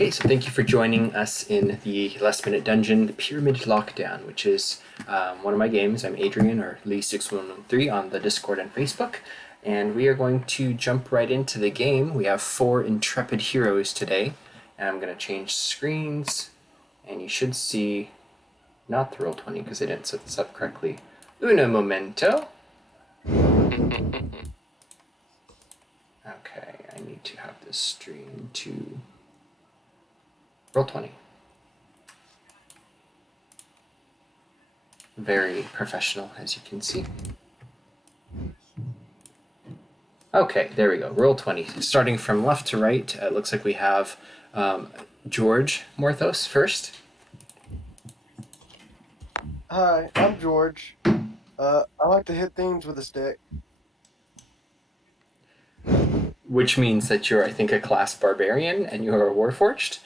Okay, so thank you for joining us in the last minute dungeon, the Pyramid Lockdown, which is one of my games. I'm Adrian, or Lee6113 on the Discord and Facebook, and we are going to jump right into the game. We have 4 intrepid heroes today, and I'm going to change screens, and you should see, not the roll20 because I didn't set this up correctly. Uno momento. Okay, I need to have this stream to roll20. Very professional, as you can see. Okay, there we go. Roll 20. Starting from left to right, it looks like we have George Morthos first. Hi, I'm George. I like to hit things with a stick. Which means that you're, I think, a class barbarian and you're a warforged.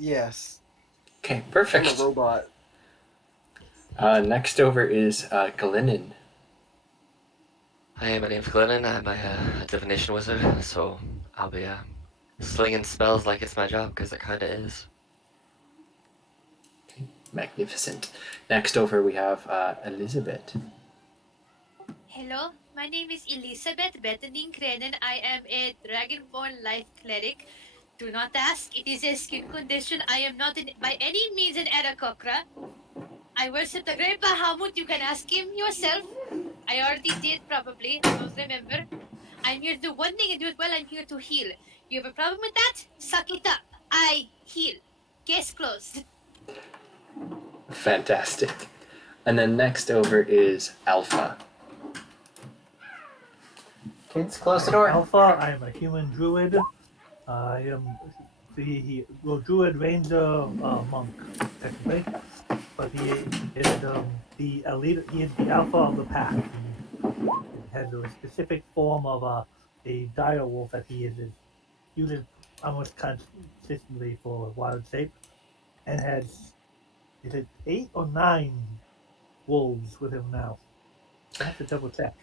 Yes. Okay, perfect. I'm a robot. Next over is Glennon. Hi, my name's Glennon. I'm a divination wizard, so I'll be slinging spells like it's my job, because it kind of is. Okay, magnificent. Next over we have Elizabeth. Hello, my name is Elizabeth Bethany Krenan. I am a Dragonborn Life Cleric. Do not ask, it is a skin condition. I am not by any means an Arakokra. I worship the great Bahamut. You can ask him yourself. I already did, probably. I don't remember. I'm here to do one thing and do it well. I'm here to heal. You have a problem with that? Suck it up. I heal. Case closed. Fantastic. And then next over is Alpha. Kids, close the door. Alpha, I am a human druid. I am the druid ranger monk, technically. But he is the elite. He is the alpha of the pack. He has a specific form of a dire wolf that he uses almost consistently for wild shape, and has 8 or 9 wolves with him now. I have to double check.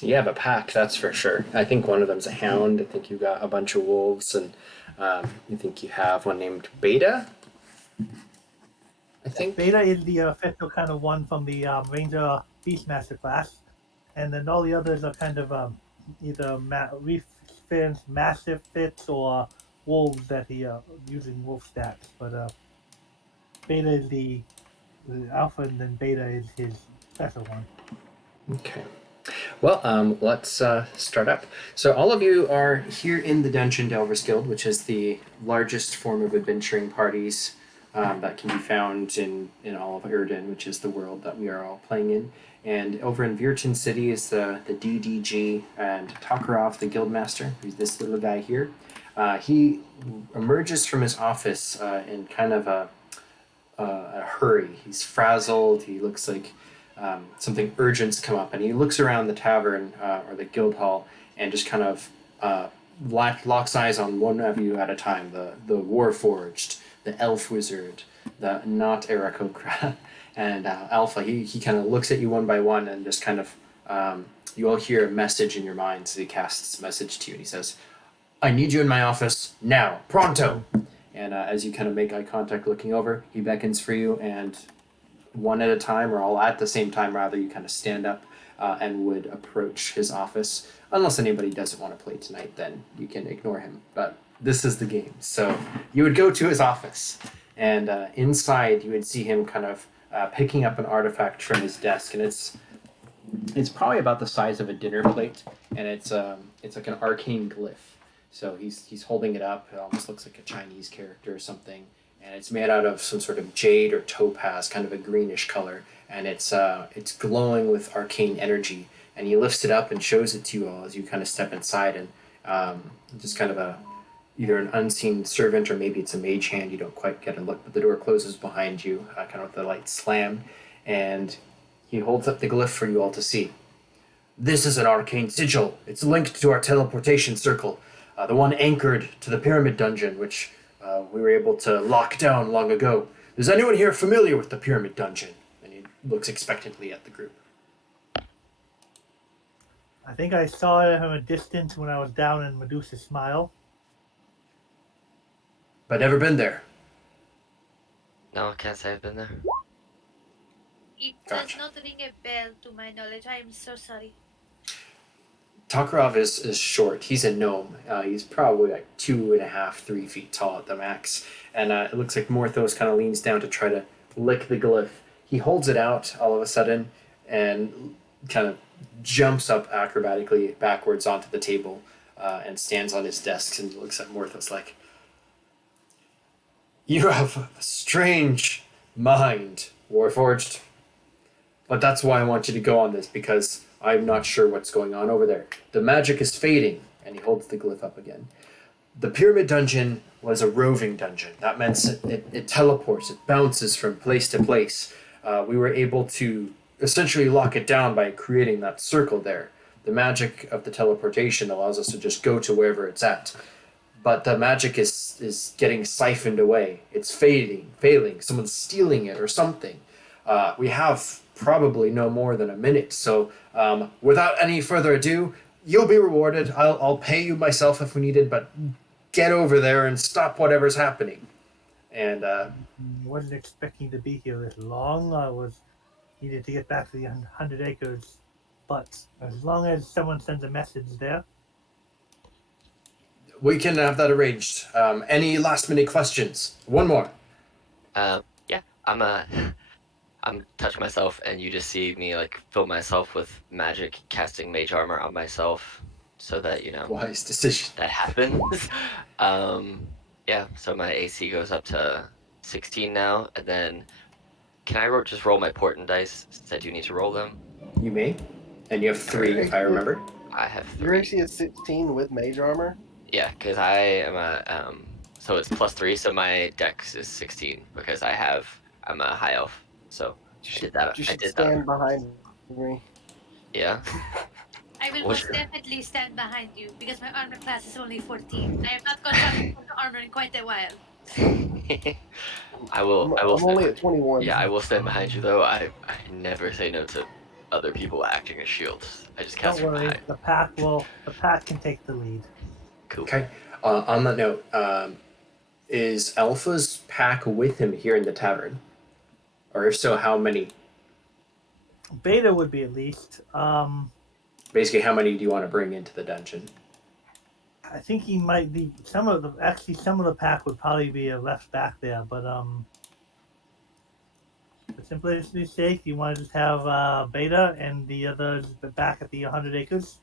You have a pack, that's for sure. I think one of them's a hound. I think you've got a bunch of wolves, and I think you have one named Beta. I think Beta is the official kind of one from the Ranger Beastmaster class, and then all the others are kind of either massive fits or wolves that he using wolf stats. But Beta is the alpha, and then Beta is his special one. Okay. Well, let's start up. So all of you are here in the Dungeon Delvers Guild, which is the largest form of adventuring parties that can be found in all of Erden, which is the world that we are all playing in. And over in Virton City is the DDG, and Takarov, the Guildmaster, who's this little guy here. He emerges from his office in kind of a hurry. He's frazzled. He looks like something urgent's come up, and he looks around the tavern or the guild hall and just kind of locks eyes on one of you at a time. The Warforged, the Elf Wizard, the not Arakokra, and Alpha. He kind of looks at you one by one, and just kind of you all hear a message in your mind. So he casts a message to you, and he says, "I need you in my office now, pronto." And as you kind of make eye contact looking over, he beckons for you, and one at a time, or all at the same time rather, you kind of stand up and would approach his office. Unless anybody doesn't want to play tonight, then you can ignore him. But this is the game. So you would go to his office, and inside you would see him kind of picking up an artifact from his desk, and it's probably about the size of a dinner plate, and it's like an arcane glyph. So he's holding it up. It almost looks like a Chinese character or something. And it's made out of some sort of jade or topaz, kind of a greenish color, and it's glowing with arcane energy. And he lifts it up and shows it to you all as you kind of step inside, and just kind of either an unseen servant or maybe it's a mage hand. You don't quite get a look, but the door closes behind you, kind of with a light slam, and he holds up the glyph for you all to see. "This is an Arcane Sigil. It's linked to our teleportation circle, the one anchored to the Pyramid Dungeon, which we were able to lock down long ago. Is anyone here familiar with the Pyramid Dungeon?" And he looks expectantly at the group. I think I saw it from a distance when I was down in Medusa's Smile. but never been there. No, I can't say I've been there. It Gotcha. does not ring a bell to my knowledge. I am so sorry. Takarov is short. He's a gnome. He's probably like 2.5, 3 feet tall at the max. And it looks like Morthos kind of leans down to try to lick the glyph. He holds it out all of a sudden and kind of jumps up acrobatically backwards onto the table and stands on his desk and looks at Morthos like, "You have a strange mind, Warforged. But that's why I want you to go on this, because I'm not sure what's going on over there. The magic is fading," and he holds the glyph up again. "The pyramid dungeon was a roving dungeon. That meant it teleports, it bounces from place to place. We were able to essentially lock it down by creating that circle there. The magic of the teleportation allows us to just go to wherever it's at. But the magic is getting siphoned away. It's failing. Someone's stealing it or something. We have probably no more than a minute. So without any further ado, you'll be rewarded. I'll pay you myself if we needed, but get over there and stop whatever's happening." And Wasn't expecting to be here this long. I was needed to get back to the 100 acres. But as long as someone sends a message there, we can have that arranged. Any last minute questions? One more. Yeah, I'm touching myself, and you just see me like fill myself with magic, casting mage armor on myself, so that Wise decision. that happens. Yeah, so my AC goes up to 16 now, and then can I just roll my portent dice since I do need to roll them? You may. And you have 3, if I remember. I have You're 3. actually at 16 with mage armor. Yeah, because I am a so it's +3, so my dex is 16 because I'm a high elf. So I did that. You I should did stand that. behind me. Yeah. I will What's most your- definitely stand behind you because my armor class is only 14. I am not going to have armor in quite a while. I will. I'm only at 21. Yeah, I will stand behind you though. I never say no to other people acting as shields. I just cast don't from worry. behind. The pack can take the lead. Cool. Okay. On that note, is Alpha's pack with him here in the tavern? Or if so, how many? Beta would be at least. Basically, how many do you want to bring into the dungeon? I think he might be some of the pack would probably be left back there, but for simplicity's sake, you want to just have Beta and the others back at the 100 acres.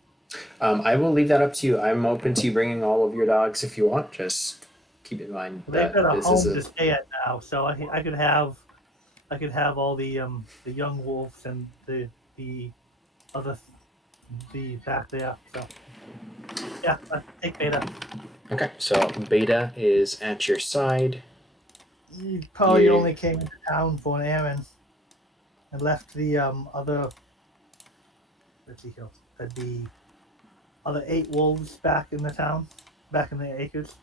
I will leave that up to you. I'm open to you bringing all of your dogs if you want. Just keep in mind They've that got a this home is to stay at now, so I could have all the young wolves and the back there. So yeah, take Beta. Okay, so Beta is at your side. You probably Yeah. only came into town for an errand and left the other. Let's see here. The other 8 wolves back in the town, back in the acres.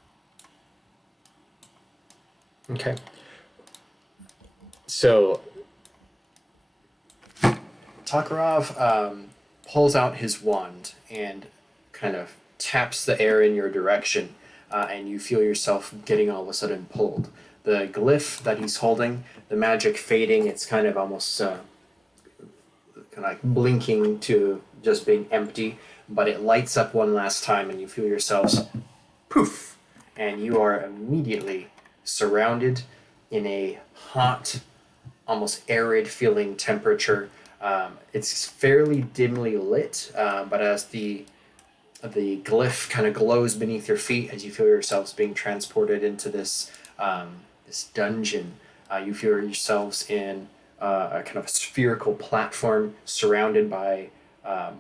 Okay. So Takarov pulls out his wand and kind of taps the air in your direction, and you feel yourself getting all of a sudden pulled. The glyph that he's holding, the magic fading, it's kind of almost kind of like blinking to just being empty, but it lights up one last time, and you feel yourselves poof, and you are immediately surrounded in a hot, almost arid feeling temperature. It's fairly dimly lit, but as the glyph kind of glows beneath your feet as you feel yourselves being transported into this this dungeon, you feel yourselves in a kind of a spherical platform surrounded by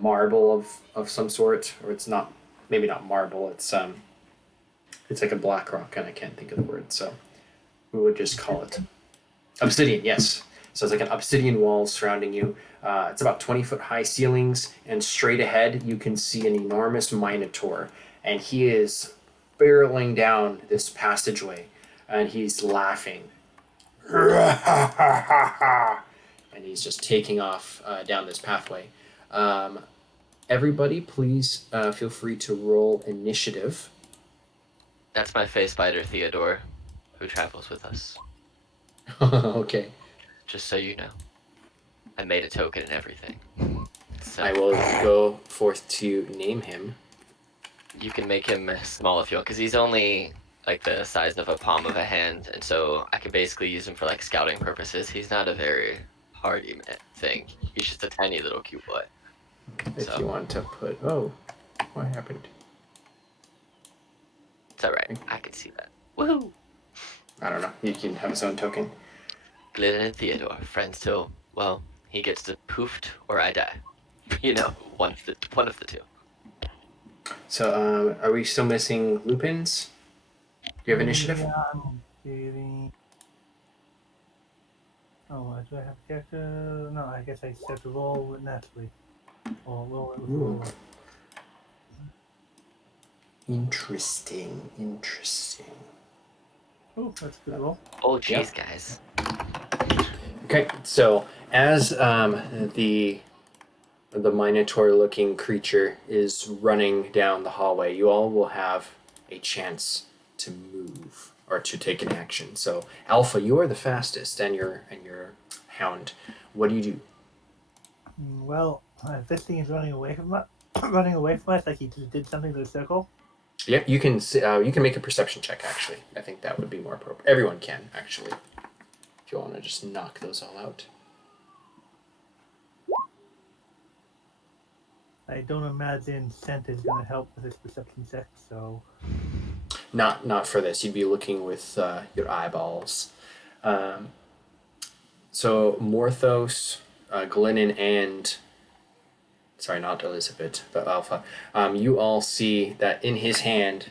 marble of some sort, or it's not, maybe not marble. It's like a black rock, and I can't think of the word, so we would just call it obsidian. Yes. So it's like an obsidian wall surrounding you. It's about 20-foot high ceilings, and straight ahead you can see an enormous minotaur, and he is barreling down this passageway, and he's laughing. And he's just taking off down this pathway. Everybody, please feel free to roll initiative. That's my face spider, Theodore. who travels with us. Okay. Just so you know. I made a token and everything. So I will go forth to name him. you can make him small if you want, because he's only like the size of a palm of a hand, and so I could basically use him for like scouting purposes. He's not a very hardy thing. He's just a tiny little cute boy. If So you want to put... Oh, what happened? it's alright. I can see that. Woohoo! I don't know. He can have his own token. Glidden and Theodore, friends till, well, he gets to poofed or I die. You know, one of the two. So, are we still missing Lupins? Do you have initiative? Yeah, I'm feeling. Oh, do I have a character? No, I guess I just have to roll it naturally. Or roll it with Ooh. roll. Interesting. Oh, that's a good roll. Oh, jeez, guys. Okay, so as the Minotaur-looking creature is running down the hallway, you all will have a chance to move or to take an action. So, Alpha, you are the fastest, and your hound. What do you do? Well, if this thing is running away from us, like he just did something to the circle. Yep, you can make a perception check. Actually, I think that would be more appropriate. Everyone can actually, if you want to just knock those all out. I don't imagine scent is going to help with this perception check, so. Not for this. You'd be looking with your eyeballs. So Morthos, Glennon, and sorry, not Elizabeth, but Alpha. You all see that in his hand,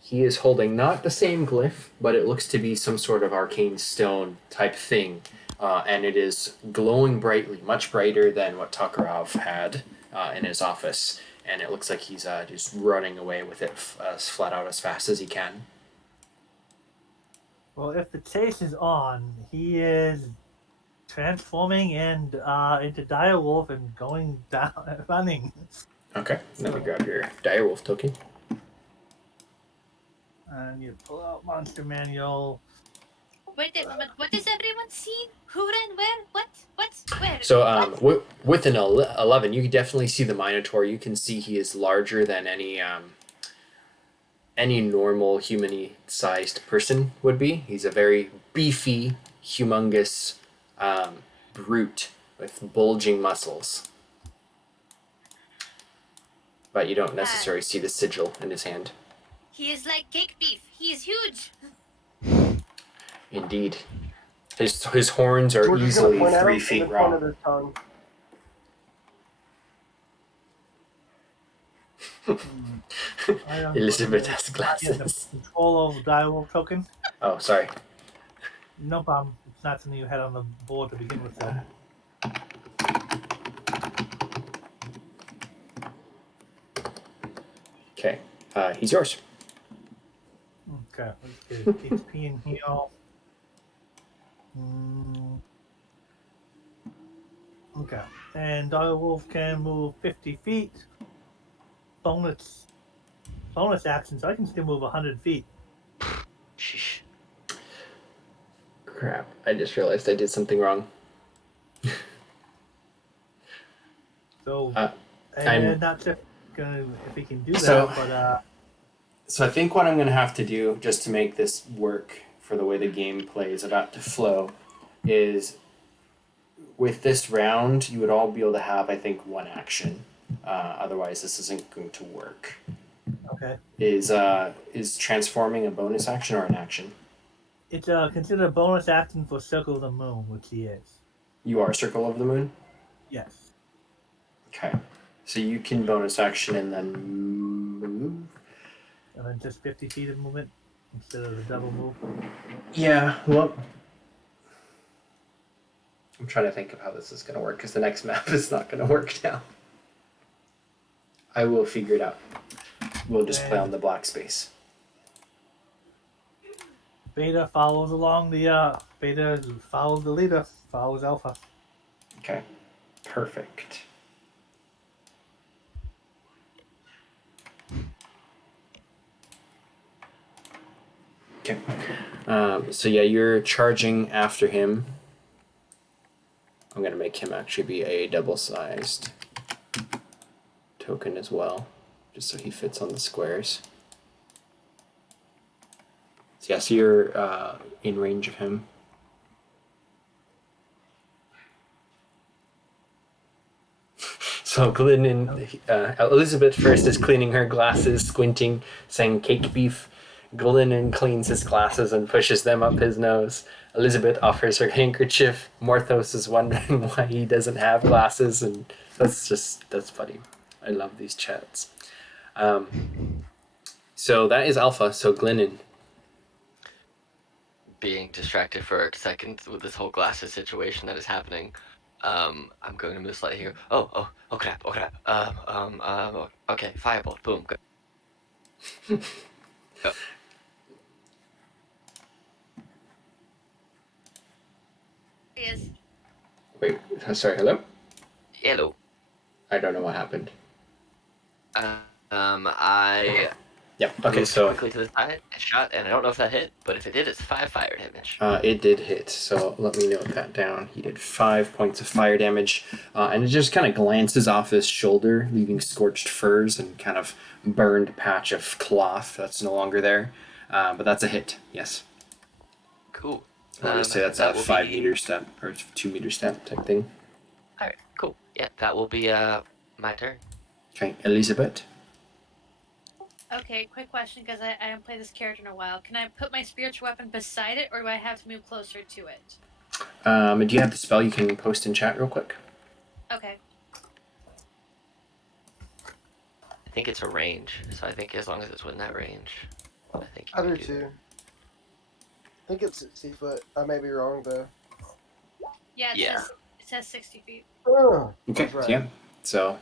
he is holding not the same glyph, but it looks to be some sort of arcane stone type thing, and it is glowing brightly, much brighter than what Takarov had in his office. And it looks like he's just running away with it as flat out as fast as he can. Well, if the chase is on, he is transforming and into direwolf and going down, running. Okay, let me grab your direwolf token. And you pull out monster manual. Wait a moment. What is everyone seeing? Who ran where? What? Where? So with an 11, you can definitely see the Minotaur. You can see he is larger than any normal human-sized person would be. He's a very beefy, humongous brute with bulging muscles. But you don't necessarily see the sigil in his hand. He is like cake beef. He is huge. Indeed. His horns are George is gonna easily point at 3 him feet in the front of long. his tongue. Elizabeth has Yeah, glasses. the control of direwolf token. Oh, sorry. No problem. It's not something you had on the board to begin with, though. Okay, he's yours. Okay, let's get HP and heal. Okay, and direwolf can move 50 feet. Bonus action, so I can still move 100 feet. Sheesh. Crap, I just realized I did something wrong. So, I'm and not sure if he can do that, So- but So I think what I'm going to have to do, just to make this work for the way the gameplay is about to flow, is with this round, you would all be able to have, I think, one action. Otherwise, this isn't going to work. okay. Is transforming a bonus action or an action? It's considered a bonus action for Circle of the Moon, which he is. You are Circle of the Moon? Yes. Okay. So you can bonus action and then move? And then just 50 feet of movement instead of the double move. Yeah, well... I'm trying to think of how this is going to work, because the next map is not going to work now. I will figure it out. We'll just play on the black space. Beta follows along the Beta follows the leader, follows Alpha. Okay. Perfect. Okay. So yeah, you're charging after him. I'm gonna make him actually be a double-sized token as well, just so he fits on the squares. So yeah, so you're in range of him. So Glyn and Elizabeth first is cleaning her glasses, squinting, saying cake beef. Glynnon cleans his glasses and pushes them up his nose. Elizabeth offers her handkerchief. Morthos is wondering why he doesn't have glasses, and that's funny. I love these chats. So that is Alpha. So Glynnon. Being distracted for a second with this whole glasses situation that is happening. I'm going to move slightly here. Oh crap, okay, firebolt, boom, go. Go. Yes. Wait, sorry, hello? Hello. I don't know what happened. I Yeah, okay, moved so quickly to the side, and shot, and I don't know if that hit, but if it did, it's 5 fire damage. it did hit, so let me note that down. He did 5 points of fire damage, and it just kind of glances off his shoulder, leaving scorched furs and kind of burned patch of cloth that's no longer there. But that's a hit, yes. Cool. I'll just say that's that a will 5 be- meter step, or 2 meter step type thing. Alright, cool. Yeah, that will be my turn. Okay, Elizabeth. Okay, quick question because I haven't played this character in a while. Can I put my spiritual weapon beside it, or do I have to move closer to it? Do you have the spell you can post in chat real quick? Okay. I think it's a range, so I think as long as it's within that range, I think you I can do too. I think it's 60 foot. I may be wrong though. Yeah, Yeah. It says 60 feet. Oh, Okay, that's right. yeah. So,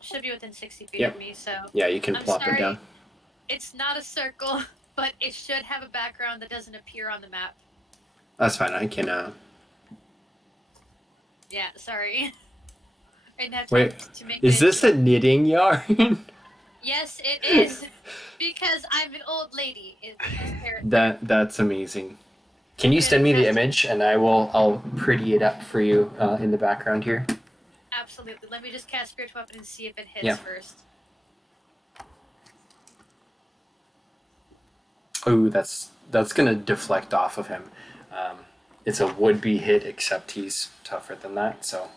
Should be within 60 feet Yep. of me, so yeah, you can I'm plop it sorry. down. It's not a circle, but it should have a background that doesn't appear on the map. That's fine, I can, Yeah, sorry. I didn't have time Wait, to make is it. this a knitting yarn? Yes, it is. Because I'm an old lady in this character. That's amazing. Can you send me the image and I'll pretty it up for you in the background here? Absolutely. Let me just cast Spiritual Weapon and see if it hits Yeah. first. Oh, that's gonna deflect off of him. It's a would-be hit, except he's tougher than that. So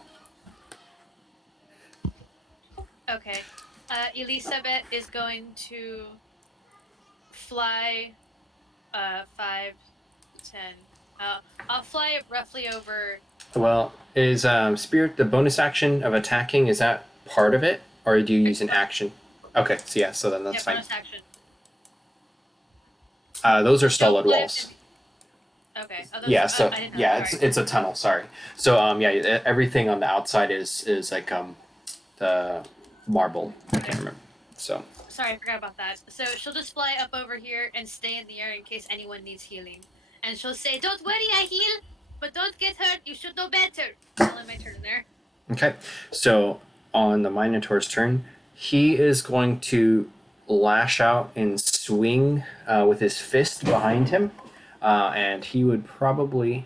Okay. Elisabeth is going to fly 5, 10. I'll fly it roughly over. well, is spirit the bonus action of attacking? Is that part of it, or do you use an action? Okay, so yeah, so then that's fine. Bonus action. Those are solid what if walls. Okay. Yeah, so I didn't know. yeah, Sorry. it's a tunnel. Sorry. So yeah, everything on the outside is like the marble. I can't remember. So Sorry, I forgot about that. So she'll just fly up over here and stay in the air in case anyone needs healing. And she'll say, "Don't worry, I heal, but don't get hurt. You should know better." I'll end my turn there. okay, so on the Minotaur's turn, he is going to lash out and swing with his fist behind him, and he would probably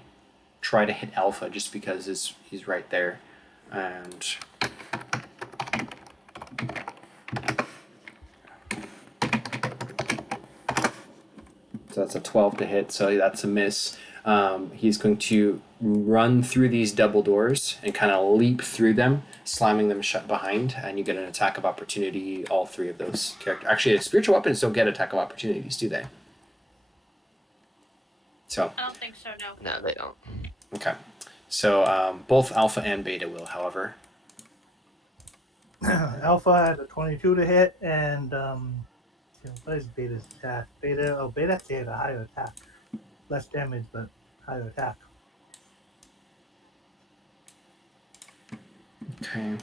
try to hit Alpha just because he's right there, and. So that's a 12 to hit, so that's a miss. He's going to run through these double doors and kind of leap through them, slamming them shut behind, and you get an attack of opportunity, all 3 of those characters. Actually, spiritual weapons don't get attack of opportunities, do they? So. I don't think so, no. No, they don't. Okay. So both Alpha and Beta will, however. Alpha had a 22 to hit, and what is Beta's attack? Beta actually had a higher attack. Less damage, but higher attack. Okay.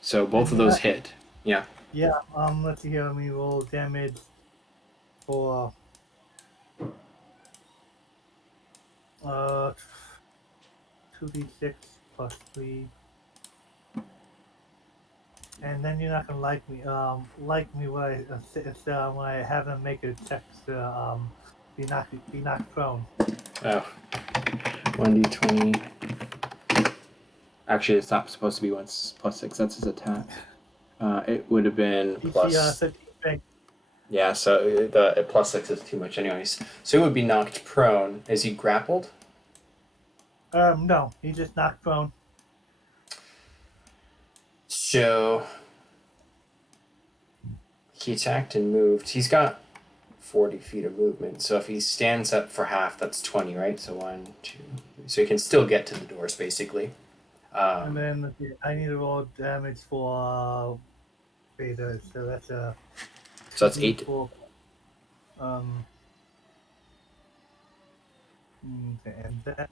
So both of those hit. Yeah. Yeah, let's see here. Let me roll damage for 2d6 plus 3. and then you're not gonna like me. Like me when I have him make a check to be knocked prone. Oh, 1d20. Actually, it's not supposed to be once plus 6. That's his attack. It would have been DC plus. 13 strength. Yeah, so the plus 6 is too much, anyways. So he would be knocked prone. Is he grappled? No, he just knocked prone. So he attacked and moved. He's got 40 feet of movement. So if he stands up for half, that's 20, right? So 1, 2. So he can still get to the doors, basically. And then I need to roll damage for beta, so that's a. So that's 8. For, and that.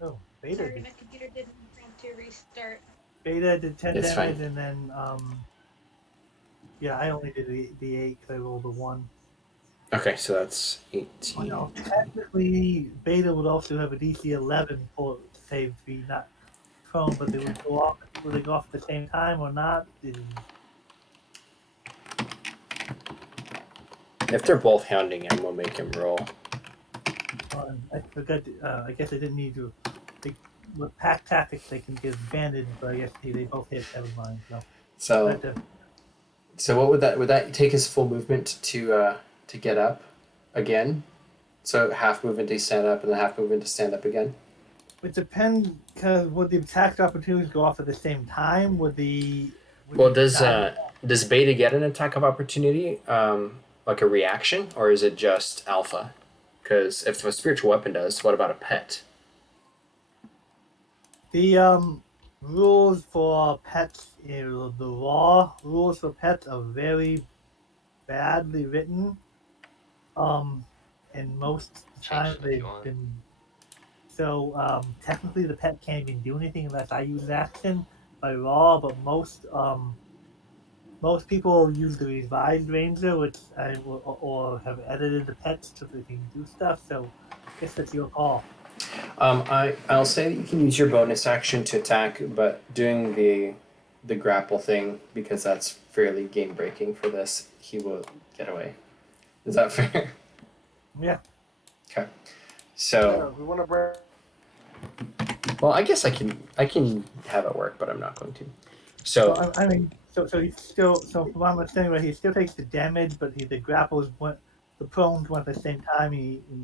Oh, beta. Sorry, my computer didn't want to restart. Beta did 10 It's damage, fine. and then yeah, I only did the 8 because I rolled a 1. Okay, so that's 18. Well, technically, Beta would also have a DC 11 for save to be not prone, but they would go off. Will they go off at the same time or not? If they're both hounding him, we'll make him roll. I forgot. I guess I didn't need to. With pack tactics, they can get advantage, but I guess they both hit. Never mind. So So what would that take his full movement to get up again? So half movement to stand up and then half movement to stand up again? it depends, because would the attack opportunities go off at the same time? Does Beta get an attack of opportunity, like a reaction, or is it just Alpha? Because if a spiritual weapon does, what about a pet? The rules for pets, the law rules for pets are very badly written. And most times Change it if you they've want. been. So technically, the pet can't even do anything unless I use action by law. But most people use the revised ranger, which or have edited the pets so they can do stuff. So I guess that's your call. I'll say that you can use your bonus action to attack, but doing the grapple thing, because that's fairly game breaking for this, he will get away. Is that fair? Yeah. Okay. So we want to bring. well, I guess I can have it work, but I'm not going to. So Well, I mean, so he's still. So from what I'm understanding, right, he still takes the damage, but the grapples went, the prones went at the same time.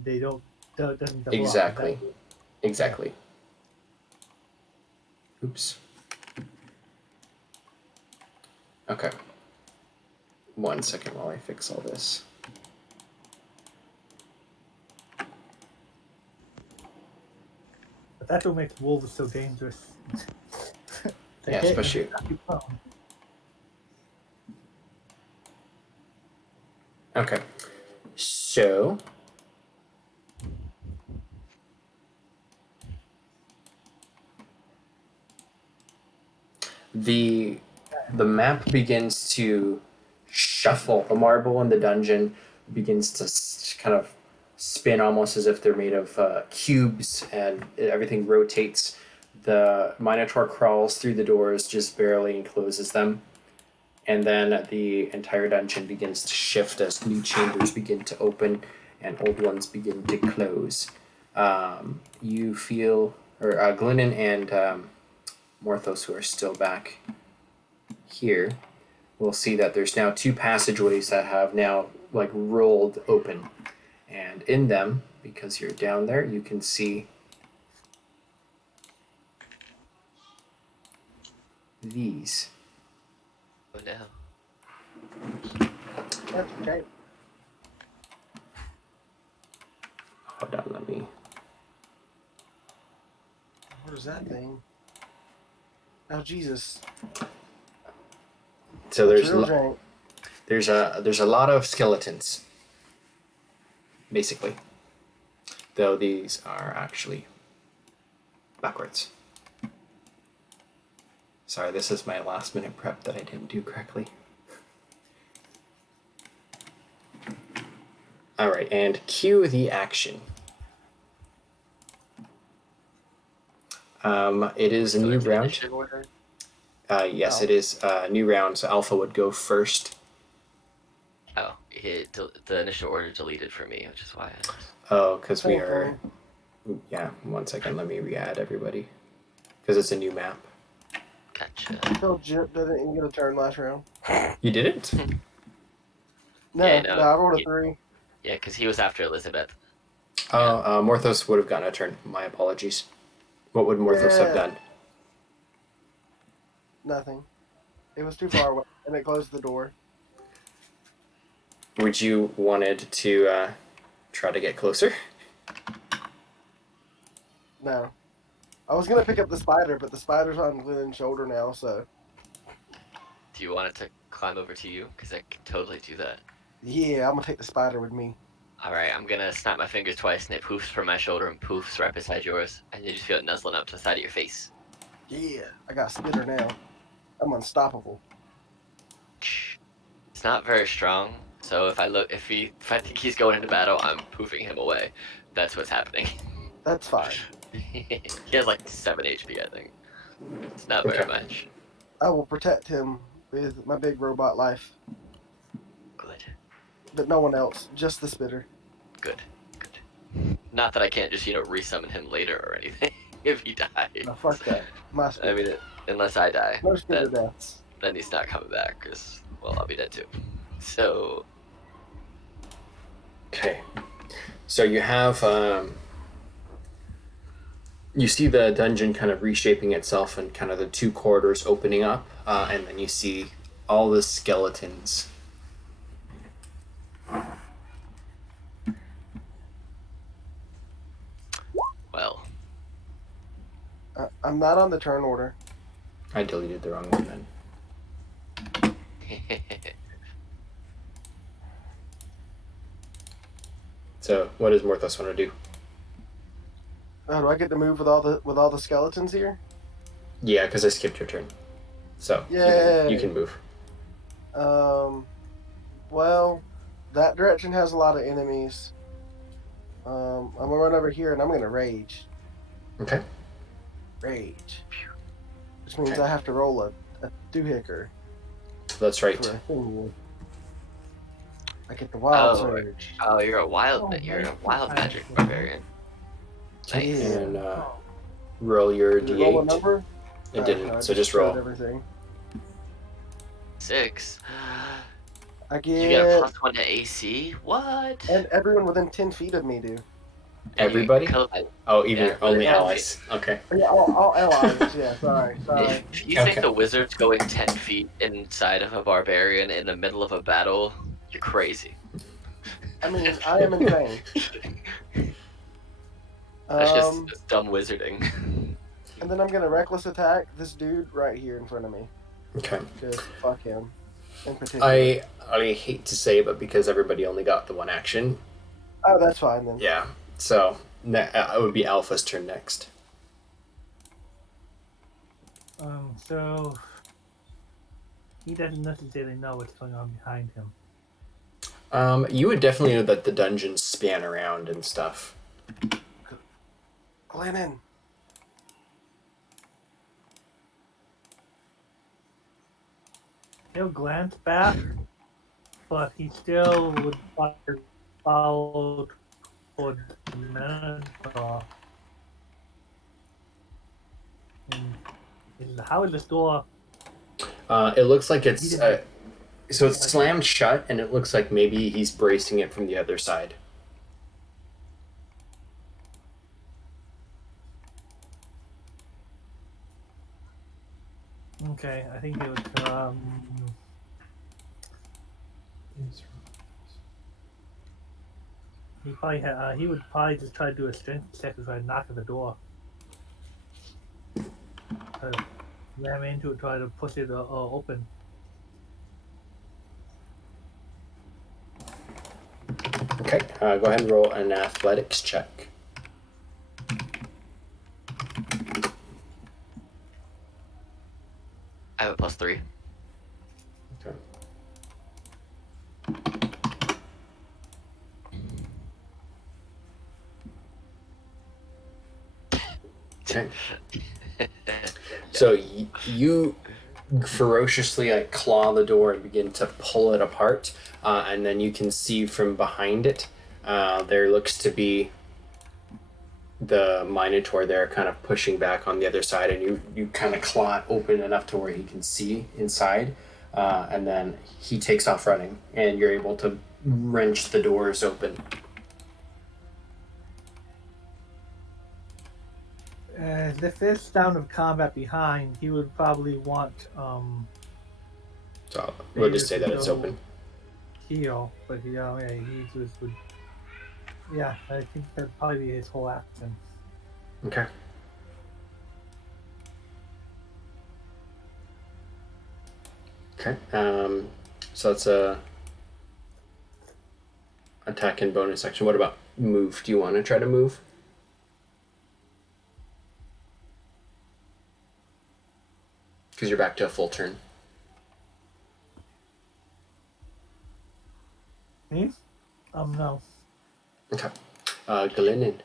They don't doesn't double exactly. up. Exactly. Oops. Okay. 1 second while I fix all this. But that's what makes wolves so dangerous. They Yeah, hit especially. and knock you prone. Okay. So the map begins to shuffle. The marble in the dungeon begins to kind of spin almost as if they're made of cubes, and everything rotates. The Minotaur crawls through the doors just barely and closes them. And then the entire dungeon begins to shift as new chambers begin to open and old ones begin to close. You feel, or Glennon and Morthos, who are still back here, will see that there's now 2 passageways that have now like rolled open. And in them, because you're down there, you can see these. Oh no. That's okay. Hold on, let me. What is that thing? Oh Jesus! So That's real jank. there's a lot of skeletons, basically. Though these are actually backwards. Sorry, this is my last minute prep that I didn't do correctly. Alright, and cue the action. It is a So new it's round. initiative order? Yes, Oh. it is a new round, so Alpha would go first. Oh, the initial order deleted for me, which is why. Oh, because we are. Thankfully. Yeah, 1 second. Let me re-add everybody because it's a new map. Gotcha. Still, Jip didn't even get a turn last round. You didn't? No, Yeah, no, no, I rolled a he- 3. Yeah, because he was after Elizabeth. Oh, Morthos would have gotten a turn. My apologies. What would Morthos have Yeah. done? Nothing. It was too far away, and it closed the door. Would you wanted to try to get closer? No. I was gonna pick up the spider, but the spider's on Glenn's shoulder now, so Do you want it to climb over to you? Because I can totally do that. yeah, I'm gonna take the spider with me. All right, I'm gonna snap my fingers twice, and it poofs from my shoulder and poofs right beside yours, and you just feel it nuzzling up to the side of your face. Yeah, I got spitter now. I'm unstoppable. It's not very strong, so if I think he's going into battle, I'm poofing him away. That's what's happening. That's fine. He has like 7 HP, I think. It's not very Okay. much. I will protect him with my big robot life, Good, but no one else, just the spitter. good. Not that I can't just resummon him later or anything if he dies. No, fuck that. My I spitter. mean, unless I die, No spitter then, deaths. then he's not coming back, because, well, I'll be dead too. So, Okay. So you have you see the dungeon kind of reshaping itself and kind of the 2 corridors opening up, and then you see all the skeletons. well, I'm not on the turn order. I deleted the wrong one then. So what does Morthos want to do? Oh, do I get to move with all the skeletons here? Yeah, because I skipped your turn. So Yay. you can move. Well, that direction has a lot of enemies. I'm gonna run over here and I'm gonna rage. Okay. Rage. Which means Okay. I have to roll a doohicker That's right. for a thing. I get the wild Oh, surge. oh, you're a wild, Oh, you're a nice. wild magic barbarian. Okay, Nice. Yeah. and roll your Did it roll a d8. number? It Oh, didn't, no, so just roll. showed everything. 6. I You get a get +1 to AC? What? and everyone within 10 feet of me do. Everybody? Oh, even Yeah, only yeah. allies. Okay. Yeah, all allies. Yeah, sorry. If you Okay. think the wizard's going 10 feet inside of a barbarian in the middle of a battle, you're crazy. I mean, I am insane. That's just dumb wizarding. And then I'm gonna reckless attack this dude right here in front of me. Okay. Just fuck him. In particular. I hate to say, but because everybody only got the 1 action, Oh, that's fine then. yeah. So it would be Alpha's turn next. So he doesn't necessarily know what's going on behind him. You would definitely know that the dungeons span around and stuff. Glennon. He'll glance back, but he still would follow toward the Minotaur. How is this door? It looks like it's so it's slammed shut, and it looks like maybe he's bracing it from the other side. Okay, I think it was. He would probably just try to do a strength check to try to knock at the door. Ram into it, try to push it open. Okay, go ahead and roll an athletics check. I have a +3. Okay. Okay. So you ferociously like claw the door and begin to pull it apart, and then you can see from behind it there looks to be the Minotaur there kind of pushing back on the other side, and you kind of claw it open enough to where he can see inside, and then he takes off running, and you're able to wrench the doors open. If there's sound of combat behind, he would probably want So we'll just say that it's open. heal, but yeah, he just would. Yeah, I think that'd probably be his whole action. Okay. Okay. So that's a attack and bonus action. What about move? Do you want to try to move? Because you're back to a full turn. Me? No. Okay. Glennon.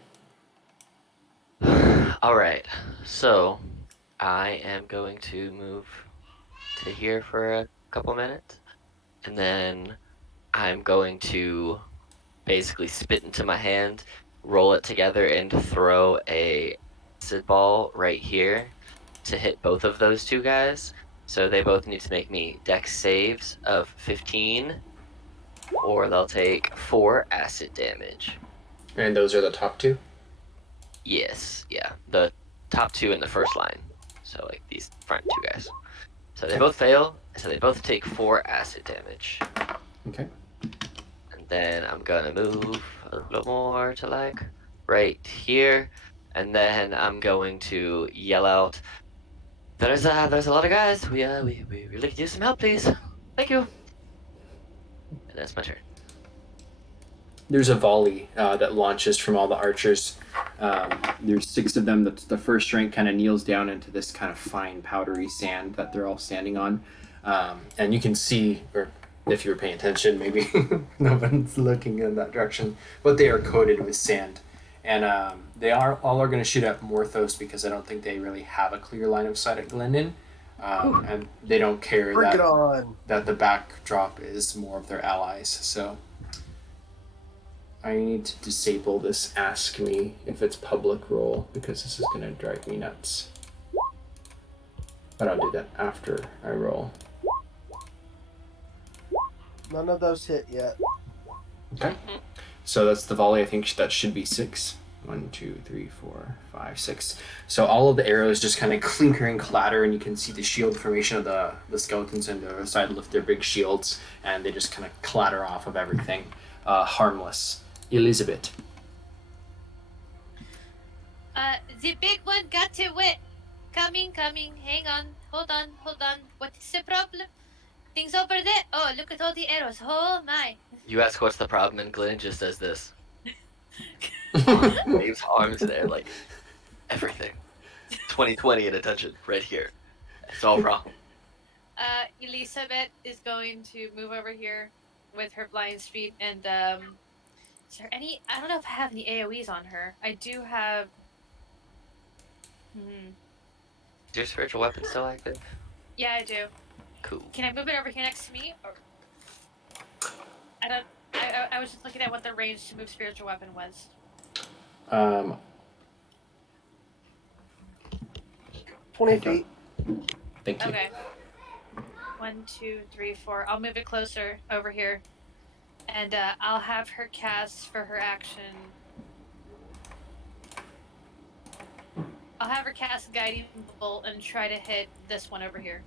Alright, so I am going to move to here for a couple minutes, and then I'm going to basically spit into my hand, roll it together, and throw a acid ball right here to hit both of those two guys. So they both need to make me dex saves of 15, or they'll take 4 acid damage. And those are the top two? Yes, yeah. The top two in the first line. So, like, these front two guys. So they both fail, so they both take 4 acid damage. Okay. And then I'm gonna move a little more to, like, right here. And then I'm going to yell out, There's a lot of guys. We really could use some help, please. Thank you. And that's my turn. There's a volley that launches from all the archers. There's 6 of them. The first rank kind of kneels down into this kind of fine powdery sand that they're all standing on. And you can see, or if you were paying attention, maybe no one's looking in that direction, but they are coated with sand. And they are going to shoot at Morthos because I don't think they really have a clear line of sight at Glendon. And they don't care that the backdrop is more of their allies. So I need to disable this ask me if it's public roll because this is going to drive me nuts. But I'll do that after I roll. None of those hit yet. Okay. So that's the volley. I think that should be 6. 1, 2, 3, 4, 5, 6. So all of the arrows just kind of clinker and clatter, and you can see the shield formation of the skeletons on the other side lift their big shields, and they just kind of clatter off of everything. Harmless. Elizabeth. The big one got away. Coming. Hang on. Hold on. What is the problem? Things over there. Oh, look at all the arrows. Oh my. You ask what's the problem, and Glenn just does this. Waves arms there, like everything. 2020 in a dungeon, right here. It's all wrong. Elizabeth is going to move over here with her blind speed, and is there any? I don't know if I have any AOE's on her. I do have. Is your spiritual weapon still active? Yeah, I do. Cool. Can I move it over here next to me? Or... I don't. I was just looking at what the range to move spiritual weapon was. 20 feet. Thank you. Okay. 1, 2, 3, 4. I'll move it closer over here, and I'll have her cast for her action. I'll have her cast Guiding Bolt and try to hit this one over here.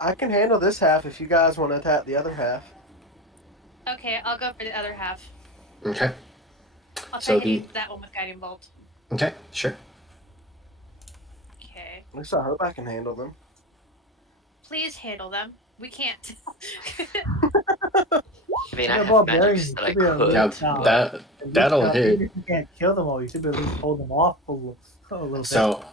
I can handle this half if you guys want to attack the other half. Okay, I'll go for the other half. Okay. I'll So try hitting that one with Guiding Bolt. Okay, sure. Okay. At least I hope I can handle them. Please handle them. We can't. I mean, I They're have magics barbarians. that I Should be a could. Yeah, that'll hit. Even if you can't kill them all, you should be at least hold them off a little bit. So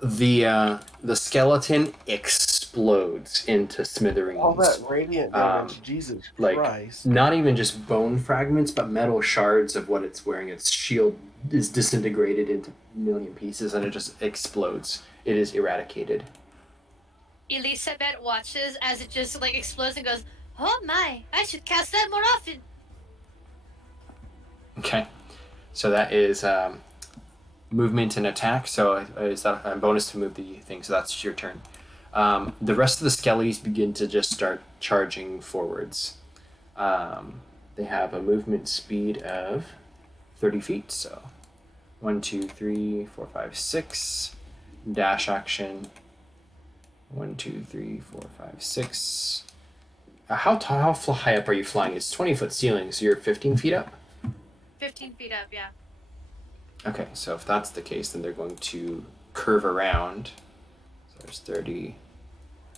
the skeleton explodes into smithereens. All that radiant damage, Jesus like, Christ. Not even just bone fragments, but metal shards of what it's wearing. Its shield is disintegrated into a million pieces, and it just explodes. It is eradicated. Elizabeth watches as it just like explodes and goes, "Oh my! I should cast that more often." Okay. So that is movement and attack. So is that a bonus to move the thing? So that's your turn. The rest of the skellies begin to just start charging forwards. They have a movement speed of 30 feet. So 1, 2, 3, 4, 5, 6. Dash action. 1, 2, 3, 4, 5, 6. How high up are you flying? It's 20-foot ceiling, so you're 15 feet up? 15 feet up, yeah. Okay, so if that's the case, then they're going to curve around. So there's 30.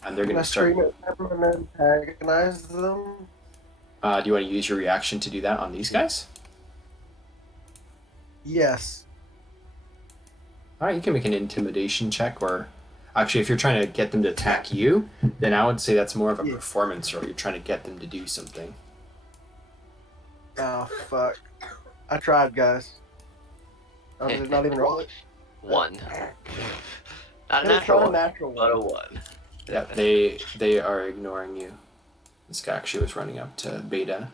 And they're going to start. Scream at them and antagonize them. Do you want to use your reaction to do that on these guys? Yes. Alright, you can make an intimidation check, or actually, if you're trying to get them to attack you, then I would say that's more of a performance roll. You're trying to get them to do something. Oh, fuck. I tried, guys. I did not even roll it. 1. Not a It's not a natural, natural but a one. 1. Yeah, they are ignoring you. This guy actually was running up to Beta.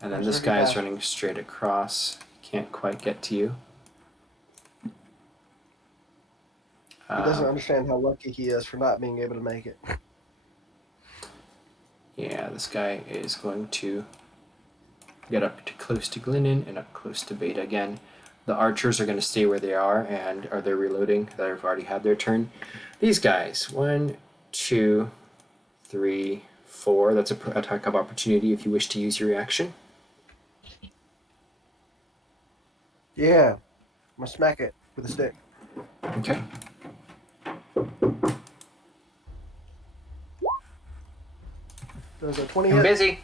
And then this guy is running straight across. Can't quite get to you. He doesn't understand how lucky he is for not being able to make it. Yeah, this guy is going to get up to close to Glennon and up close to Beta again. The archers are going to stay where they are, and are they reloading? They've already had their turn. These guys, 1, 2, 3, 4. That's an attack of opportunity if you wish to use your reaction. Yeah. I'm gonna smack it with a stick. Okay. There's a 20 I'm hit. busy.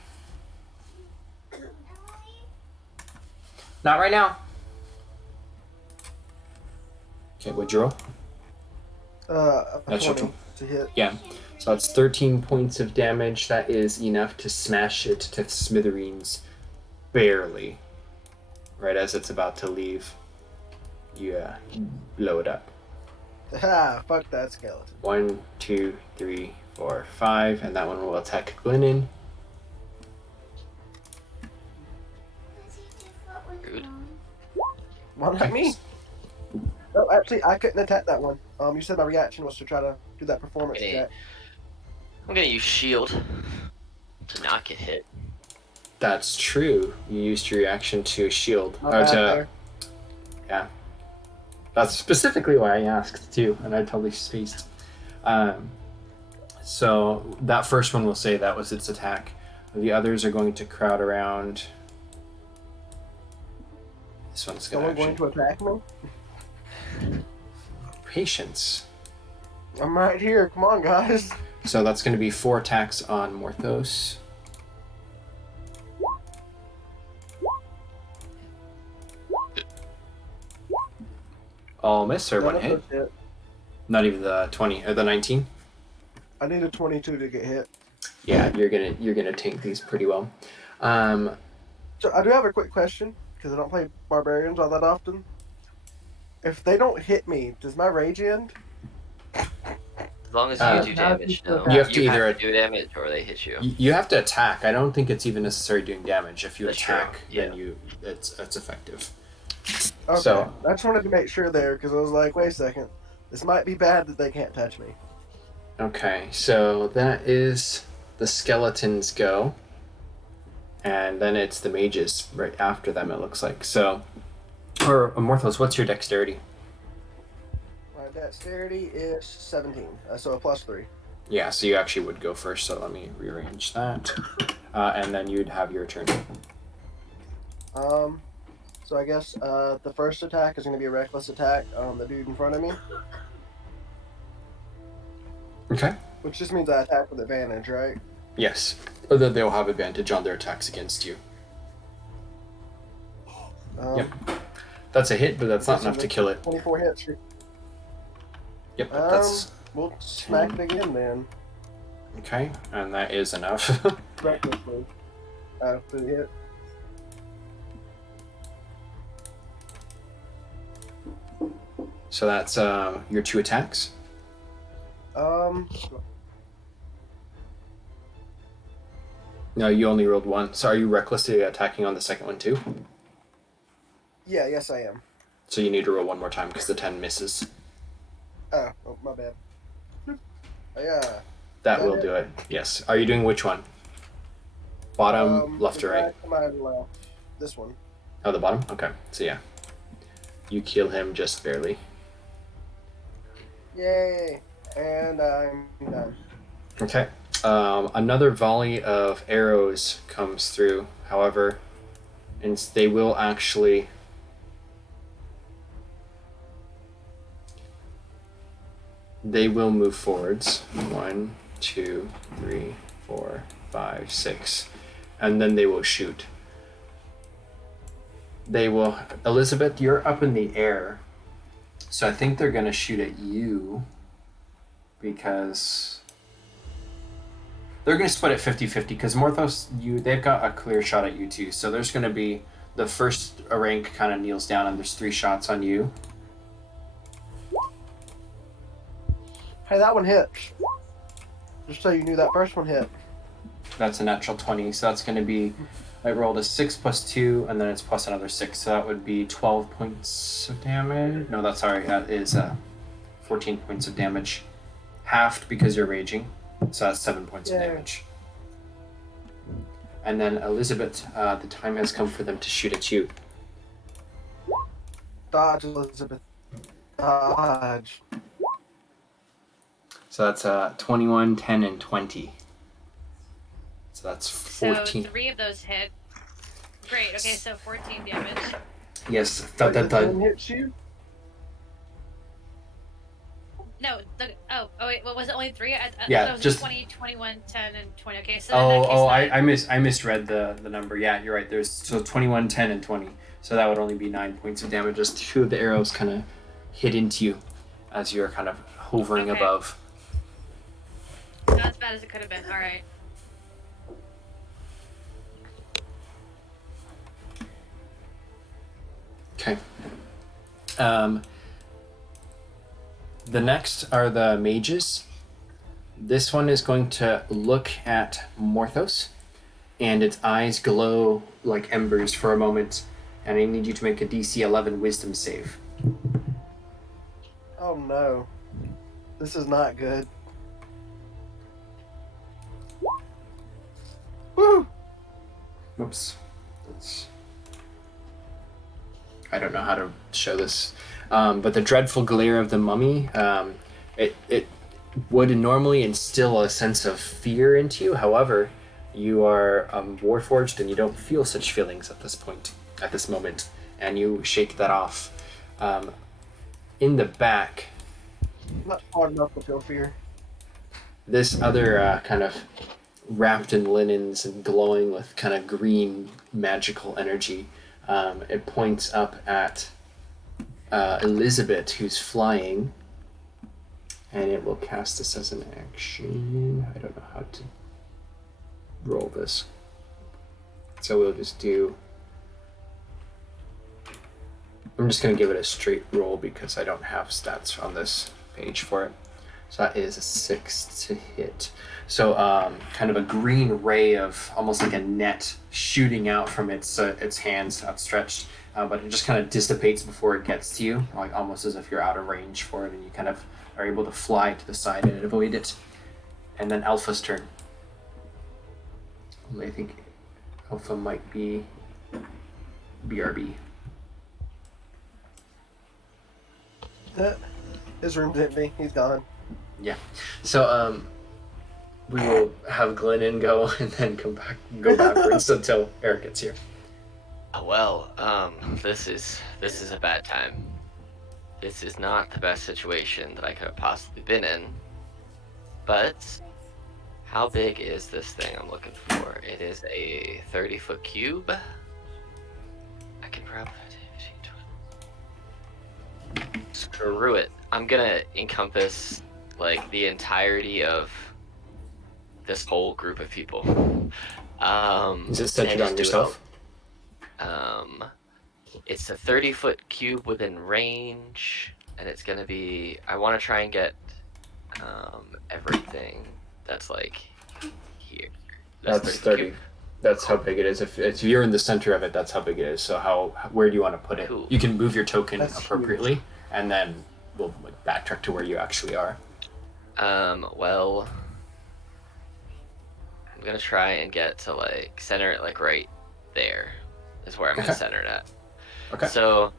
Not right now. Okay, what'd you roll? A That's your 20 to hit. Yeah. So that's 13 points of damage. That is enough to smash it to smithereens. Barely. Right as it's about to leave. You blow it up. Ha! Fuck that skeleton. 1, 2, 3, 4, 5. And that one will attack Glennon. Rude. Why not me? No, actually, I couldn't attack that one. You said my reaction was to try to do that performance Okay. check. I'm gonna use shield to not get hit. That's true. You used your reaction to shield. Not Or bad to, there. yeah. That's specifically why I asked too, and I totally spaced. So that first one will say that was its attack. The others are going to crowd around. This one's going Someone to going to attack me? patience. I'm right here. Come on, guys. So that's going to be 4 attacks on Morthos. All miss or one hit? Hit. Not even the 20 or the 19. I need a 22 to get hit. Yeah, you're gonna tank these pretty well. So I do have a quick question because I don't play barbarians all that often. If they don't hit me, does my rage end? As long as you do Now damage, you no. You have to either- do damage or they hit you. You have to attack. I don't think it's even necessary doing damage. If you That's attack, true, then it's effective. Okay. So- I just wanted to make sure there because I was like, wait a second, this might be bad that they can't touch me. Okay, so that is the skeletons go, and then it's the mages right after them. It looks like so. Or Morthos, what's your dexterity? My dexterity is 17, so a +3. Yeah, so you actually would go first. So let me rearrange that, and then you'd have your turn. So I guess the first attack is going to be a reckless attack on the dude in front of me, Okay. which just means I attack with advantage, right? Yes. Or that they'll have advantage on their attacks against you. Yep. That's a hit, but that's not so enough to kill it. 24 hits. Yep, that's We'll smack it again then. okay, and that is enough. Recklessly. After the hit. So that's your 2 attacks. Um, No, you only rolled one. So are you recklessly attacking on the second one too? yeah, yes, I am. So you need to roll one more time because the 10 misses. Oh, my bad. Yeah. That That will it? do it. Yes. Are you doing which one? Bottom, left, the or right? guy to my left. This one. Oh, the bottom? Okay. So yeah. You kill him just barely. Yay! And I'm done. Okay. Another volley of arrows comes through. However, and they will actually. They will move forwards. 1, 2, 3, 4, 5, 6. And then they will shoot. They will. Elizabeth, you're up in the air. So I think they're going to shoot at you. Because. They're going to split it 50-50. Because Morthos, they've got a clear shot at you too. So there's going to be. The first rank kind of kneels down and there's 3 shots on you. Hey, that one hit. Just so you knew, that first one hit. That's a natural 20. So that's going to be. I rolled a 6 plus 2, and then it's plus another 6. So that would be 12 points of damage. No, that's sorry. That is 14 points of damage. Halved because you're raging. So that's 7 points of Yay. damage. And then Elizabeth, the time has come for them to shoot at you. Dodge, Elizabeth. Dodge. So that's 21, 10, and 20. So that's 14. So 3 of those hit. Great. Okay, so 14 damage. Yes. Wait, the 10 hits you? No, oh wait, what was it? Only 3? I Yeah, thought it was just- 20, 21, 10, and 20. Okay, so in that case, I misread the number. Yeah, you're right. There's 21, 10, and 20. So that would only be 9 points of damage. Just 2 of the arrows kind of hit into you as you're kind of hovering Okay. above. not as bad as it could have been. All right. Okay. The next are the mages. This one is going to look at Morthos, and its eyes glow like embers for a moment, and I need you to make a DC 11 Wisdom save. Oh no. This is not good. Woo! Oops. I don't know how to show this. But the dreadful glare of the mummy, it would normally instill a sense of fear into you. However, you are warforged and you don't feel such feelings at this moment, and you shake that off. In the back, Not hard enough to feel fear. this other kind of wrapped in linens and glowing with kind of green magical energy, it points up at Elizabeth, who's flying, and it will cast this as an action. I don't know how to roll this, so we'll just do. I'm just going to give it a straight roll because I don't have stats on this page for it. So that is a 6 to hit. So kind of a green ray of almost like a net shooting out from its hands outstretched, but it just kind of dissipates before it gets to you, like almost as if you're out of range for it, and you kind of are able to fly to the side and avoid it. And then Alpha's turn. I think Alpha might be BRB. His room's empty. He's gone. Yeah. So we will have Glennon go and then go backwards until Eric gets here. Well, this is a bad time. This is not the best situation that I could have possibly been in. But how big is this thing I'm looking for? It is a 30-foot cube. I can probably screw it. I'm gonna encompass like the entirety of this whole group of people. Is it centered on yourself? It's a 30-foot cube within range, and it's gonna be. I want to try and get everything that's like here. That's 30. That's how big it is. If you're in the center of it, that's how big it is. So where do you want to put it? Cool. You can move your token That's appropriately, and then we'll backtrack to where you actually are. Well, I'm gonna try and get to like center it like right there is where I'm gonna Okay. center it at. Okay. So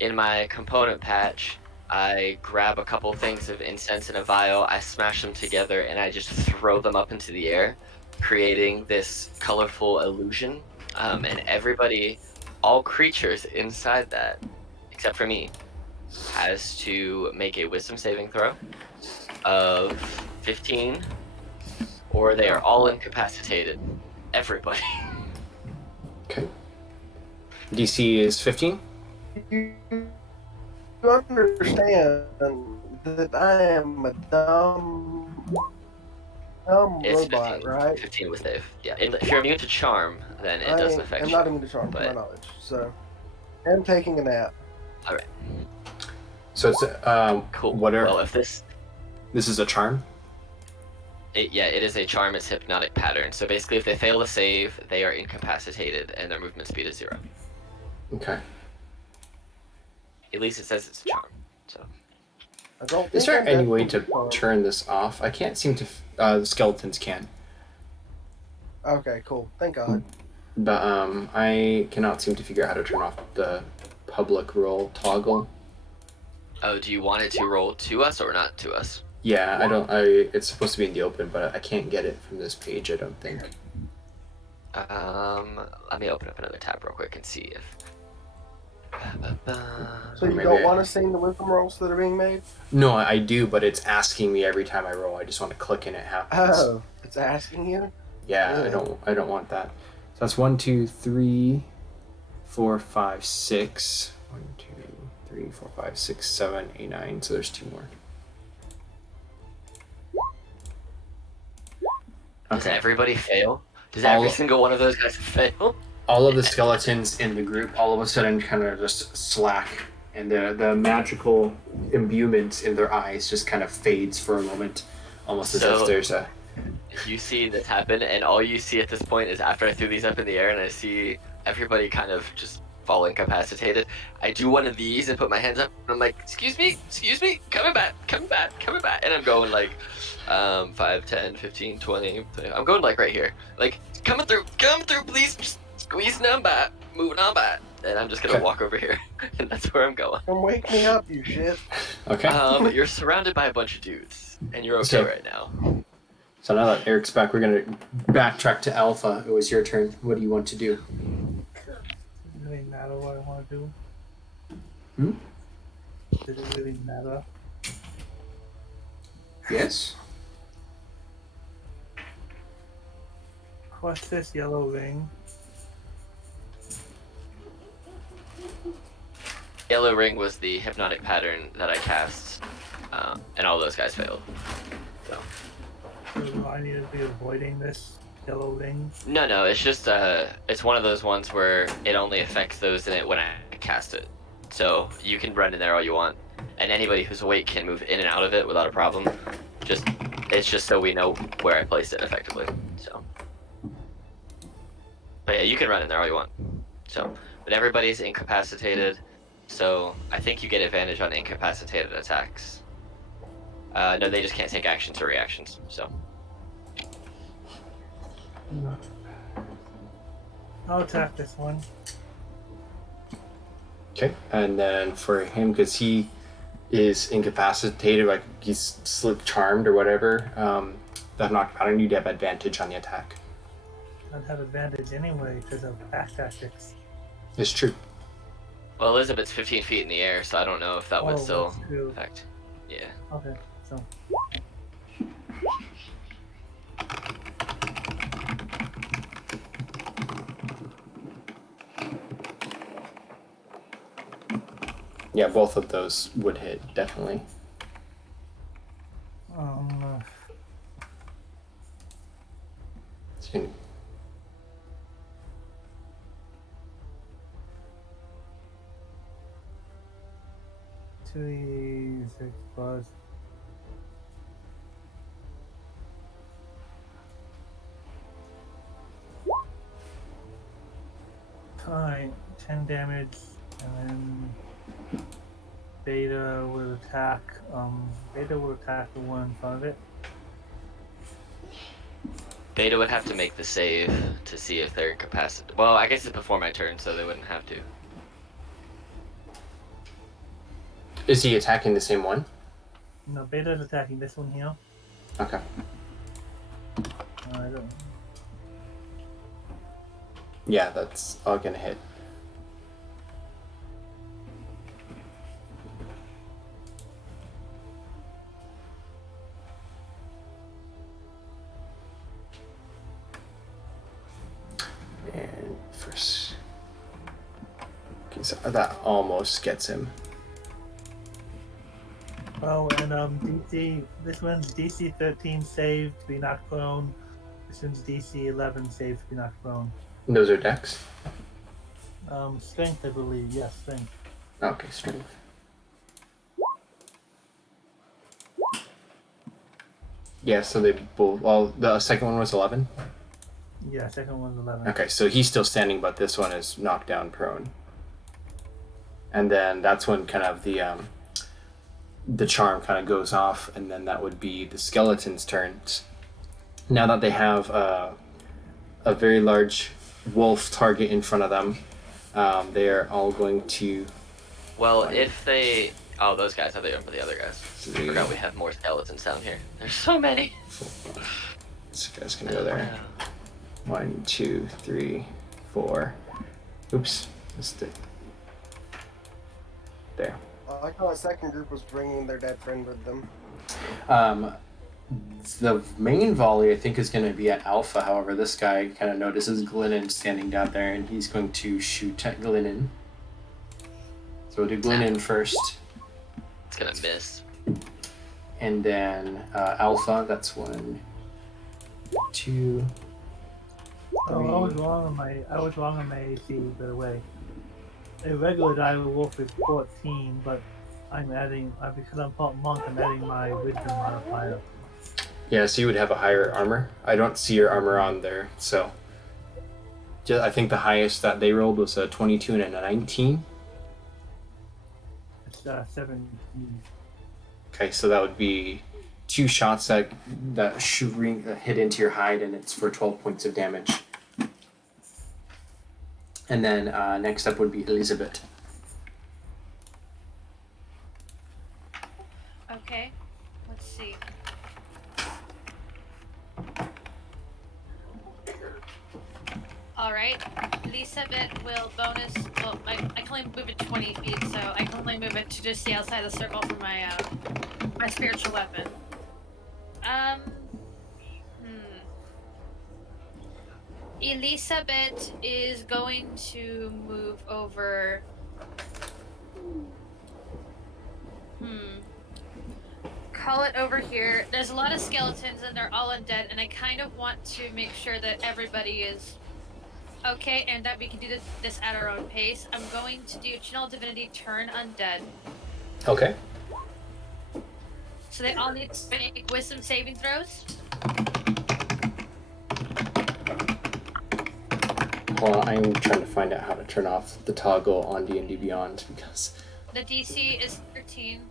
in my component patch, I grab a couple things of incense in a vial, I smash them together, and I just throw them up into the air, creating this colorful illusion. And everybody, all creatures inside that, except for me, has to make a wisdom saving throw of 15, or they are all incapacitated. Everybody. Okay. DC is 15. You understand that I am a dumb It's robot, 15, right? 15 with save. Yeah, and if you're immune to charm, then it doesn't affect I'm you. not immune to charm, to my but- knowledge. So, I'm taking a nap. All right, So it's cool. Whatever. Well, if this This is a charm. it is a charm. It's hypnotic pattern. So basically, if they fail to save, they are incapacitated, and their movement speed is 0. Okay. At least it says it's a charm. So I don't. Is think there I'm any way definitely to charmed. turn this off? I can't seem to. The skeletons can, Okay, cool. Thank God. but I cannot seem to figure out how to turn off the public roll toggle. oh, do you want it to roll to us or not to us? Yeah, I don't. It's supposed to be in the open, but I can't get it from this page. I don't think. Let me open up another tab real quick and see if. So you Maybe don't I- want to see the wisdom rolls that are being made? No, I do, but it's asking me every time I roll. I just want to click and it happens. Oh, it's asking you. Yeah, Yeah. I don't want that. So that's 1, 2, 3, 4, 5, 6. 1, 2, 3, 4, 5, 6, 7, 8, 9. So there's 2 more. Does Okay. everybody fail? Does All- every single one of those guys fail? All of the skeletons in the group all of a sudden kind of just slack, and the magical imbuement in their eyes just kind of fades for a moment, almost as So- if there's a. You see this happen, and all you see at this point is after I threw these up in the air and I see everybody kind of just fall incapacitated, I do one of these and put my hands up, and I'm like, excuse me, coming back, and I'm going like 5, 10, 15, 20, I'm going like right here. Like, coming through, please, just squeezing on by, moving on by. And I'm just gonna Okay. walk over here, and that's where I'm going. Come wake me up, you shit. Okay. You're surrounded by a bunch of dudes, and you're okay So- right now. So now that Eric's back, we're gonna backtrack to Alpha. It was your turn. What do you want to do? Does it really matter what I want to do? Hmm? Does it really matter? Yes. What's this yellow ring? Yellow ring was the hypnotic pattern that I cast, and all those guys failed. So Do I need to be avoiding this yellow ring? no, it's just it's one of those ones where it only affects those in it when I cast it. So you can run in there all you want, and anybody who's awake can move in and out of it without a problem. It's just so we know where I placed it effectively. So, but yeah, you can run in there all you want. So, but everybody's incapacitated. So I think you get advantage on incapacitated attacks. No, they just can't take actions or reactions. So I'll attack this one. Okay. And then for him, because he is incapacitated, like he's slip charmed or whatever, that knocked pattern, you'd have advantage on the attack. I'd have advantage anyway because of back tactics. It's true. well, Elizabeth's 15 feet in the air, so I don't know if that would Oh, still that's true. affect. Yeah. Okay, so Yeah, both of those would hit, definitely. um, So you can- two 6 plus. Alright, 10 damage, and then Beta will attack. Beta will attack the one in front of it. Beta would have to make the save to see if they're incapacitated. Well, I guess it's before my turn, so they wouldn't have to. Is he attacking the same one? No, Beta's attacking this one here. Okay. I don't. Yeah, that's all gonna hit. And first. Okay, so that almost gets him. Oh, and DC. This one's DC 13 save to be knocked prone. This one's DC 11 save to be knocked prone. And those are dex? Strength, I believe. Yes, strength. Okay, strength. Yeah, so they both. Well, the second one was 11. Yeah, second one's 11. Okay, so he's still standing, but this one is knocked down prone. And then that's when kind of the charm kind of goes off, and then that would be the skeleton's turn. Now that they have a very large wolf target in front of them, they are all going to. Well, if they... Oh, those guys. I thought they were for the other guys. Three. I forgot we have more skeletons down here. There's so many. This guy's gonna go there. 1, 2, 3, 4. Oops, missed it. There. I like how a second group was bringing their dead friend with them. The main volley, I think, is going to be at Alpha. However, this guy kind of notices Glennon standing down there, and he's going to shoot at Glennon. So we'll do Glennon first. It's gonna miss. And then Alpha, that's 1, 2, 3. Oh, I was wrong on my AC, by the way. A regular die wolf is 14, but I'm adding, because I'm part monk, I'm adding my wisdom modifier. Yeah, so you would have a higher armor. I don't see your armor on there, so. I think the highest that they rolled was a 22 and a 19. It's 17. Okay, so that would be 2 shots that hit into your hide, and it's for 12 points of damage. And then next up would be Elizabeth. Okay, let's see. Alright, Elizabeth will bonus. Well, I can only move it 20 feet, so I can only move it to just the outside of the circle for my my spiritual weapon. Elizabeth is going to move over. Call it over here. There's a lot of skeletons and they're all undead, and I kind of want to make sure that everybody is okay and that we can do this at our own pace. I'm going to do Channel Divinity Turn Undead. Okay. So they all need to make wisdom saving throws. Well, I'm trying to find out how to turn off the toggle on D&D Beyond because The DC is 13,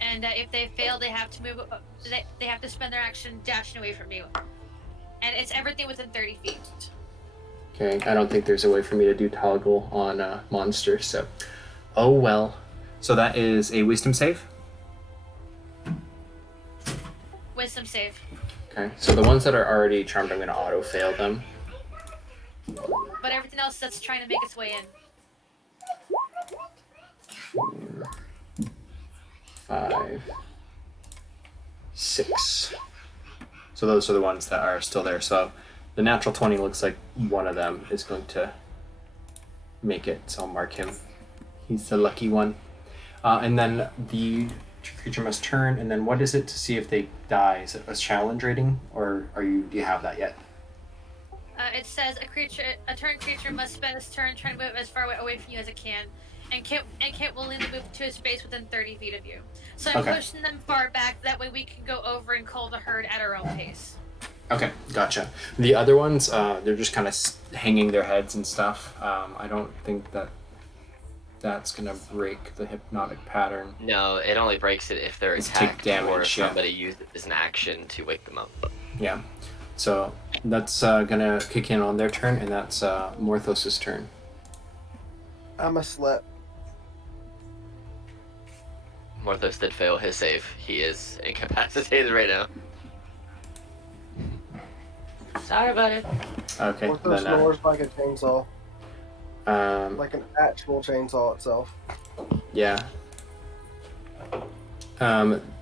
and if they fail, they have to move. They have to spend their action dashing away from you, and it's everything within 30 feet. okay, I don't think there's a way for me to do toggle on monsters, so oh well. So that is a wisdom save. Wisdom save. Okay, so the ones that are already charmed, I'm going to auto fail them. But everything else that's trying to make its way in. 5, 6. So those are the ones that are still there. So the natural 20 looks like one of them is going to make it. So I'll mark him. He's the lucky one. And then the creature must turn. And then what is it to see if they die? Is it a challenge rating, or do you have that yet? It says a turn creature must spend its turn trying to move as far away from you as it can. and can't willingly move to a space within 30 feet of you. So I'm Okay. pushing them far back. That way we can go over and cull the herd at our own pace. Okay, gotcha. The other ones, they're just kind of hanging their heads and stuff. I don't think that's gonna break the hypnotic pattern. No, it only breaks it if they're It's take attacked damage, or if yeah. somebody used it as an action to wake them up. Yeah. So that's gonna kick in on their turn, and that's Morthos' turn. I'm a slut. Morthos did fail his save. He is incapacitated right now. Sorry about it. Okay. What those Then, snores like a chainsaw, like like an actual chainsaw itself. yeah.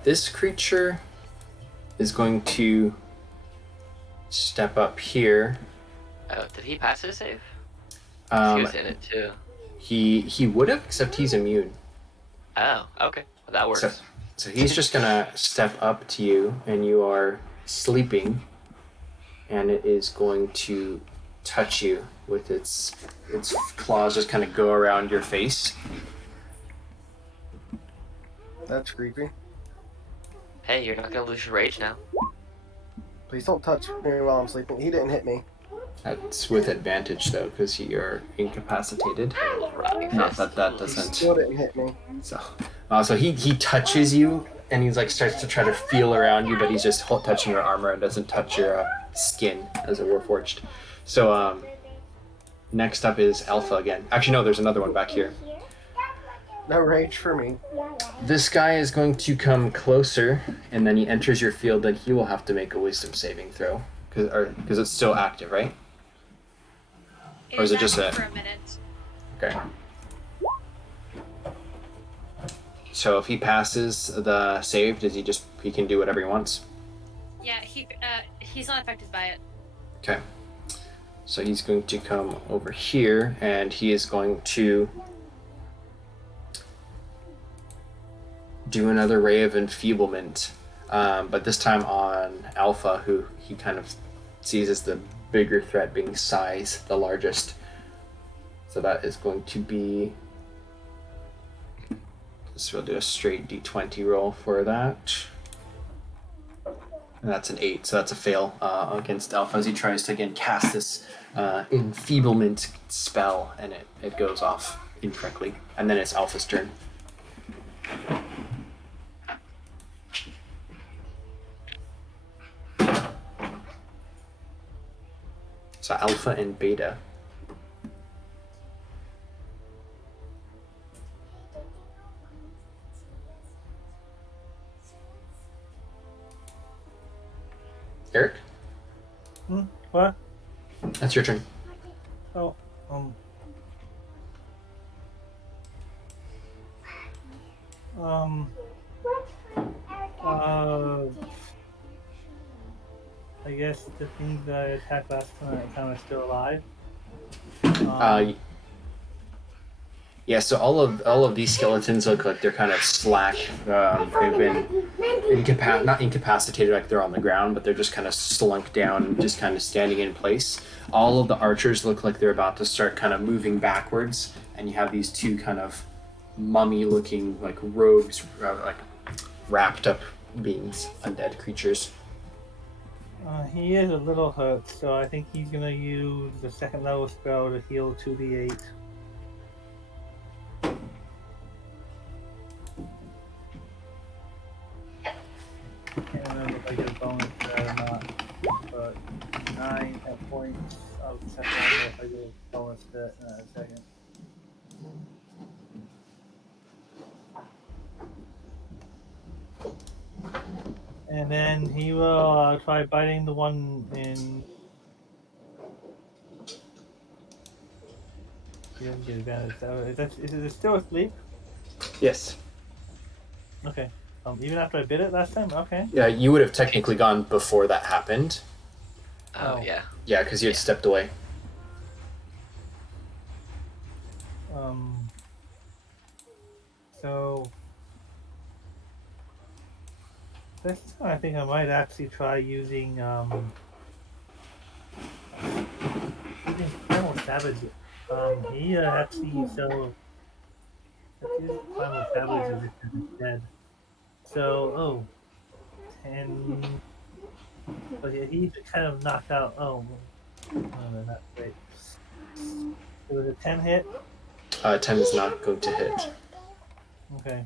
This creature is going to step up here. Oh, did he pass his save? He Um, was in it too. he would have, except he's immune. Oh, okay. Well, that works. So he's just gonna step up to you, and you are sleeping, and it is going to touch you with its claws. Just kind of go around your face. That's creepy. Hey, you're not gonna lose your rage now. Please don't touch me while I'm sleeping. He didn't hit me. That's with advantage though, because you're incapacitated. Rotting Not fist. that that He doesn't. still didn't hit me. So he touches you, and he's like starts to try to feel around you, but he's just touching your armor and doesn't touch your skin as it were forged. So next up is Alpha again. Actually, no, there's another one back here. No rage for me. This guy is going to come closer, and then he enters your field. Then he will have to make a Wisdom saving throw, because it's still active, right? Or is it just active a- for a minute? Okay. So if he passes the save, he can do whatever he wants? Yeah, he's not affected by it. Okay. So he's going to come over here, and he is going to do another ray of enfeeblement, but this time on Alpha, who he kind of sees as the bigger threat, being size the largest. So that is going to be. So we'll do a straight d20 roll for that. And that's an 8, so that's a fail against Alpha as he tries to again cast this enfeeblement spell, and it goes off incorrectly. And then it's Alpha's turn. So Alpha and Beta. Eric, What? that's your turn. Oh, I guess the thing that I attacked last time is still alive. Yeah, so all of these skeletons look like they're kind of slack. They've been not incapacitated like they're on the ground, but they're just kind of slunk down, just kind of standing in place. All of the archers look like they're about to start kind of moving backwards, and you have these two kind of mummy-looking like rogues, like wrapped up beings, undead creatures. He is a little hurt, so I think he's gonna use the second level spell to heal 2d8. Can't remember if I get a bonus to that or not, but 9 hit points. I'll check on if I get a bonus to that in a second. And then he will try biting the one in. He doesn't get advantage. Is it still asleep? Yes. Okay. Even after I bit it last time? Okay. Yeah, you would have technically gone before that happened. Oh, Oh. yeah. Yeah, because you had stepped away. So this time I think I might actually try using Primal Savage. He actually so Primal Savage is dead. So, 10. Oh, yeah, he's kind of knocked out. Oh, no, not great. It was a 10 hit. 10 is not going to hit. Okay.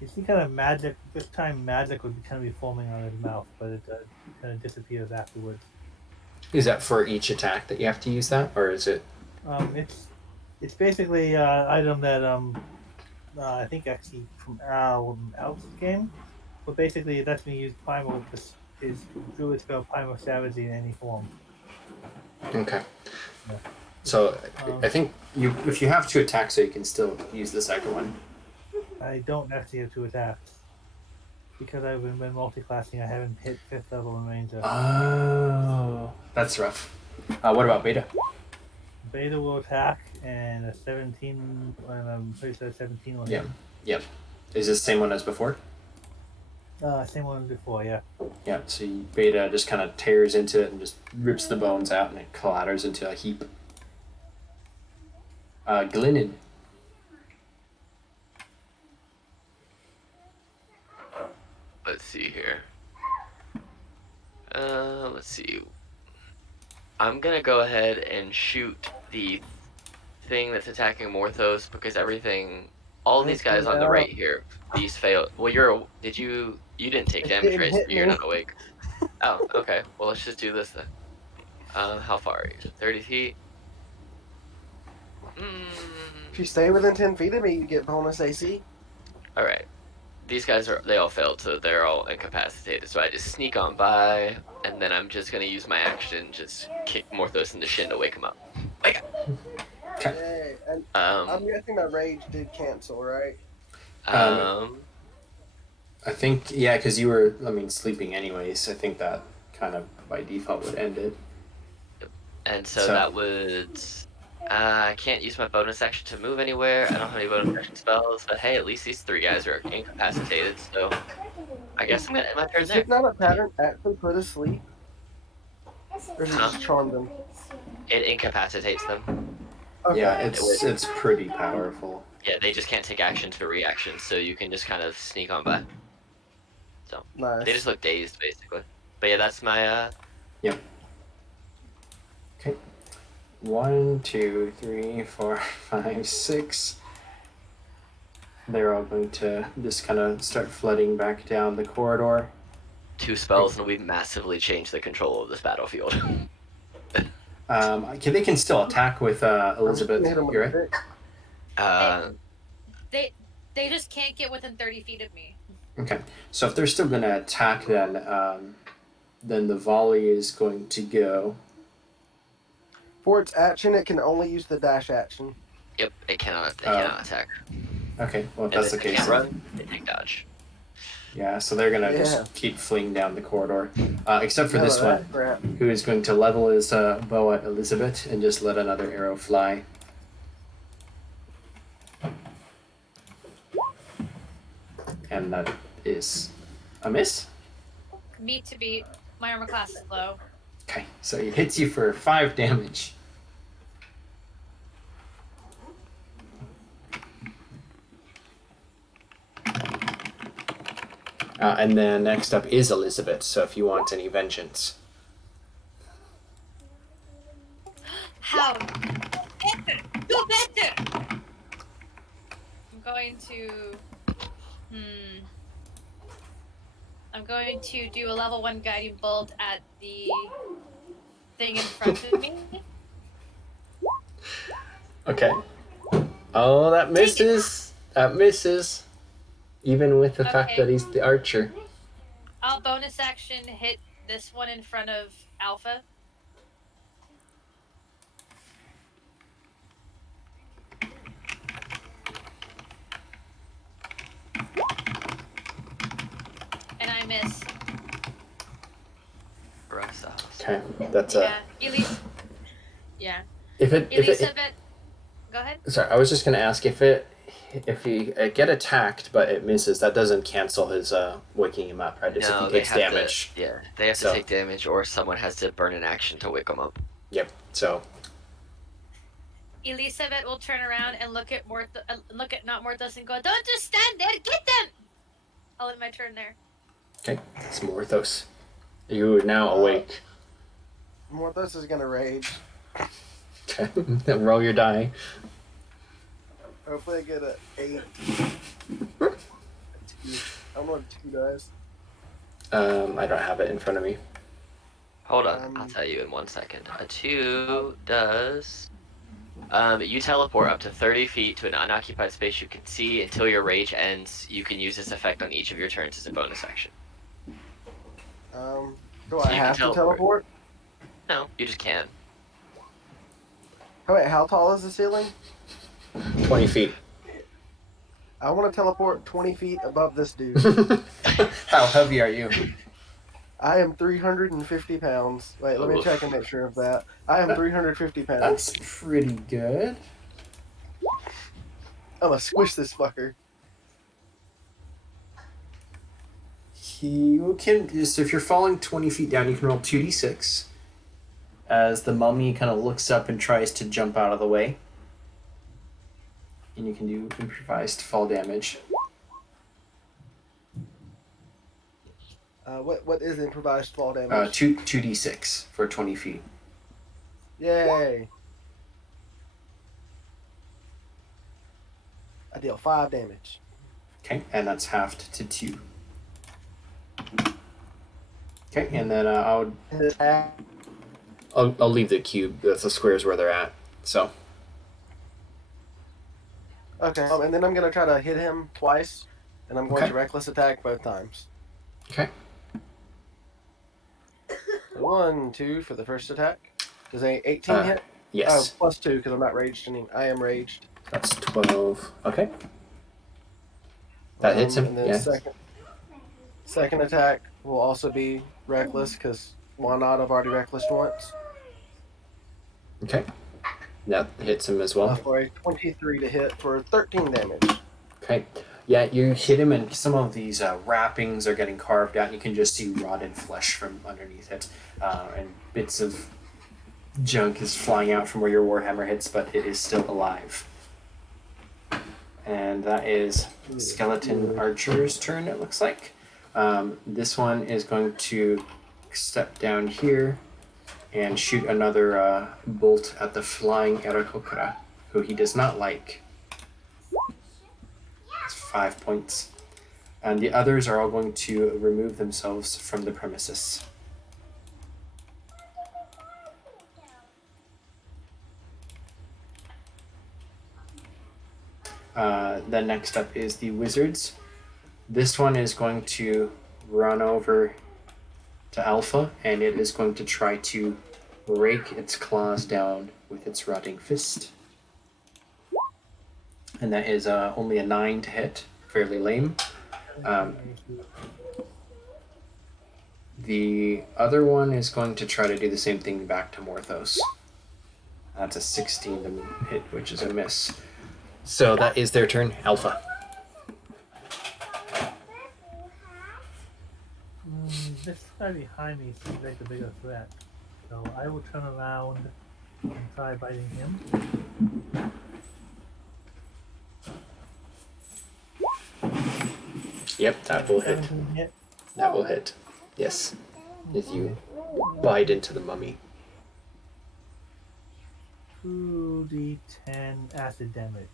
You see kind of magic. This time magic would kind of be forming on his mouth, but it kind of disappears afterwards. Is that for each attack that you have to use that, or is it? It's basically an item that I think actually from Al's game, but basically it lets me use primal his druid spell primal savage in any form. Okay. Yeah. So I think if you have 2 attacks, so you can still use the second one. I don't actually have 2 attacks because I've been multi-classing. I haven't hit 5th level in ranger. Oh, that's rough. What about Beta? Beta will attack and a 17. And I'm pretty sure 17 will hit. Yep. Is this the same one as before? Same one as before, yeah. Yeah. So Beta just kind of tears into it and just rips the bones out, and it clatters into a heap. Glynnin. Let's see here. Let's see. I'm gonna go ahead and shoot the thing that's attacking Morthos because all these guys on the right here, these failed. Well, you didn't take damage, right? So you're not awake. Oh, okay. Well, let's just do this then. How far are you? 30 feet? If you stay within 10 feet of me, you get bonus AC. Alright. These guys they all failed, so they're all incapacitated. So I just sneak on by, and then I'm just gonna use my action, just kick Morthos in the shin to wake him up. Wake up! Okay. And I'm guessing my rage did cancel, right? I think, yeah, because you were, sleeping anyways. I think that kind of by default would end it. And so that would... I can't use my bonus action to move anywhere. I don't have any bonus action spells, but hey, at least these 3 guys are incapacitated, so I guess I'm gonna end my turn Is there. it not a pattern actually put asleep? Or is it Huh? just charm them? It incapacitates them. Okay. Yeah, it's pretty powerful. Yeah, they just can't take action to reaction, so you can just kind of sneak on by. So Nice. they just look dazed, basically. But yeah, that's my Yep. Okay. 1, 2, 3, 4, 5, 6. They're all going to just kind of start flooding back down the corridor. 2 spells, and we massively change the control of this battlefield. They can still attack with Elizabeth. Hit 'em with You're a right. stick. They just can't get within 30 feet of me. Okay. So if they're still going to attack, then the volley is going to go. For its action, it can only use the dash action. Yep, it cannot attack. Okay. Well, if And that's the if they case. can't run, they take dodge. Yeah. So they're gonna Yeah. just keep fleeing down the corridor, except for None this of that one, crap. who is going to level his bow at Elizabeth and just let another arrow fly. And that is a miss. Me to beat. My armor class is low. Okay, so he hits you for 5 damage. And then next up is Elizabeth, so if you want any vengeance. How? Better! Do better! I'm going to do a level 1 guiding bolt at the thing in front of me. Okay. Oh, that misses! That misses! Even with the fact Okay. that he's the archer. I'll bonus action hit this one in front of Alpha. And I miss. Okay, that's Yeah. Yeah. If it Elizabeth. Go ahead. sorry, I was just gonna ask if he get attacked but it misses, that doesn't cancel his waking him up, right? It's if he takes damage. They have to take damage, or someone has to burn an action to wake them up. Yep. So Elizabeth will turn around and look at not Morthos and go, "Don't just stand there, get them!" I'll end my turn there. Okay, it's Morthos. You are now awake. Morthos is gonna rage. Okay, then roll your die. Hopefully I get a 8. A 2. I don't know what 2 does. I don't have it in front of me. Hold on, I'll tell you in 1 second. A 2 does. You teleport up to 30 feet to an unoccupied space you can see until your rage ends. You can use this effect on each of your turns as a bonus action. Do I have to teleport? No, you just can. Oh, wait, how tall is the ceiling? 20 feet. I want to teleport 20 feet above this dude. How heavy are you? I am 350 pounds. Wait, let me check and make sure of that. I am 350 pounds. That's pretty good. I'm gonna squish this fucker. You can, so if you're falling 20 feet down, you can roll 2d6 as the mummy kind of looks up and tries to jump out of the way. And you can do improvised fall damage. What is improvised fall damage? 2d6 for 20 feet. Yay! I deal 5 damage. Okay, and that's halved to 2. Okay, and then I'll leave the cube. The squares where they're at. So. Okay, and then I'm gonna try to hit him twice, and I'm going to reckless attack both times. Okay. 1, 2 for the first attack. Does a 18 hit? Yes. Oh, +2 because I'm not raged. I am raged. That's 12. Okay. That hits him. And then Yes. second attack will also be reckless because why not? I've already reckless once. Okay. That hits him as well. For a 23 to hit for 13 damage. Okay. Yeah, you hit him, and some of these wrappings are getting carved out, and you can just see rotted flesh from underneath it. And bits of junk is flying out from where your warhammer hits, but it is still alive. And that is Skeleton Archer's turn, it looks like. This one is going to step down here and shoot another bolt at the flying Erakokra, who he does not like. It's 5 points. And the others are all going to remove themselves from the premises. Then next up is the wizards. This one is going to run over to Alpha, and it is going to try to rake its claws down with its rotting fist. And that is only a 9 to hit, fairly lame. The other one is going to try to do the same thing back to Morthos. That's a 16 to hit, which is a miss. So that is their turn. Alpha. This guy behind me seems like the bigger threat. So I will turn around and try biting him. Yep, that will hit. Hit. That will hit. Yes. As you bite into the mummy. 2d10 acid damage.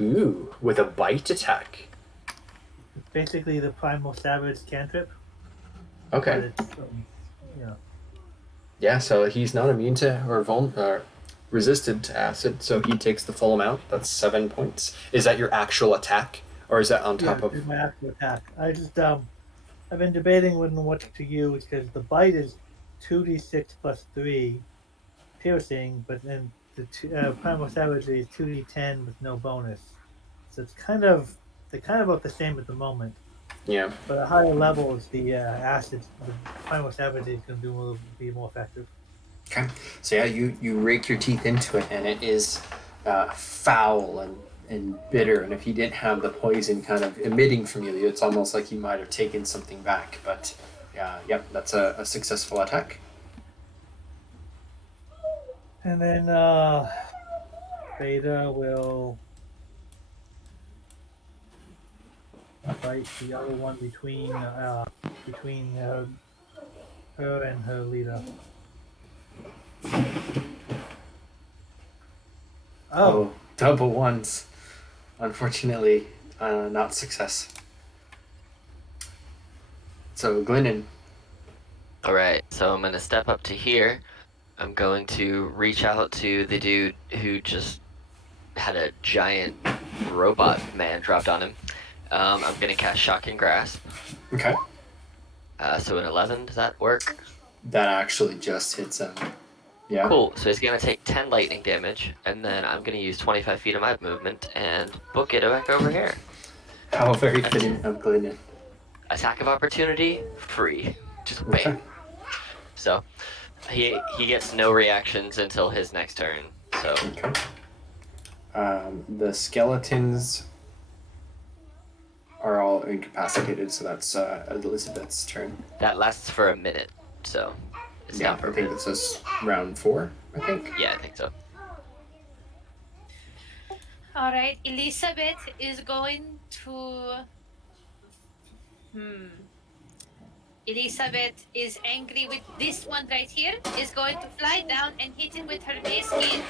Ooh, with a bite attack. It's basically the primal savage cantrip. Okay. But it's, Yeah, so he's not immune to or resistant to acid, so he takes the full amount. That's 7 points. Is that your actual attack, or is that on top of? It's my actual attack. I just I've been debating what to use because the bite is 2d6 plus 3 piercing, but then the primal savage is 2d10 with no bonus. So it's they're kind of about the same at the moment. Yeah. But at higher levels, the acid, the primal savage is going to be more effective. Okay. So yeah, you rake your teeth into it, and it is foul and bitter. And if you didn't have the poison kind of emitting from you, it's almost like you might have taken something back. But yep, that's a successful attack. And then Beta will fight the other one between her and her leader. Oh, Double ones. Unfortunately, not success. So, Glennon. Alright, so I'm gonna step up to here. I'm going to reach out to the dude who just had a giant robot man dropped on him. I'm gonna cast Shocking Grasp. Okay. So an 11, does that work? That actually just hits him. Yeah. Cool, so he's gonna take 10 lightning damage, and then I'm gonna use 25 feet of my movement and book it back over here. How very fitting of Glennon. Attack of opportunity, free. Just bam. Okay. So he gets no reactions until his next turn. So Okay. The skeletons are all incapacitated, so that's Elizabeth's turn. that lasts for a minute. So it's Yeah, not for I a think minute. this is round 4, I think. Yeah, I think so. All right, Elizabeth is going to. Elizabeth is angry with this one right here. Is going to fly down and hit him with her mace key.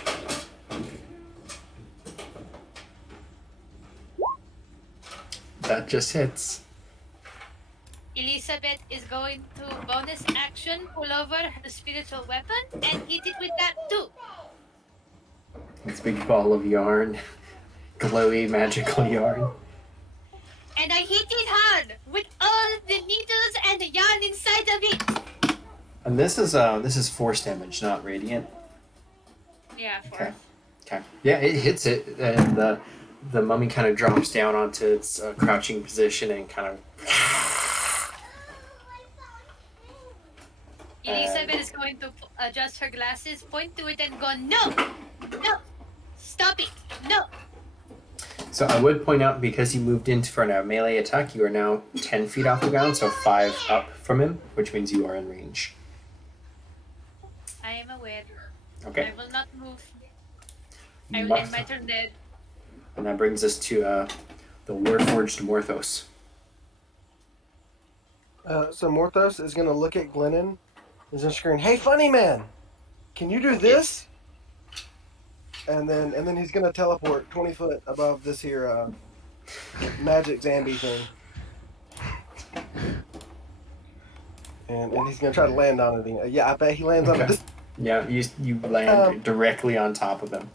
That just hits. Elizabeth is going to bonus action pull over her spiritual weapon and hit it with that too. This big ball of yarn. Glowy, magical yarn. And I hit it hard with all the needles and the yarn inside of it. And this is force damage, not radiant. Yeah, Okay. Okay. Yeah, it hits it, and the mummy kind of drops down onto its crouching position and kind of. Elizabeth is going to adjust her glasses, point to it, and go, no, stop it, no. So I would point out, because you moved in for a melee attack, you are now 10 feet off the ground, so 5 up from him, which means you are in range. I am aware. Okay. I will not move. I will end my turn dead. And that brings us to the Warforged Morthos. So Morthos is gonna look at Glennon. He's gonna scream, "Hey, funny man, can you do this?" And then he's gonna teleport 20 foot above this here magic Zambi thing. And he's gonna try to land on it. Yeah, I bet he lands on Okay. it. Yeah, you land directly on top of him.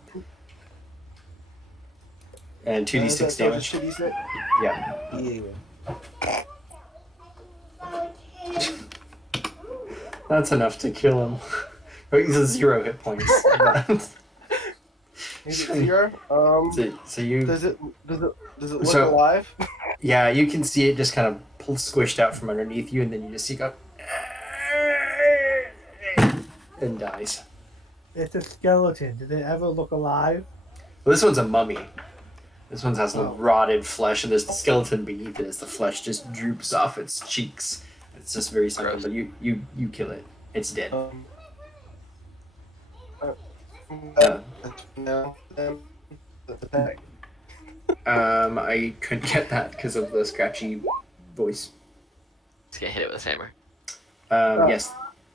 And 2d6 damage. Yeah. Yeah. That's enough to kill him. He's a 0 hit points. He's at 0. So you. Does it look So- alive? Yeah, you can see it just kind of squished out from underneath you, and then you just see it go. And dies. it's a skeleton. Did it ever look alive? Well, this one's a mummy. This one has Oh. rotted flesh, and there's the skeleton beneath it as the flesh just droops off its cheeks. It's just very simple, Gross. but you kill it. It's dead. No. Attack. I couldn't get that because of the scratchy voice. He's gonna hit it with his hammer. Yes.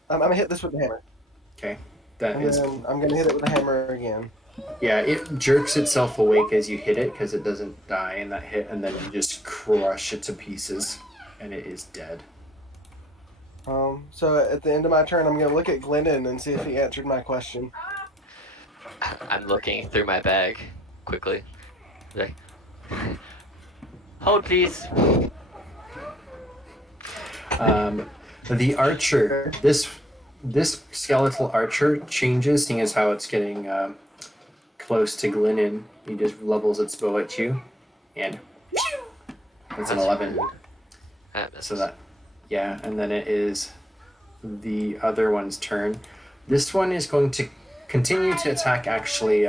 I'm gonna hit this with the hammer. Okay. That And is. then I'm gonna hit it with the hammer again. Yeah, it jerks itself awake as you hit it because it doesn't die in that hit, and then you just crush it to pieces, and it is dead. So at the end of my turn, I'm gonna look at Glennon and see if he answered my question. I'm looking through my bag quickly. Like, hold please. The archer, this skeletal archer changes, seeing as how it's getting close to Glennon. He just levels its bow at you, and that's an 11. So that, yeah, and then it is the other one's turn. This one is going to continue to attack actually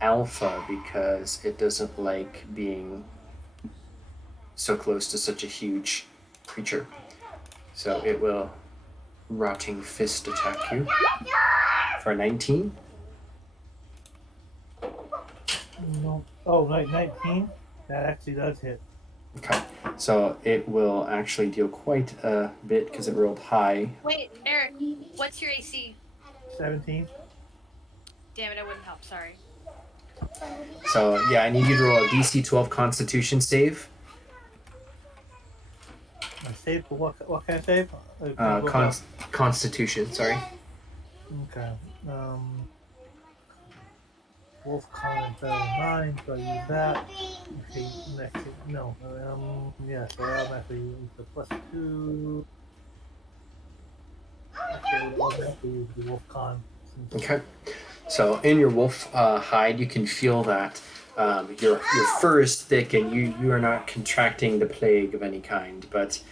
Alpha because it doesn't like being so close to such a huge creature. So it will Rotting Fist attack you for 19. No. Oh, right, 19. That actually does hit. Okay. So it will actually deal quite a bit because it rolled high. Wait, Eric, what's your AC? 17. Damn it, I wouldn't help. Sorry. So yeah, I need you to roll a DC 12 Constitution save. I save for what kind of save? Constitution. Sorry. Okay. Wolf con is better than mine, so I use that. Okay, next. No. Yeah, so I'll actually use the +2. Okay, I'll actually use the wolf con. Okay. So in your wolf hide, you can feel that your fur is thick and you are not contracting the plague of any kind, but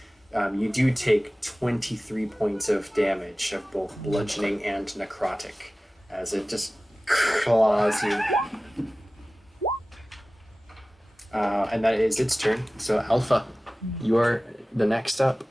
you do take 23 points of damage of both bludgeoning and necrotic as it just claws you. And that is its turn. So Alpha, you're the next up.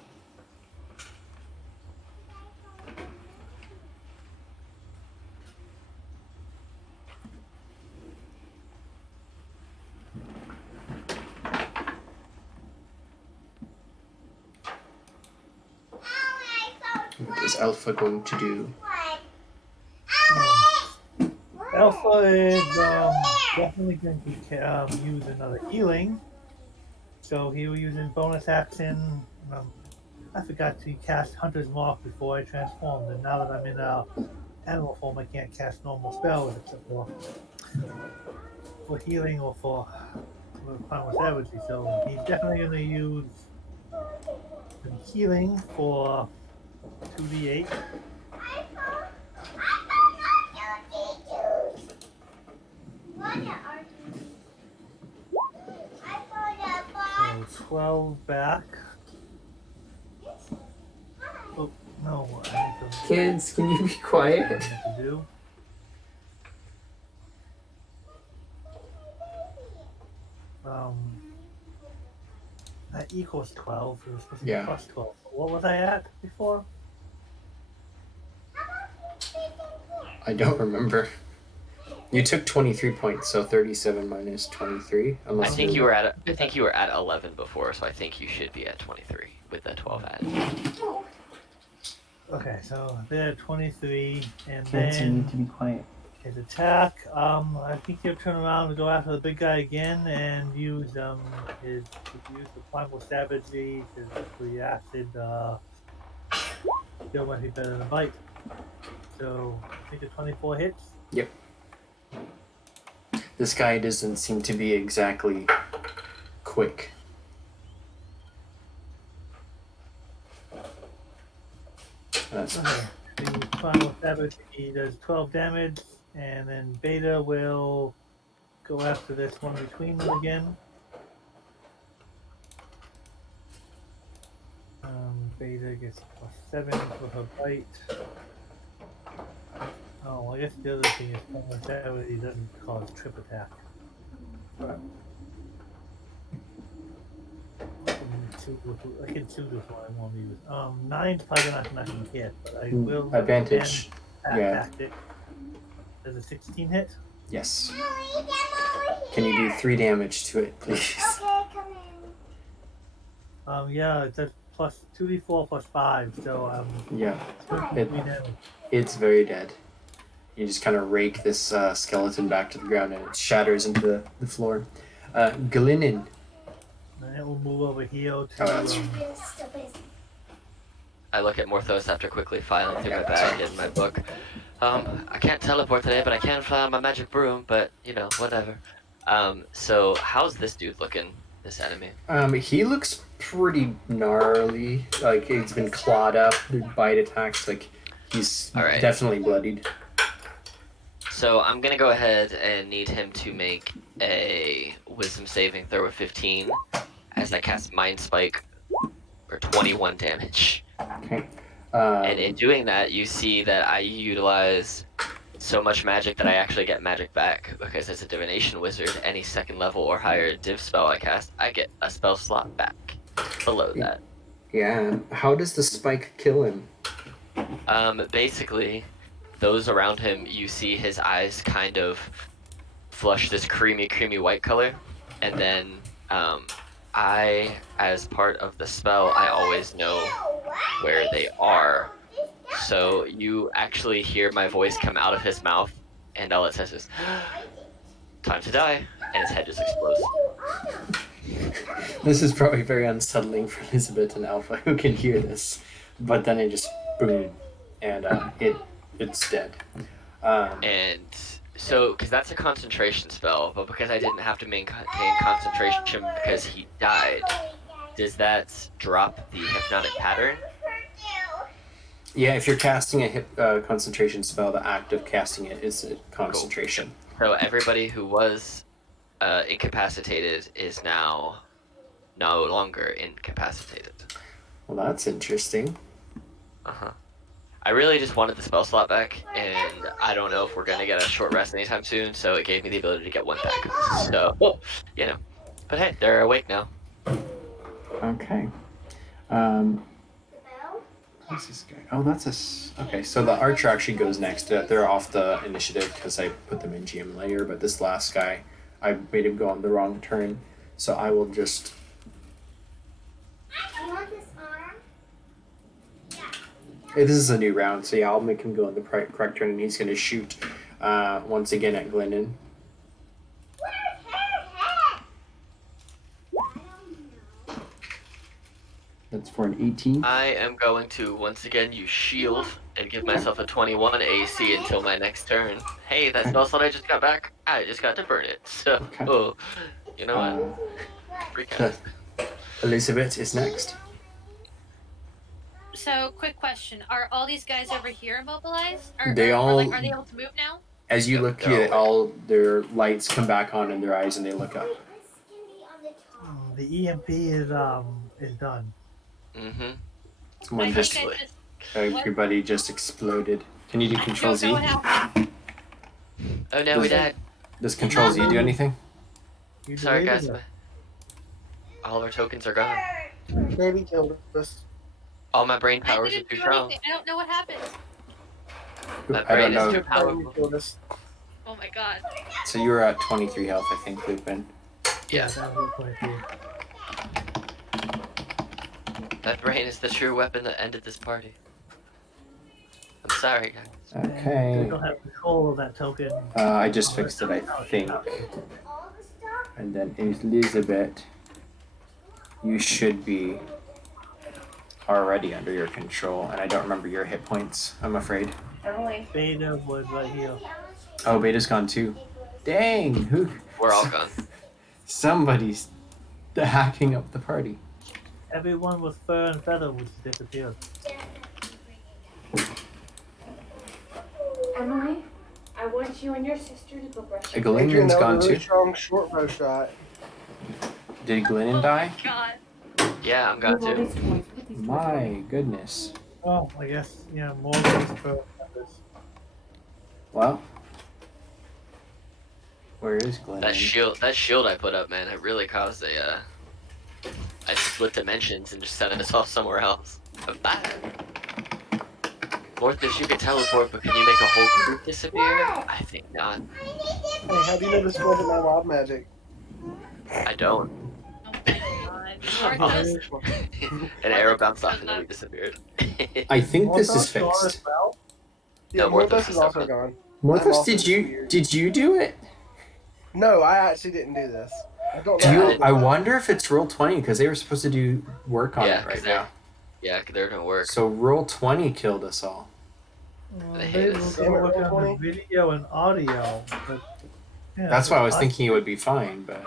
What is Alpha going to do? Alpha is definitely going to use another healing. So he will use his bonus action. I forgot to cast Hunter's Mark before I transformed, and now that I'm in animal form, I can't cast normal spells except for healing or for primal savagery. So he's definitely going to use some healing for 2d8. So 12 back. Oh, no, I need to... Kids, can you be quiet? I need to do. That equals 12. It was supposed to be Yeah. plus 12. What was I at before? I don't remember. You took 23 points, so 37 minus 23. I Unless think you were at 11 before, so I think you should be at 23 with the 12 added. Okay, so they're at 23, and Kids, you need then to be quiet. his attack. I think he'll turn around and go after the big guy again, and use the primal savagery to the acid. Still might be better than a bite. So I think the 24 hits. Yep. This guy doesn't seem to be exactly quick. That's Okay. The primal savagery does 12 damage, and then Beta will go after this one between them again. Beta gets +7 for her bite. Oh, I guess the other thing is primal savagery doesn't cause trip attack. I can choose which one I want to use. 9's probably not gonna hit, but I will advantage. Yeah. tactic. Does a 16 hit? Yes. Can you do 3 damage to it, please? Yeah, it does plus 2d4 plus 5, so Yeah. It, 3 damage. it's very dead. You just kind of rake this skeleton back to the ground and it shatters into the floor. Glinin. And it will move over here to. Oh, that's I look at Morthos after quickly filing through my bag and my book. I can't teleport today, but I can fly on my magic broom, but, you know, whatever. So how's this dude looking, this enemy? He looks pretty gnarly. Like, he's been clawed up through bite attacks. Like, he's All right. definitely bloodied. So I'm gonna go ahead and need him to make a wisdom saving throw of 15 as I cast Mind Spike for 21 damage. Okay. And in doing that, you see that I utilize so much magic that I actually get magic back, because as a divination wizard, any second level or higher div spell I cast, I get a spell slot back below that. Yeah. How does the spike kill him? Basically, those around him, you see his eyes kind of flush this creamy white color, and then I, as part of the spell, I always know where they are. So you actually hear my voice come out of his mouth, and all it says is, "Time to die," and his head just explodes. This is probably very unsettling for Elizabeth and Alpha, who can hear this. But then it just boom, and it's dead. And so, because that's a concentration spell, but because I didn't have to maintain concentration because he died, does that drop the hypnotic pattern? Yeah, if you're casting a concentration spell, the act of casting it is a concentration. Cool. So everybody who was incapacitated is now no longer incapacitated. Well, that's interesting. I really just wanted the spell slot back, and I don't know if we're gonna get a short rest anytime soon, so it gave me the ability to get one back. So, you know. But hey, they're awake now. Okay. Who's this guy? Oh, that's okay, so the archer actually goes next. They're off the initiative because I put them in GM layer, but this last guy, I made him go on the wrong turn, so I will just... You want this arm? Hey, this is a new round, so yeah, I'll make him go on the correct turn, and he's going to shoot once again at Glennon. That's for an 18. I am going to once again use shield and give myself a 21 AC until my next turn. Hey, that spell slot I just got back, I just got to burn it. So, you know what? Freak out. Elizabeth is next. So, quick question: are all these guys over here immobilized? Are they able to move now? As you look, all their lights come back on in their eyes, and they look up. The EMP is done. Someone just everybody just exploded. Can you do Control Z? What happened? Oh no, we died. Does Control Z do anything? Sorry guys, all of our tokens are gone. Baby killed us. All my brain powers are didn't too do strong. anything. I don't know what happened. My I brain don't is know. too powerful. Killed us. Oh my god. So you were at 23 health, I think, Lupin. Yeah. That was 22. That brain is the true weapon that ended this party. I'm sorry, guys. Okay. They don't have control of that token. I just fixed it, I think. And then Elizabeth, you should be already under your control, and I don't remember your hit points, I'm afraid. Beta was right here. Oh, Beta's gone too. Dang, who? We're all gone. Somebody's hacking up the party. Everyone with fur and feather would disappear. Emily, I want you and your sister to go brush your Adrian, Glennon's that gone was a really too. strong short bow shot. Did Glennon die? God. Yeah, I'm gone too. My goodness. Oh, I guess, yeah, more of these fur and feathers. Well, where is Glennon? That shield I put up, man, it really caused I split dimensions and just sent us off somewhere else. Bye. Morthus, you can teleport, but can you make a whole group disappear? I think not. Hey, how do you know this wasn't my wild magic? I don't. Oh my god. Oh. Arthas, An arrow bounced off and then we disappeared. I think this is Morthos gone fixed. as well? Yeah, No, Morthos Morthos is is also not. gone. Morthos, did you do it? No, I actually didn't do this. I don't Do know. you? I wonder if it's roll 20 because they were supposed to do work on Yeah, it right 'cause now. Yeah, they're gonna work. So roll 20 killed us all. They They hate were us. going to work Damn it, on the 20. video and audio. But, yeah, That's why I was thinking it would be fine, but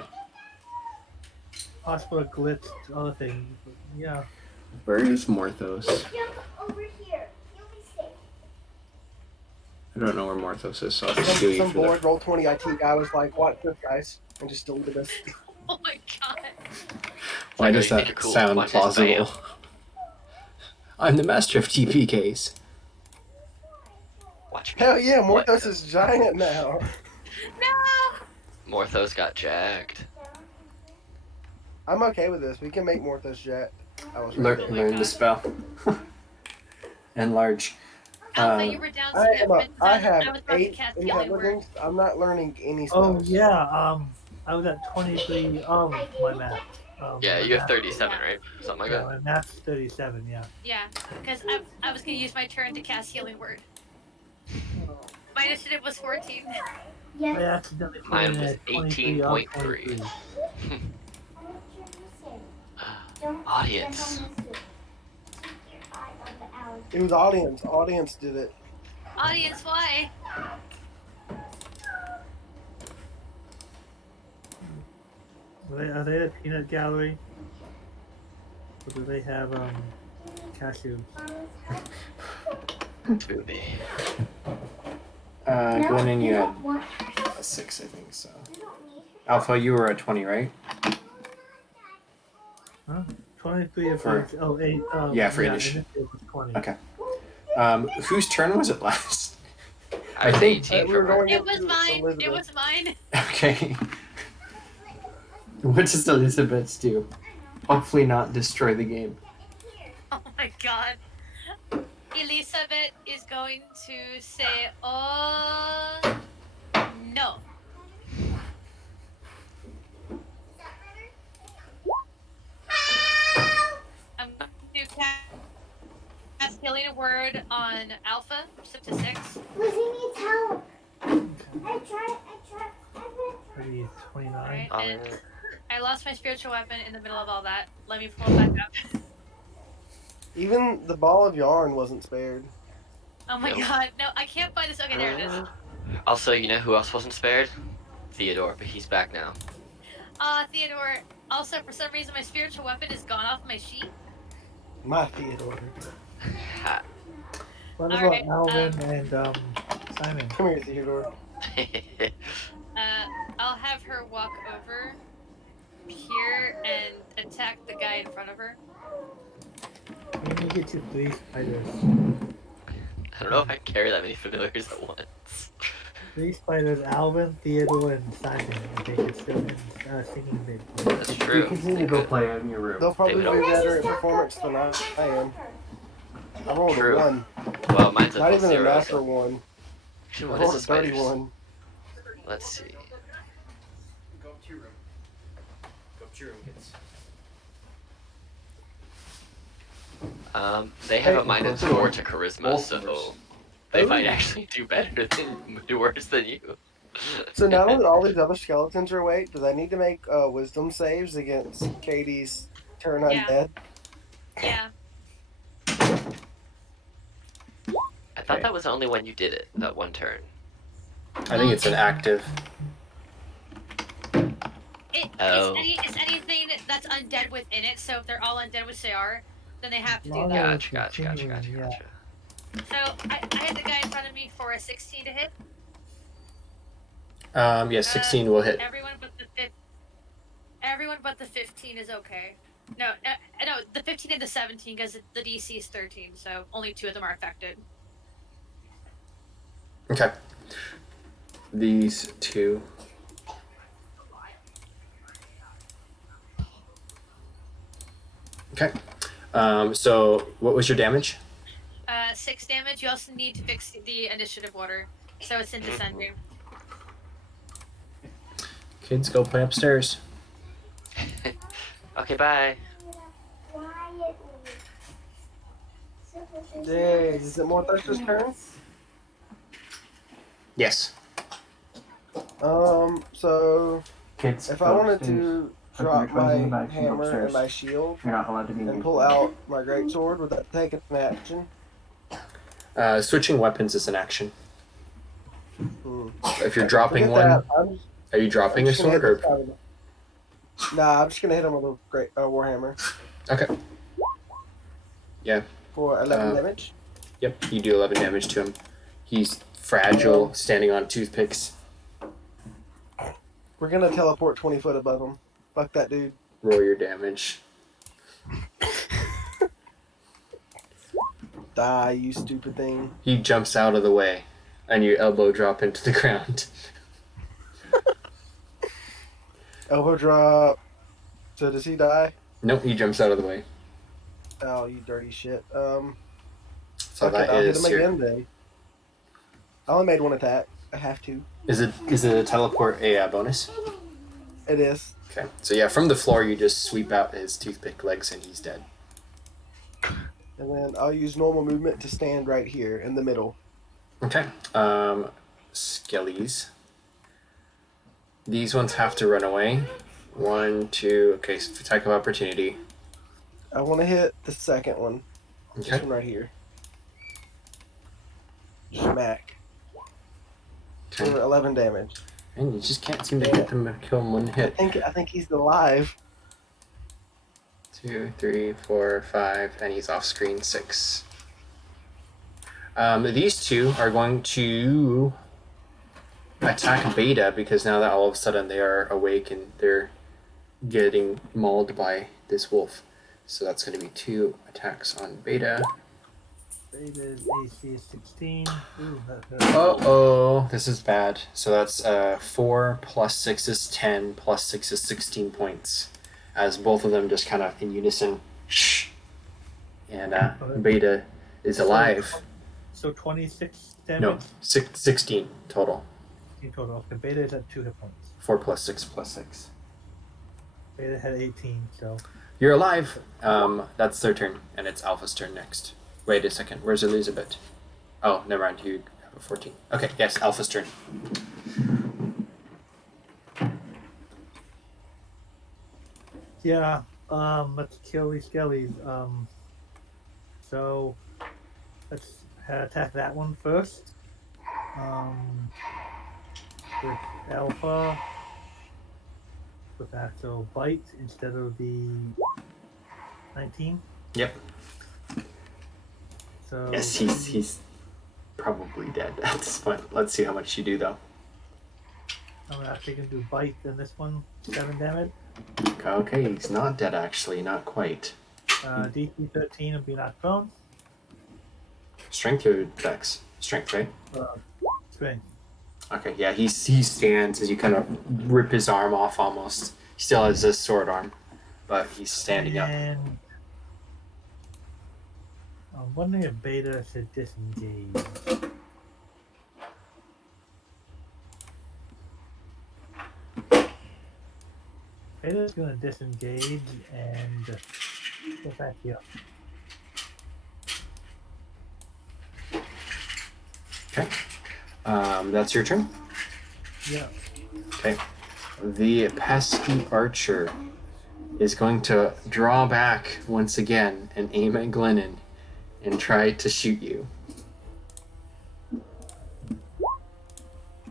Possible glitch, other things. But yeah. where is Morthos? Jump over here. You'll be safe. I don't know where Morthos is, so I'll just do you Some for bored the... roll 20 IT guy was like, "Watch this, guys," and just deleted us. oh my god. Why Like, does oh, you think that you're cool, sound watch this, plausible? I'm the master of TPKs. Watch me. Hell yeah, What? Morthos is giant now. No! Morthos got jacked. I'm okay with this. We can make Morthos jet. I was Learn, right my learn the God. spell. Enlarge. Alpha, you were down I significant. I I have was about to 8 cast Healing Word. intelligence. I'm not learning any Oh spells. yeah. I was at 23 of my math. Yeah, my you have math- 37, Yeah. right? Something like Yeah, that. my math's 37. Yeah. Yeah, because I was gonna use my turn to cast Healing Word. My initiative was 14. I accidentally put Mine in was a 23 of 18.3. 23. Audience. It was audience. Audience did it. Audience, why? Are they a peanut gallery? Or do they have cashews? Smoothie. Glennon, you had a 6, I think so. Alpha, you were a 20, right? Huh? 23 of For- 8. yeah, for initiative. initiative was 20. Okay. Whose turn was it last? I was think- 18 We were for mine. going It up was to mine. It Elizabeth. was mine. Okay. What does Elizabeth do? Hopefully not destroy the game. Oh my god. Elizabeth is going to say, "Oh no." I'm going to cast Healing Word on Alpha, up to 6. Lizzie needs help. I tried. Maybe 29. Alright, Oh, and yeah. I lost my spiritual weapon in the middle of all that. Let me pull it back up. Even the ball of yarn wasn't spared. Oh my Nope. god, no, I can't find this. Okay, there it is. Also, you know who else wasn't spared? Theodore, but he's back now. Theodore, also for some reason my spiritual weapon is gone off my sheet. My Theodore. Ha. What about Alright, Alvin and Simon? Come here, Theodore. I'll have her walk over here and attack the guy in front of her. You need to get you 3 spiders. I don't know if I can carry that many familiars at once. 3 spiders, Alvin, Theodore, and Simon. And they could still end singing big. That's You true. continue to go play in your room. They'll probably David, be better at performance than I am. I rolled True. a 1. Well, mine's a Not plus even a 0. natural So. 1. Actually, I what is rolled the a spiders? 31. Let's see. Go up to your room. Go up to your room, kids. They have Hey, a minus close the 4 door. to charisma, Both so doors. they might actually do better than do worse than you. So now that all these other skeletons are awake, do they need to make wisdom saves against Katie's turn Yeah. undead? Yeah. I thought that was only when you did it, that one turn. I think it's an active. Oh. It's anything that's undead within it, so if they're all undead, which they are, then they have to do Long that. as Gotcha. continuing, yeah. So I had the guy in front of me for a 16 to hit. Yeah, 16 will hit. Everyone but the 15 is okay. No, the 15 and the 17 because the DC is 13, so only 2 of them are affected. Okay. These 2. Okay. So what was your damage? 6 damage. You also need to fix the initiative order, so it's in descending. Kids, go play upstairs. Okay, bye. Yay, is it more Thurston's turn? Yes. So Kids, if I wanted to drop my hammer and my shield you're not allowed to be and pull out my greatsword, would that take an action? Switching weapons is an action. Hmm. If you're dropping Forget one, that. are you dropping a just gonna sword hit or? this guy with Nah, I'm just gonna hit him with a great warhammer Okay. Yeah. for 11 damage. Yep. You do 11 damage to him. He's fragile, standing on toothpicks. We're gonna teleport 20 foot above him. Fuck that dude. Roll your damage. Die, you stupid thing. He jumps out of the way, and you elbow drop into the ground. Elbow drop. So does he die? Nope, he jumps out of the way. Oh, you dirty shit. So that I'll hit is him your. again then. I only made one attack. I have to. Is it a teleport a bonus? It is. Okay. So yeah, from the floor you just sweep out his toothpick legs and he's dead. And then I'll use normal movement to stand right here in the middle. Okay. Skellies. These ones have to run away. 1, 2. Okay, so attack of opportunity. I want to hit the second one. Okay. This one right here. Smack. Okay. For 11 damage. And you just can't seem to get them to kill him one hit. I think he's alive. 2, 3, 4, 5, and he's off screen 6. These two are going to attack Beta because now that all of a sudden they are awake and they're getting mauled by this wolf. So that's going to be 2 attacks on Beta. Beta's AC is 16. Ooh, Uh-oh, this is bad. So that's 4 plus 6 is 10, plus 6 is 16 points. As both of them just kind of in unison. Shh. And Beta is alive. So 26 damage? No, 16 total. In total. Okay, Beta is at 2 hit points. 4 plus 6 plus 6. Beta had 18, so... You're alive. That's their turn, and it's Alpha's turn next. Wait a second, where's Elizabeth? Oh, never mind, you have a 14. Okay, yes, Alpha's turn. Yeah, let's kill these skellies. So, let's attack that one first. With Alpha. With that, so bite instead of the 19. Yep. So Yes, he's probably dead at this point. Let's see how much you do, though. I'm actually gonna do bite then this one, 7 damage. Okay, he's not dead, actually. Not quite. DC 13 and be knocked prone. Strength or dex? Strength, right? Strength. Okay, yeah, he stands as you kind of rip his arm off almost. He still has his sword arm, but he's standing up. And I'm wondering if Beta should disengage. Beta's gonna disengage and go back here. Okay. That's your turn? Yeah. Okay. The pesky archer is going to draw back once again and aim at Glennon and try to shoot you.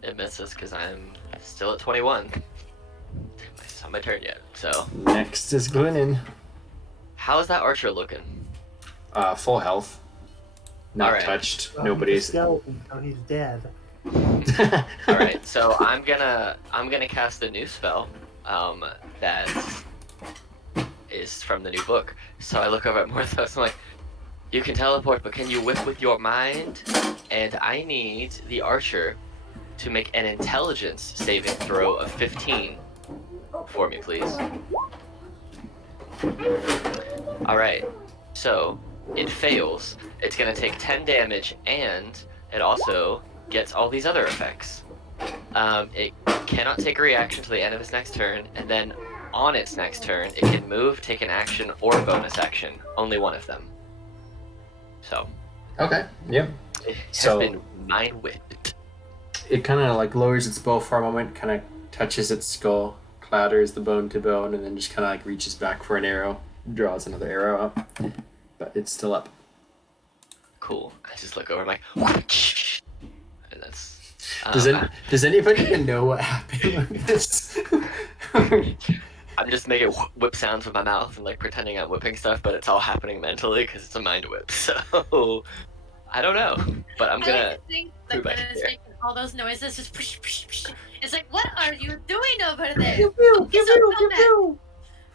It misses because I'm still at 21. It's not my turn yet, so. Next is Glennon. How is that archer looking? Full health. Not Alright. touched. Well, Nobody's. he's a skeleton, so he's dead. Alright, so I'm gonna cast a new spell that is from the new book. So I look over at Morthos, I'm like, you can teleport, but can you whip with your mind? And I need the archer to make an intelligence saving throw of 15 for me, please. Alright, so it fails. It's gonna take 10 damage, and it also gets all these other effects. It cannot take a reaction till the end of its next turn, and then on its next turn, it can move, take an action, or bonus action. Only one of them. So, Okay, yep. it has So- been mind whipped. It kind of like lowers its bow for a moment, kind of touches its skull, clatters the bone to bone, and then just kind of like reaches back for an arrow, draws another arrow up. But it's still up. Cool. I just look over, I'm like, whoosh, and that's. Does anybody even know what happened with this? I'm just making whip sounds with my mouth and like pretending I'm whipping stuff, but it's all happening mentally because it's a mind whip. So I don't know, but I'm I gonna. like to think that move back Glennon is here. making all those noises, just push, push, push. It's like, what are you doing over there? Pew, pew, Focus pew, on pew, combat. pew.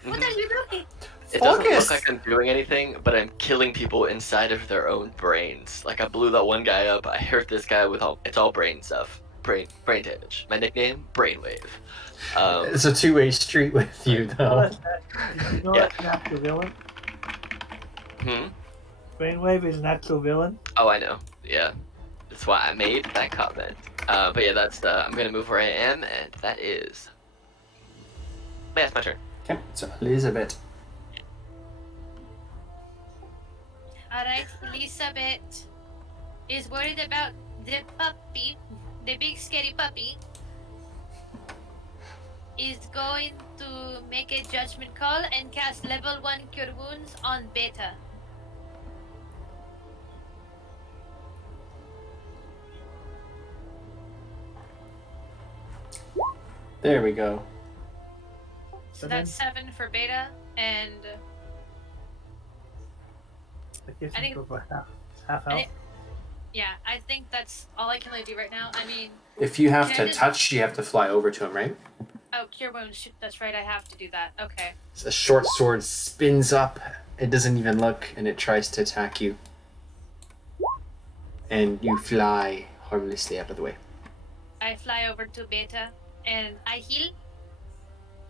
What are you doing? It doesn't Focus. look like I'm doing anything, but I'm killing people inside of their own brains. Like I blew that one guy up. I hurt this guy with it's all brain stuff. Brain damage. My nickname, Brainwave. It's a two-way street with you, though. You know Yeah. that's an actual villain? Hmm? Brainwave is an actual villain. Oh, I know. Yeah, that's why I made that comment. But yeah, that's the. I'm gonna move where I am, and that is. Yeah, it's my turn. Okay, so Elizabeth. Alright, Elizabeth is worried about the puppy, the big scary puppy, is going to make a judgment call and cast level 1 Cure Wounds on Beta. There we go. So that's 7 for Beta, and I guess I you think- go for half I health. think- yeah, I think that's all I can really do right now. I mean, If you have Can I to just- touch, you have to fly over to him, right? oh, Cure Wounds, shoot, that's right, I have to do that. Okay. A short sword spins up. It doesn't even look, and it tries to attack you. And you fly harmlessly out of the way. I fly over to Beta, and I heal.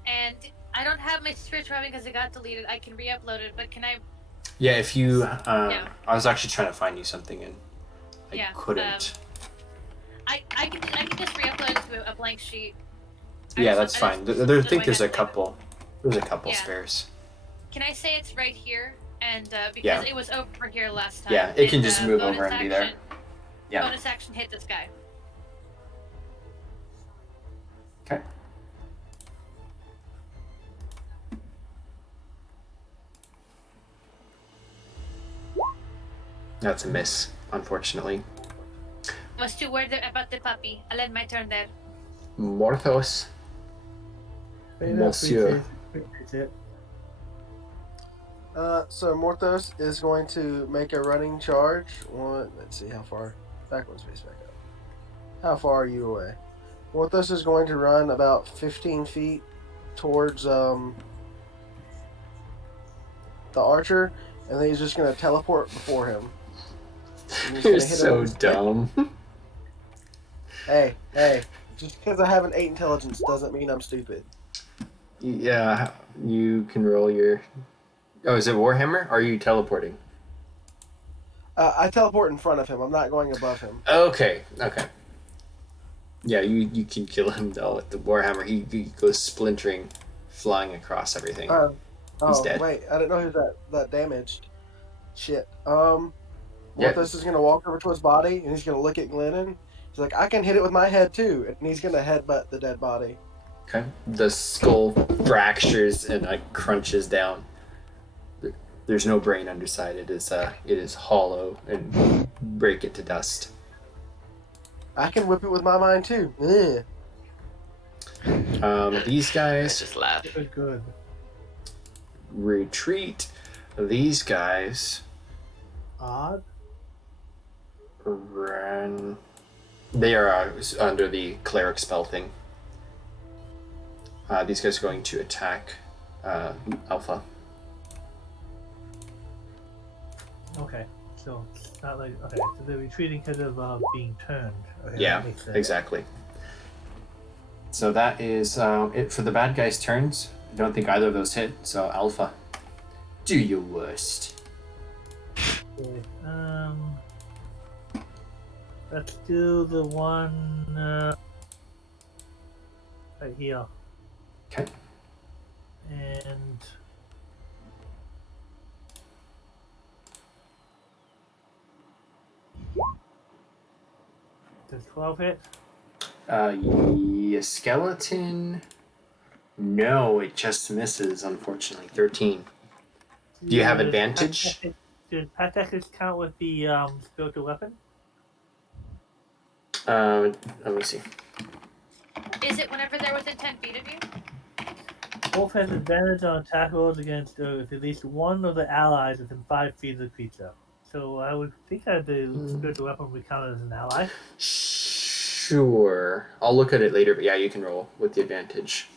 And I don't have my spiritual weapon because it got deleted. I can re-upload it, but can I? Yeah, if you... Yeah. I was actually trying to find you something, and I Yeah, couldn't. I can just re-upload it to a blank sheet. Yeah, I that's just- fine. I just I don't think know there's how a to do it. couple. There's a couple Yeah. spares. Can I say it's right here? And because Yeah. it was over here last time. Yeah, it can and, just move bonus over and be there. action- Yeah. Bonus action hit this guy. Okay. That's a miss, unfortunately. Was too worried about the puppy. I'll end my turn there. Morthos. Beta, Monsieur. appreciate it. So Morthos is going to make a running charge. Let's see how far. Backwards, face back up. How far are you away? Morthos is going to run about 15 feet towards the archer, and then he's just going to teleport before him. And he's You're gonna hit him so with his stick. dumb. Hey, just because I have an 8 intelligence doesn't mean I'm stupid. Yeah, you can roll your... Oh, is it Warhammer? Or are you teleporting? I teleport in front of him. I'm not going above him. Okay. Yeah, you can kill him though with the Warhammer. He goes splintering, flying across everything. Oh, He's dead. wait, I didn't know he was that damaged. Shit. Yeah. Morthos is gonna walk over to his body and he's gonna look at Glennon. He's like, I can hit it with my head too, and he's gonna headbutt the dead body. Okay. The skull fractures and crunches down. There's no brain underside. It is hollow and break it to dust. I can whip it with my mind too. Ugh. These I guys just laugh. Good. retreat. These guys Odd. run. They are under the cleric spell thing. These guys are going to attack Alpha. Okay. So it's not like okay. So they're retreating because of being turned. Okay, Yeah, that makes sense. exactly. So that is it for the bad guys' turns. I don't think either of those hit. So Alpha, do your worst. Okay, let's do the one right here. Okay. And does 12 hit? Yeah, skeleton. No, it just misses. Unfortunately, 13. Do you have advantage? Does Patek count with the spiritual weapon? Let me see. Is it whenever they're within 10 feet of you? Wolf has advantage on attack rolls against if at least one of the allies within 5 feet of the creature. So I would think that the spiritual weapon would count as an ally. Sure. I'll look at it later, but yeah, you can roll with the advantage.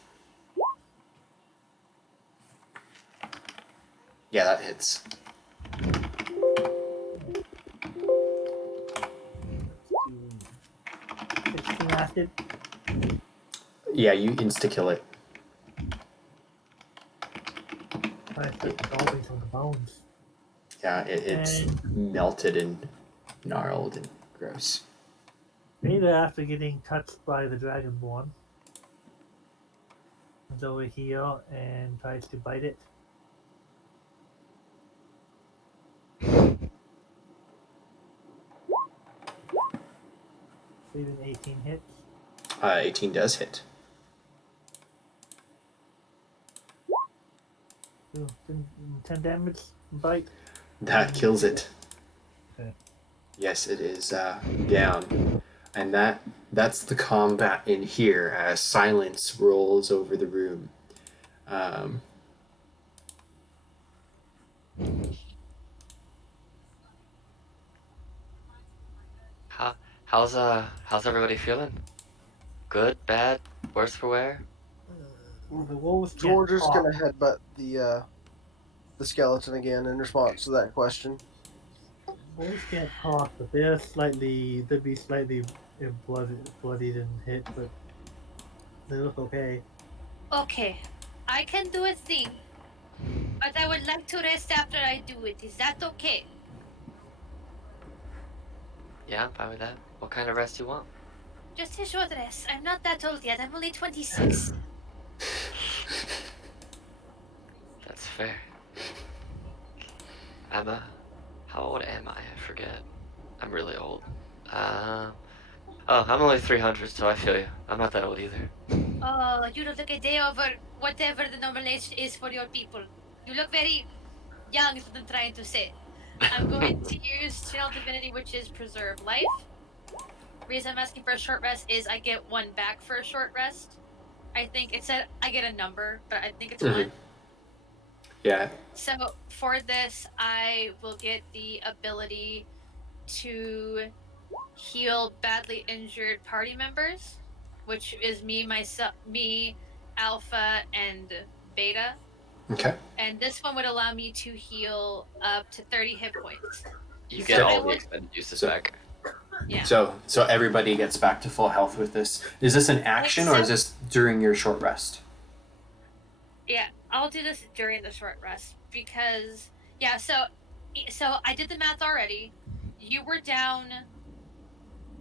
Yeah, that hits. Acid. Yeah, you insta-kill it. I start dissolving from the bones. Yeah, it's melted and gnarled and gross. Beta, after getting touched by the Dragonborn, comes over here and tries to bite it. Even 18 hits. 18 does hit. So, 10 damage, bite. That kills it. Okay. Yes, it is down. And that's the combat in here as silence rolls over the room. How's everybody feeling? Good, bad, worse for wear? The wolves can't George is talk. gonna headbutt the skeleton again in response to that question. Wolves can't talk, but they'd be slightly bloodied and hit, but they look okay. Okay, I can do a thing, but I would like to rest after I do it. Is that okay? Yeah, I'm fine with that. What kind of rest do you want? Just a short rest. I'm not that old yet. I'm only 26. That's fair. How old am I? I forget. I'm really old. Oh, I'm only 300, so I feel you. I'm not that old either. Oh, you look a day over whatever the normal age is for your people. You look very young, is what I'm trying to say. I'm going to use Channel Divinity, which is Preserve Life. Reason I'm asking for a short rest is I get one back for a short rest. I think it said I get a number, but I think it's one. Yeah. So for this, I will get the ability to heal badly injured party members, which is me, Alpha, and Beta. Okay. And this one would allow me to heal up to 30 hit points. You So get I all the will- expended uses So- back. Yeah. So everybody gets back to full health with this. Is this an action or is this during your short rest? Yeah, I'll do this during the short rest because so I did the math already. You were down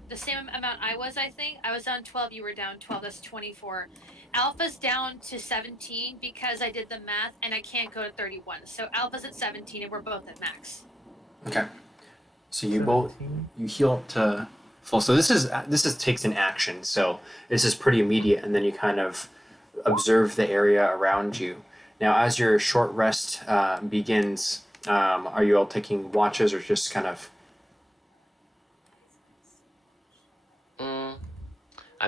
the same amount I was, I think. I was down 12, you were down 12, that's 24. Alpha's down to 17 because I did the math and I can't go to 31. So Alpha's at 17 and we're both at max. Okay. So you heal up to full. So this takes an action. So this is pretty immediate, and then you kind of observe the area around you. Now, as your short rest begins, are you all taking watches or just kind of? I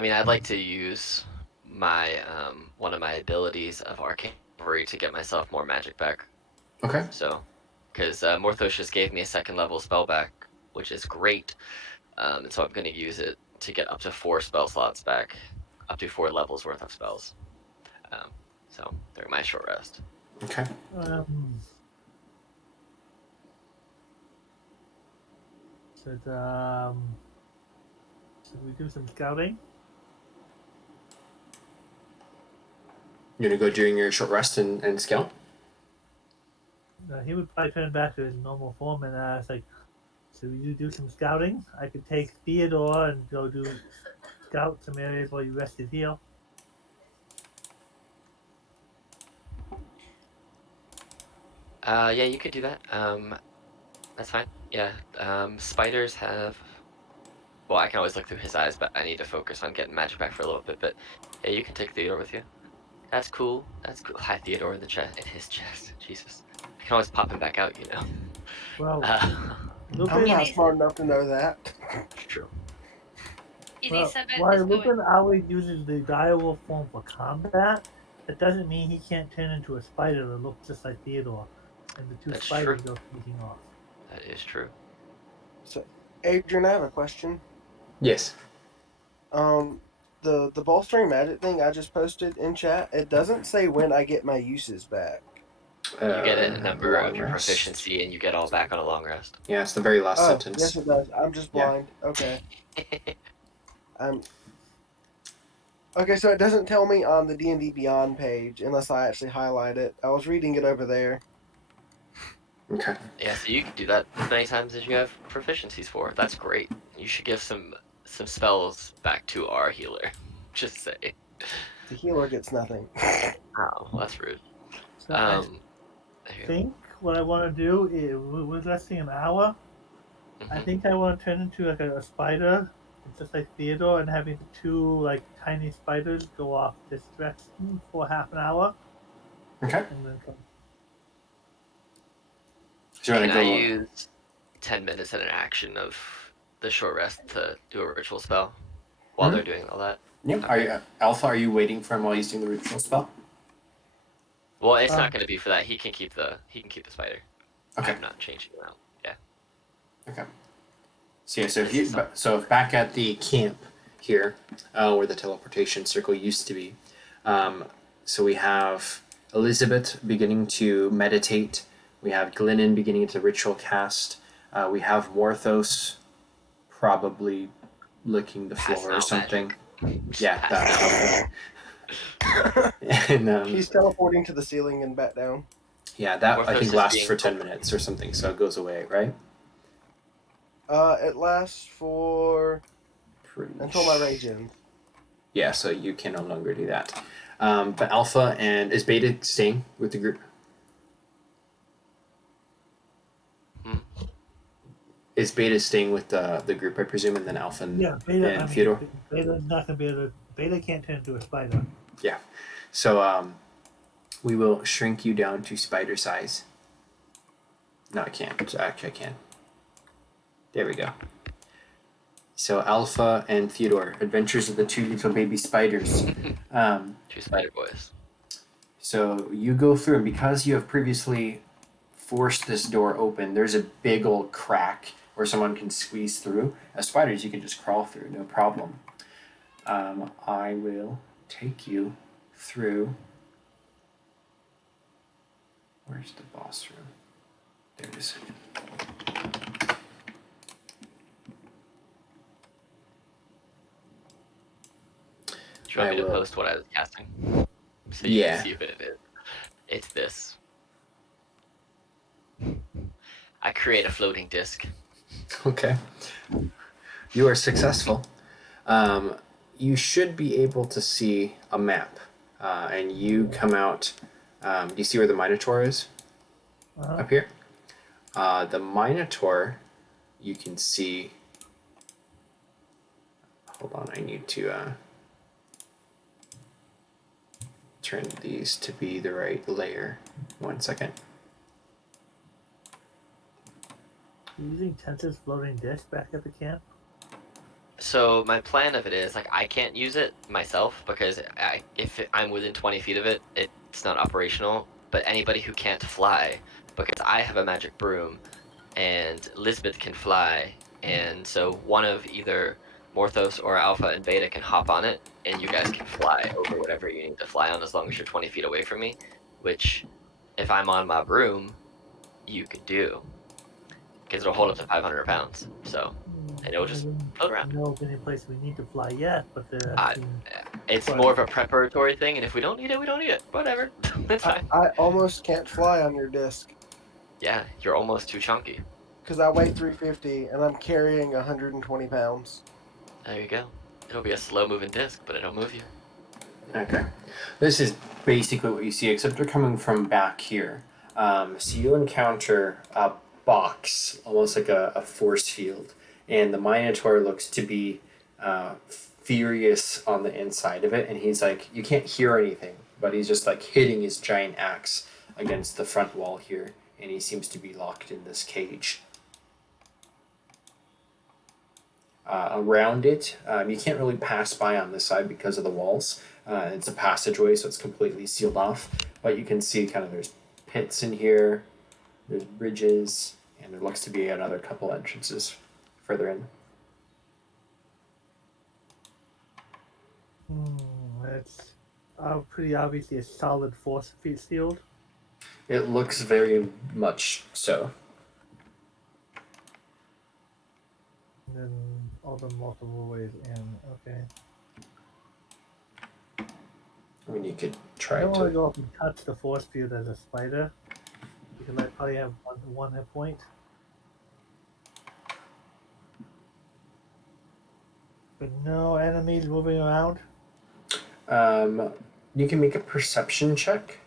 mean, I'd like to use my one of my abilities of Arcane Sigil to get myself more magic back. Okay. So, because Morthos just gave me a second level spell back, which is great. And so I'm going to use it to get up to 4 spell slots back, up to 4 levels worth of spells. So during my short rest. Okay. Should we do some scouting? You're gonna go during your short rest and scout. He would probably turn back to his normal form and ask, like, should you do some scouting? I could take Theodore and go do scout some areas while you rested here. Yeah, you could do that. That's fine. Yeah. Spiders have. Well, I can always look through his eyes, but I need to focus on getting magic back for a little bit. But yeah, you can take Theodore with you. That's cool. That's cool. Hi, Theodore in his chest. Jesus. I can always pop him back out, you know. Well, I'm Lupin, not smart enough to know that. True. Elizabeth while is Lupin going. always uses the direwolf form for combat, that doesn't mean he can't turn into a spider that looks just like Theodore, and the two That's spiders true. go feeding off. That is true. So, Adrian, I have a question. Yes. The bolstering magic thing I just posted in chat, it doesn't say when I get my uses back. You get a number long of your rest. proficiency, and you get all back on a long rest. Yeah, it's the very last Oh, sentence. yes it does. I'm just Yeah. blind. Okay. Okay, so it doesn't tell me on the D&D Beyond page unless I actually highlight it. I was reading it over there. Okay. Yeah, so you can do that as many times as you have proficiencies for. That's great. You should give some spells back to our healer. Just say. The healer gets nothing. Oh, that's rude. So I There you think what I want to do is, with resting an hour, go. I Mhm. think I want to turn into like a spider, just like Theodore, and having the two like tiny spiders go off this direction for half an hour, Okay. and then come. So you Can want to I go? use 10 minutes in an action of the short rest to do a ritual spell while Mhm. they're doing all that? Yep. Are Okay. you, Alpha? Are you waiting for him while he's doing the ritual spell? Well, it's not Um, going to be for that. He can keep the spider. Okay. I'm not changing him out. Yeah. Okay. So yeah. So if This is you something. so back at the camp here, where the teleportation circle used to be, um, so we have Elizabeth beginning to meditate. We have Glennon beginning to ritual cast. We have Morthos probably licking the floor Passing or out something. magic. Just Yeah, passing that out. hopefully. And He's teleporting to the ceiling and back down. yeah, that I Morphos think is lasts being for 10 minutes or something, so it goes away, right? It lasts for Pretty until my rage ends. Yeah, so you can no longer do that. But Alpha and is Beta staying with the group? Hmm. Is Beta staying with the group, I presume, and then Alpha yeah, Beta. I and mean, Theodore? Beta's not gonna be able to. Beta can't turn into a spider. Yeah. So we will shrink you down to spider size. No, I can't. Actually, I can. There we go. So Alpha and Theodore, Adventures of the Two Little Baby Spiders. Two spider boys. So you go through, and because you have previously forced this door open, there's a big old crack where someone can squeeze through. As spiders, you can just crawl through, no problem. I will take you through. Where's the boss room? There it is. Do you want I me to will. post what I was casting? So you Yeah. can see what it is. It's this. I create a floating disc. Okay. You are successful. You should be able to see a map, and you come out. Do you see where the Minotaur is up here? The Minotaur, you can see. Hold on, I need to turn these to be the right layer. 1 second. You're using Tensor's floating disk back at the camp. So my plan of it is like I can't use it myself because if I'm within 20 feet of it, it's not operational. But anybody who can't fly, because I have a magic broom, and Lisbeth can fly, and so one of either Morthos or Alpha and Beta can hop on it, and you guys can fly over whatever you need to fly on as long as you're 20 feet away from me. Which, if I'm on my broom, you could do because it'll hold up to 500 pounds. So, and it'll just float I around. don't know of any place we need to fly yet, but I, it's But- more of a preparatory thing, and if we don't need it, we don't need it. Whatever, that's fine. I almost can't fly on your disc Yeah, you're almost too chunky. because I weigh 350 and I'm carrying 120 pounds. There you go. It'll be a slow-moving disc, but it'll move you. Okay. This is basically what you see, except they're coming from back here. So you encounter a box, almost like a force field, and the Minotaur looks to be furious on the inside of it, and he's like, you can't hear anything, but he's just like hitting his giant axe against the front wall here, and he seems to be locked in this cage. Around it, you can't really pass by on this side because of the walls. It's a passageway, so it's completely sealed off. But you can see kind of there's pits in here, there's bridges, and there looks to be another couple entrances further in. It's pretty obviously a solid force field. It looks very much so. And then all the multiple ways in. Okay. I mean, you could I try don't want to to. go up and touch the force field as a spider because I probably have one hit point. But no enemies moving around. You can make a perception check.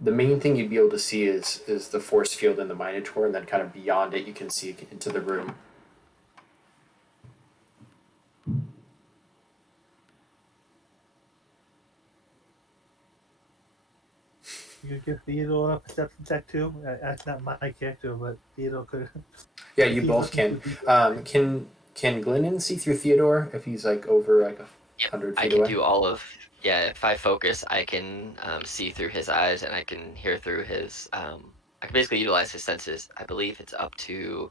The main thing you'd be able to see is the force field in the Minotaur, and then kind of beyond it, you can see into the room. You could give Theodore a perception check too. That's not my character, but Theodore could. Yeah, you both can. Can Glennon see through Theodore if he's like over like 100 I feet can away? do all of. Yeah, if I focus, I can see through his eyes, and I can hear through his. I can basically utilize his senses. I believe it's up to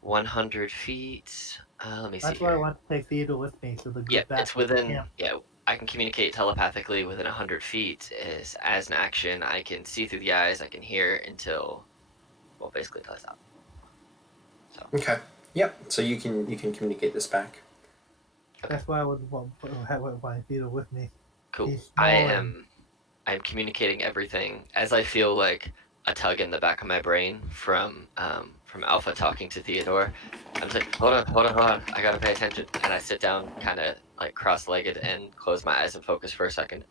100 feet. Let me see That's why I here. want to take Theodore with me, so the Yeah, group back. it's within. Yeah, I can communicate telepathically within 100 feet. As an action, I can see through the eyes. I can hear until, well, basically until I stop. So. Okay. Yep. So you can communicate this back. Okay. That's why I would want Theodore with me. Cool. He's small and- I'm communicating everything as I feel like a tug in the back of my brain from Alpha talking to Theodore. I'm just like, hold on, I gotta pay attention. And I sit down kind of like cross-legged and close my eyes and focus for a second.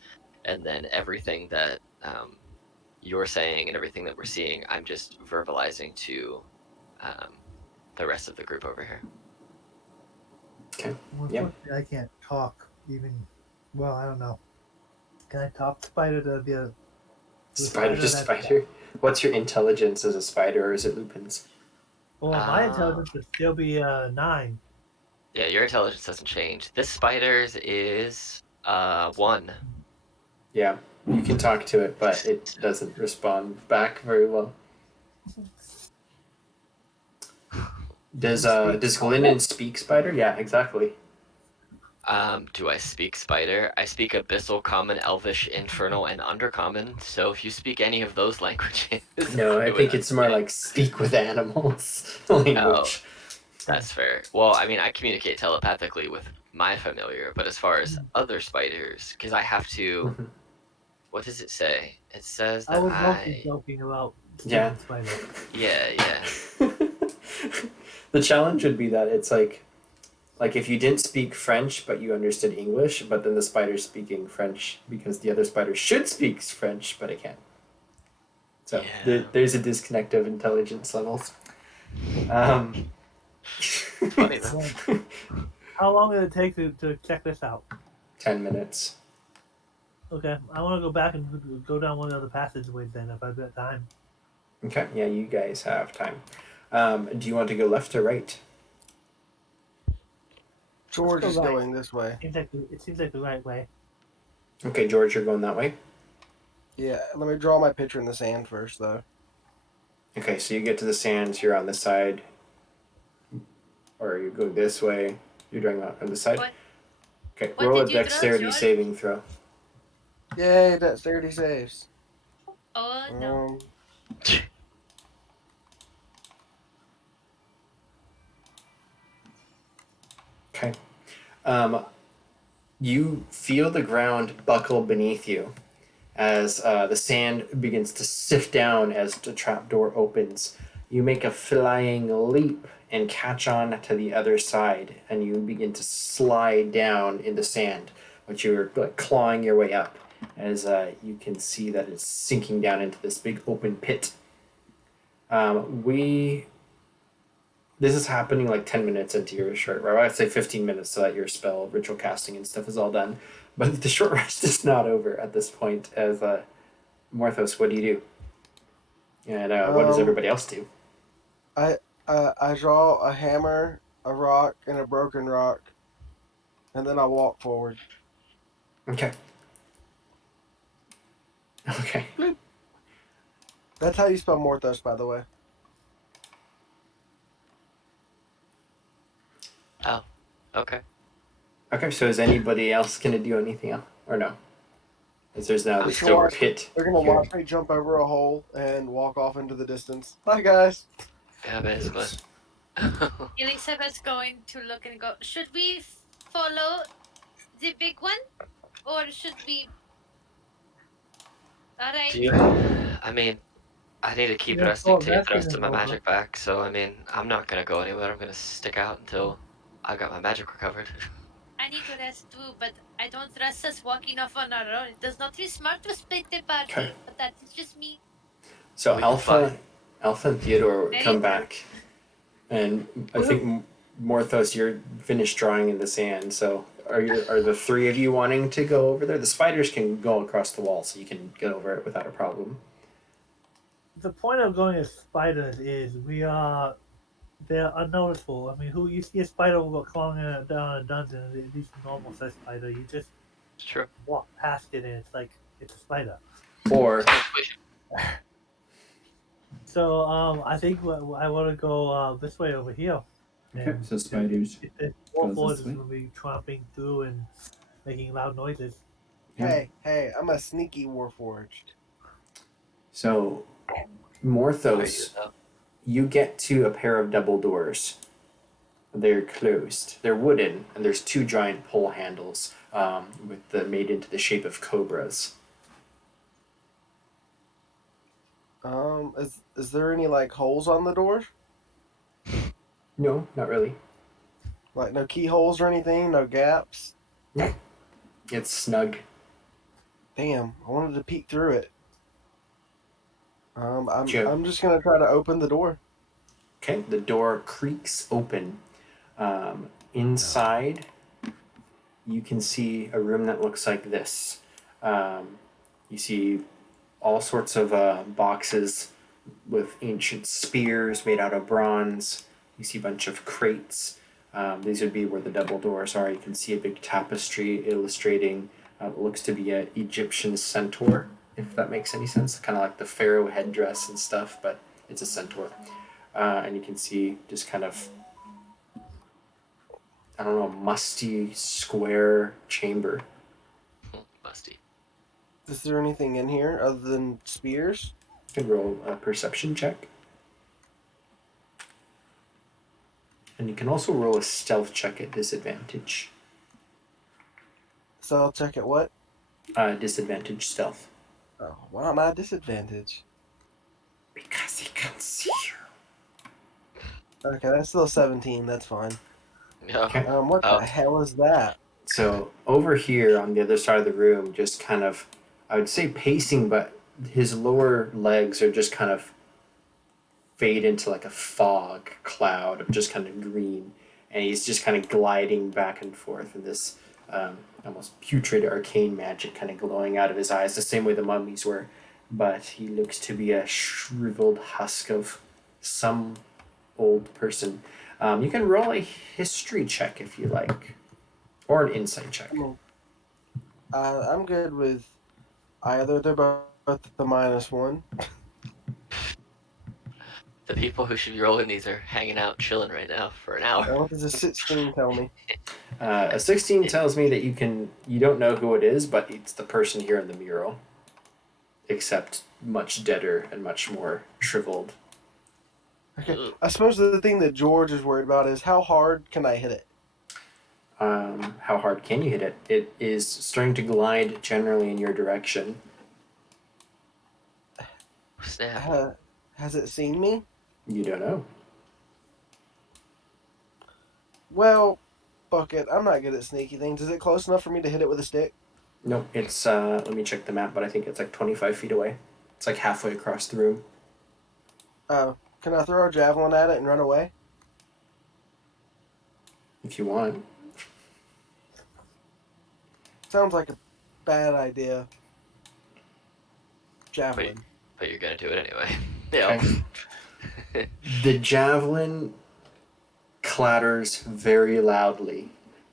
And then everything that you're saying and everything that we're seeing, I'm just verbalizing to the rest of the group over here. Okay. Unfortunately, I can't talk even. Well, I don't know. Can I talk spider to the Spider to that's- spider. What's your intelligence as a spider, or is it Lupin's? Well, my intelligence would still be 9. Yeah, your intelligence doesn't change. This spider's is 1. Yeah, you can talk to it, but it doesn't respond back very well. Does Glennon speak spider? Yeah, exactly. Do I speak spider? I speak Abyssal, Common, Elvish, Infernal, and Undercommon. So if you speak any of those languages, No, I think it's more like speak with animals language. That's fair. Well, I mean, I communicate telepathically with my familiar, but as far as other spiders, because I have to. What does it say? It says that I was mostly joking about Yeah. spider. Yeah. The challenge would be that it's like if you didn't speak French but you understood English, but then the spider's speaking French because the other spider should speak French but it can't. So there's a disconnect of intelligence levels. Funny though. How long did it take to check this out? 10 minutes. Okay, I want to go back and go down one of the passageways then if I've got time. Okay, yeah, you guys have time. Do you want to go left or right? George Let's is go right. going this way. It seems like the right way. Okay, George, you're going that way? Yeah, let me draw my picture in the sand first, though. Okay, so you get to the sands, you're on this side. Or you go this way. You're drawing on this side? What? Okay, What roll a did you draw, dexterity George? saving throw. Yay, dexterity saves. Oh no. Okay. You feel the ground buckle beneath you as the sand begins to sift down as the trapdoor opens. You make a flying leap and catch on to the other side, and you begin to slide down in the sand, but you're like clawing your way up as you can see that it's sinking down into this big open pit. This is happening like 10 minutes into your short rest. I'd say 15 minutes so that your spell, ritual casting, and stuff is all done. But the short rest is not over at this point. As Morthos, what do you do? And what does everybody else do? I draw a hammer, a rock, and a broken rock, and then I walk forward. Okay. Okay. That's how you spell Morthos, by the way. Oh, okay. Okay, so is anybody else going to do anything else? Or no? As there's now this Sure. pit. They're gonna here. watch me jump over a hole and walk off into the distance. Bye, guys. Yeah, basically. Elizabeth's going to look and go, should we follow the big one? Or should we... Alright. I mean, I need to keep Yeah, resting so to get the resting rest is of my over. magic back. So I mean, I'm not gonna go anywhere. I'm gonna stick out until I got my magic recovered. I need to rest too, but I don't trust us walking off on our own. It does not feel smart to split the party, Okay. but that is just me. So We can fly. Alpha and Theodore would Very come true. back, and I think Morthos, you're finished drawing in the sand. So are the three of you wanting to go over there? The spiders can go across the wall, so you can get over it without a problem. The point of going as spiders is they're unnoticeable. I mean, who you see a spider crawling down a dungeon, at least a normal sized spider, you just It's true. walk past it and it's like it's a spider. Or It's no squishy. So I think I want to go this way over here. Okay, And so spiders the goes warforged this is way. going to be tromping through and making loud noises. Yeah. Hey, I'm a sneaky warforged. so Are Morthos, you, you get to a pair of double doors. They're closed. They're wooden, and there's two giant pole handles made into the shape of cobras. Is there any like holes on the door? No, not really. Like no keyholes or anything? No gaps? It's snug. Damn, I wanted to peek through it. Sure. I'm just gonna try to open the door. Okay, the door creaks open. Inside, you can see a room that looks like this. You see all sorts of boxes with ancient spears made out of bronze. You see a bunch of crates. These would be where the double doors are. You can see a big tapestry illustrating what looks to be an Egyptian centaur, if that makes any sense. Kind of like the pharaoh headdress and stuff, but it's a centaur. And you can see just kind of, I don't know, musty square chamber. musty. Is there anything in here other than spears? You can roll a perception check. And you can also roll a stealth check at disadvantage. So I'll check at what? Disadvantage stealth. Oh, why am I at disadvantage? Because he can see you. Okay, that's still 17. That's fine. No. Okay. What Oh. the hell is that? So over here on the other side of the room, just kind of, I would say pacing, but his lower legs are just kind of fade into like a fog cloud of just kind of green, and he's just kind of gliding back and forth in this almost putrid arcane magic kind of glowing out of his eyes, the same way the mummies were, but he looks to be a shriveled husk of some old person. You can roll a history check if you like, or an insight check. I'm good with either. They're both the -1. The people who should be rolling these are hanging out, chilling right now for an hour. What does a 16 tell me? A 16 tells me that you don't know who it is, but it's the person here in the mural, except much deader and much more shriveled. Okay, I suppose the thing that George is worried about is how hard can I hit it? How hard can you hit it? It is starting to glide generally in your direction. Snap. Has it seen me? You don't know. Well, fuck it. I'm not good at sneaky things. Is it close enough for me to hit it with a stick? Nope, it's, let me check the map, but I think it's like 25 feet away. It's like halfway across the room. Can I throw a javelin at it and run away? If you want. Sounds like a bad idea. Javelin. But you're gonna do it anyway. Yeah. Okay. The javelin clatters very loudly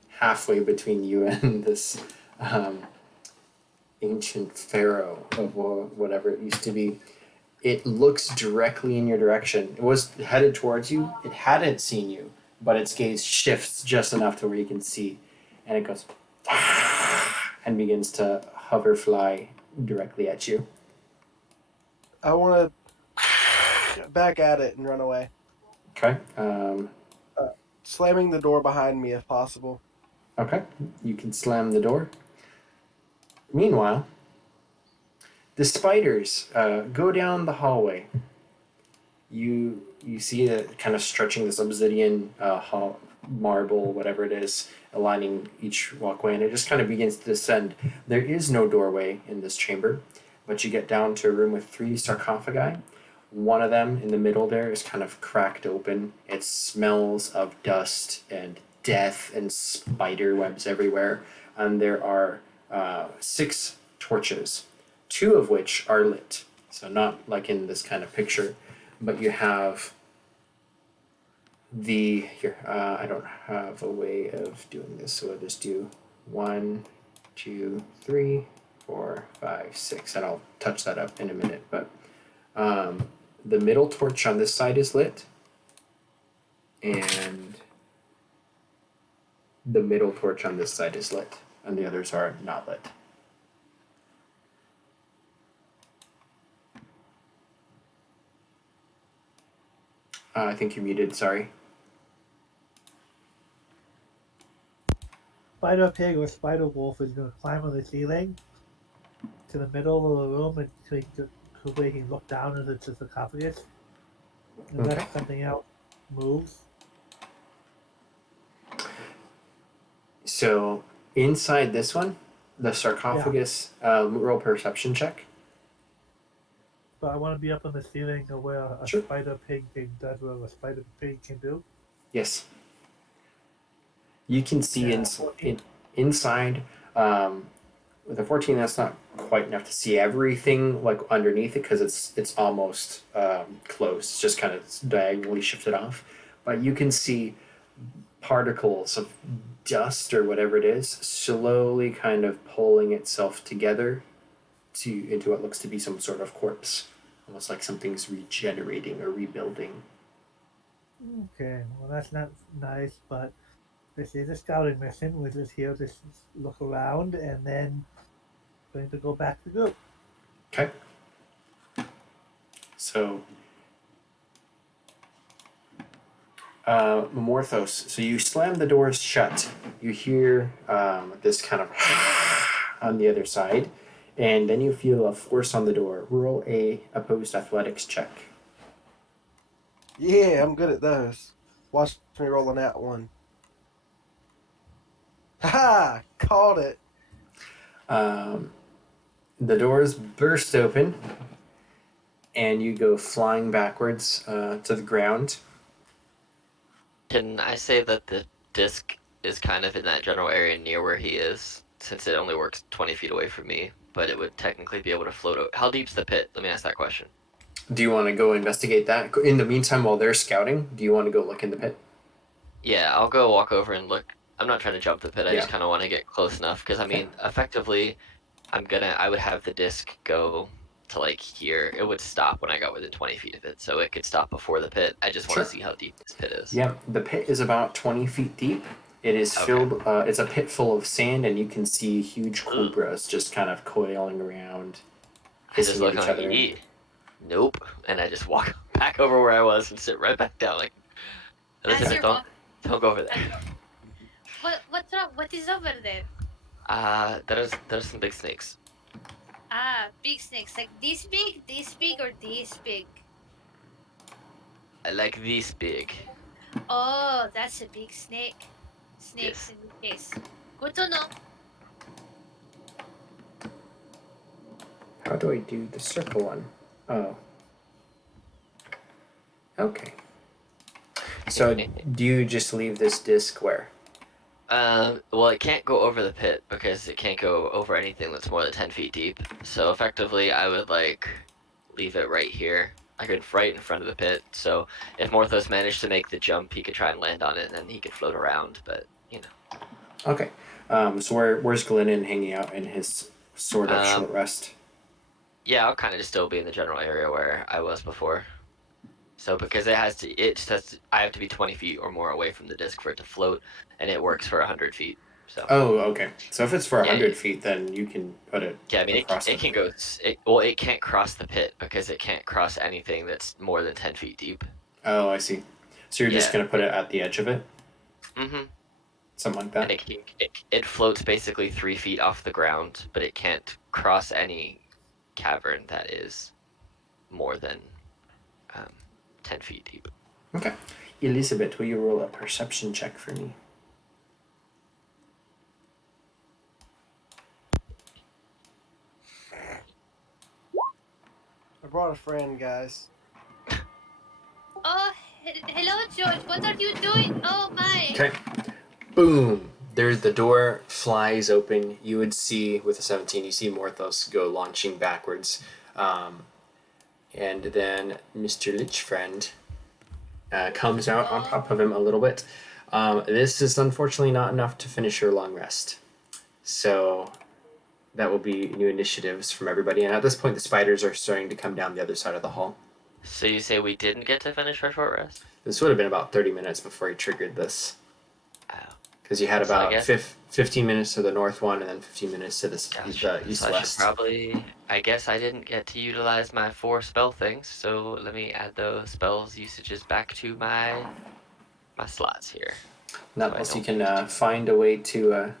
halfway between you and this ancient pharaoh of whatever it used to be. It looks directly in your direction. It was headed towards you. It hadn't seen you, but its gaze shifts just enough to where you can see, and it goes and begins to hover fly directly at you. I want to back at it and run away. Okay. Slamming the door behind me if possible. Okay. You can slam the door. Meanwhile, The spiders go down the hallway. You see it kind of stretching this obsidian marble, whatever it is, aligning each walkway, and it just kind of begins to descend. There is no doorway in this chamber, but you get down to a room with 3 sarcophagi. One of them in the middle there is kind of cracked open. It smells of dust and death and spider webs everywhere. And there are 6 torches, 2 of which are lit. So not like in this kind of picture, but you have here. I don't have a way of doing this, so I'll just do 1, 2, 3, 4, 5, 6, and I'll touch that up in a minute. But the middle torch on this side is lit, and the middle torch on this side is lit, and the others are not lit. I think you're muted, sorry. Spider pig or spider wolf is going to climb on the ceiling to the middle of the room and so where he can look down into the sarcophagus. And Okay. that's something else moves. So inside this one, the sarcophagus, roll perception check. But I want to be up on the ceiling where a Sure. spider pig does what a spider pig can do. Yes. You can see Yeah, 14. inside. With a 14, that's not quite enough to see everything like underneath it because it's almost closed. It's just kind of diagonally shifted off, but you can see particles of dust or whatever it is slowly kind of pulling itself together into what looks to be some sort of corpse, almost like something's regenerating or rebuilding. Okay, well that's not nice, but this is a scouting mission. We're just here to look around and then going to go back to the group. Okay. So, Morthos, so you slam the doors shut. You hear this kind of on the other side, and then you feel a force on the door. Roll a opposed athletics check. Yeah, I'm good at those. Watch me rolling that one. Ha! Called it. The doors burst open, and you go flying backwards to the ground. Can I say that the disc is kind of in that general area near where he is, since it only works 20 feet away from me, but it would technically be able to float out. How deep's the pit? Let me ask that question. Do you want to go investigate that? In the meantime, while they're scouting, do you want to go look in the pit? Yeah, I'll go walk over and look. I'm not trying to jump the pit. I Yeah. just kind of want to get close enough because I mean, effectively, I would have the disc go to like here. It would stop when I got within 20 feet of it, so it could stop before the pit. I just want Sure. to see how deep this pit is. Yeah, the pit is about 20 feet deep. It is Okay. filled, it's a pit full of sand, and you can see huge cobras just kind of coiling around, I just hissing look at each like, other. "Yee." Nope, and I just walk back over where I was and sit right back down. Like, As listen, you're don't go over there. What's wrong? What is over there? There's some big snakes. Ah, big snakes. Like this big, or this big? I like this big. Oh, that's a big snake. Snakes Yes. in this case. Good to know. How do I do the circle one? Oh. Okay. So, do you just leave this disc where? Well, it can't go over the pit because it can't go over anything that's more than 10 feet deep. So effectively, I would like leave it right here, like right in front of the pit. So if Morthos managed to make the jump, he could try and land on it, and then he could float around. But you know. Okay. So where's Glennon hanging out in his sort of short rest? Yeah, I'll kind of just still be in the general area where I was before. So because I have to be 20 feet or more away from the disc for it to float, and it works for 100 feet. So. Oh, okay. So if it's for 100 Yeah. feet, then you can put it Yeah, I mean, across it can go. It can't cross the pit because it can't cross anything that's more than 10 feet deep. Oh, I see. So you're just Yeah. going to put it at the edge of it? Mm-hmm. Something like And that? it floats basically 3 feet off the ground, but it can't cross any cavern that is more than 10 feet deep. Okay. Elizabeth, will you roll a perception check for me? I brought a friend, guys. Oh, hello, George. What are you doing? Oh my. Okay. Boom. There's the door flies open. You would see with a 17, you see Morthos go launching backwards. And then Mr. Lich Friend comes out on top of him a little bit. This is unfortunately not enough to finish your long rest. So that will be new initiatives from everybody. And at this point, the spiders are starting to come down the other side of the hall. So you say we didn't get to finish our short rest? This would have been about 30 minutes before he triggered this. Oh. Because you had So I about guess- 15 minutes to the north one and then 15 minutes to the Gotcha. east So I should west. probably. I guess I didn't get to utilize my 4 spell things, so let me add those spells usages back to my slots here. Not so I unless you don't can find a way to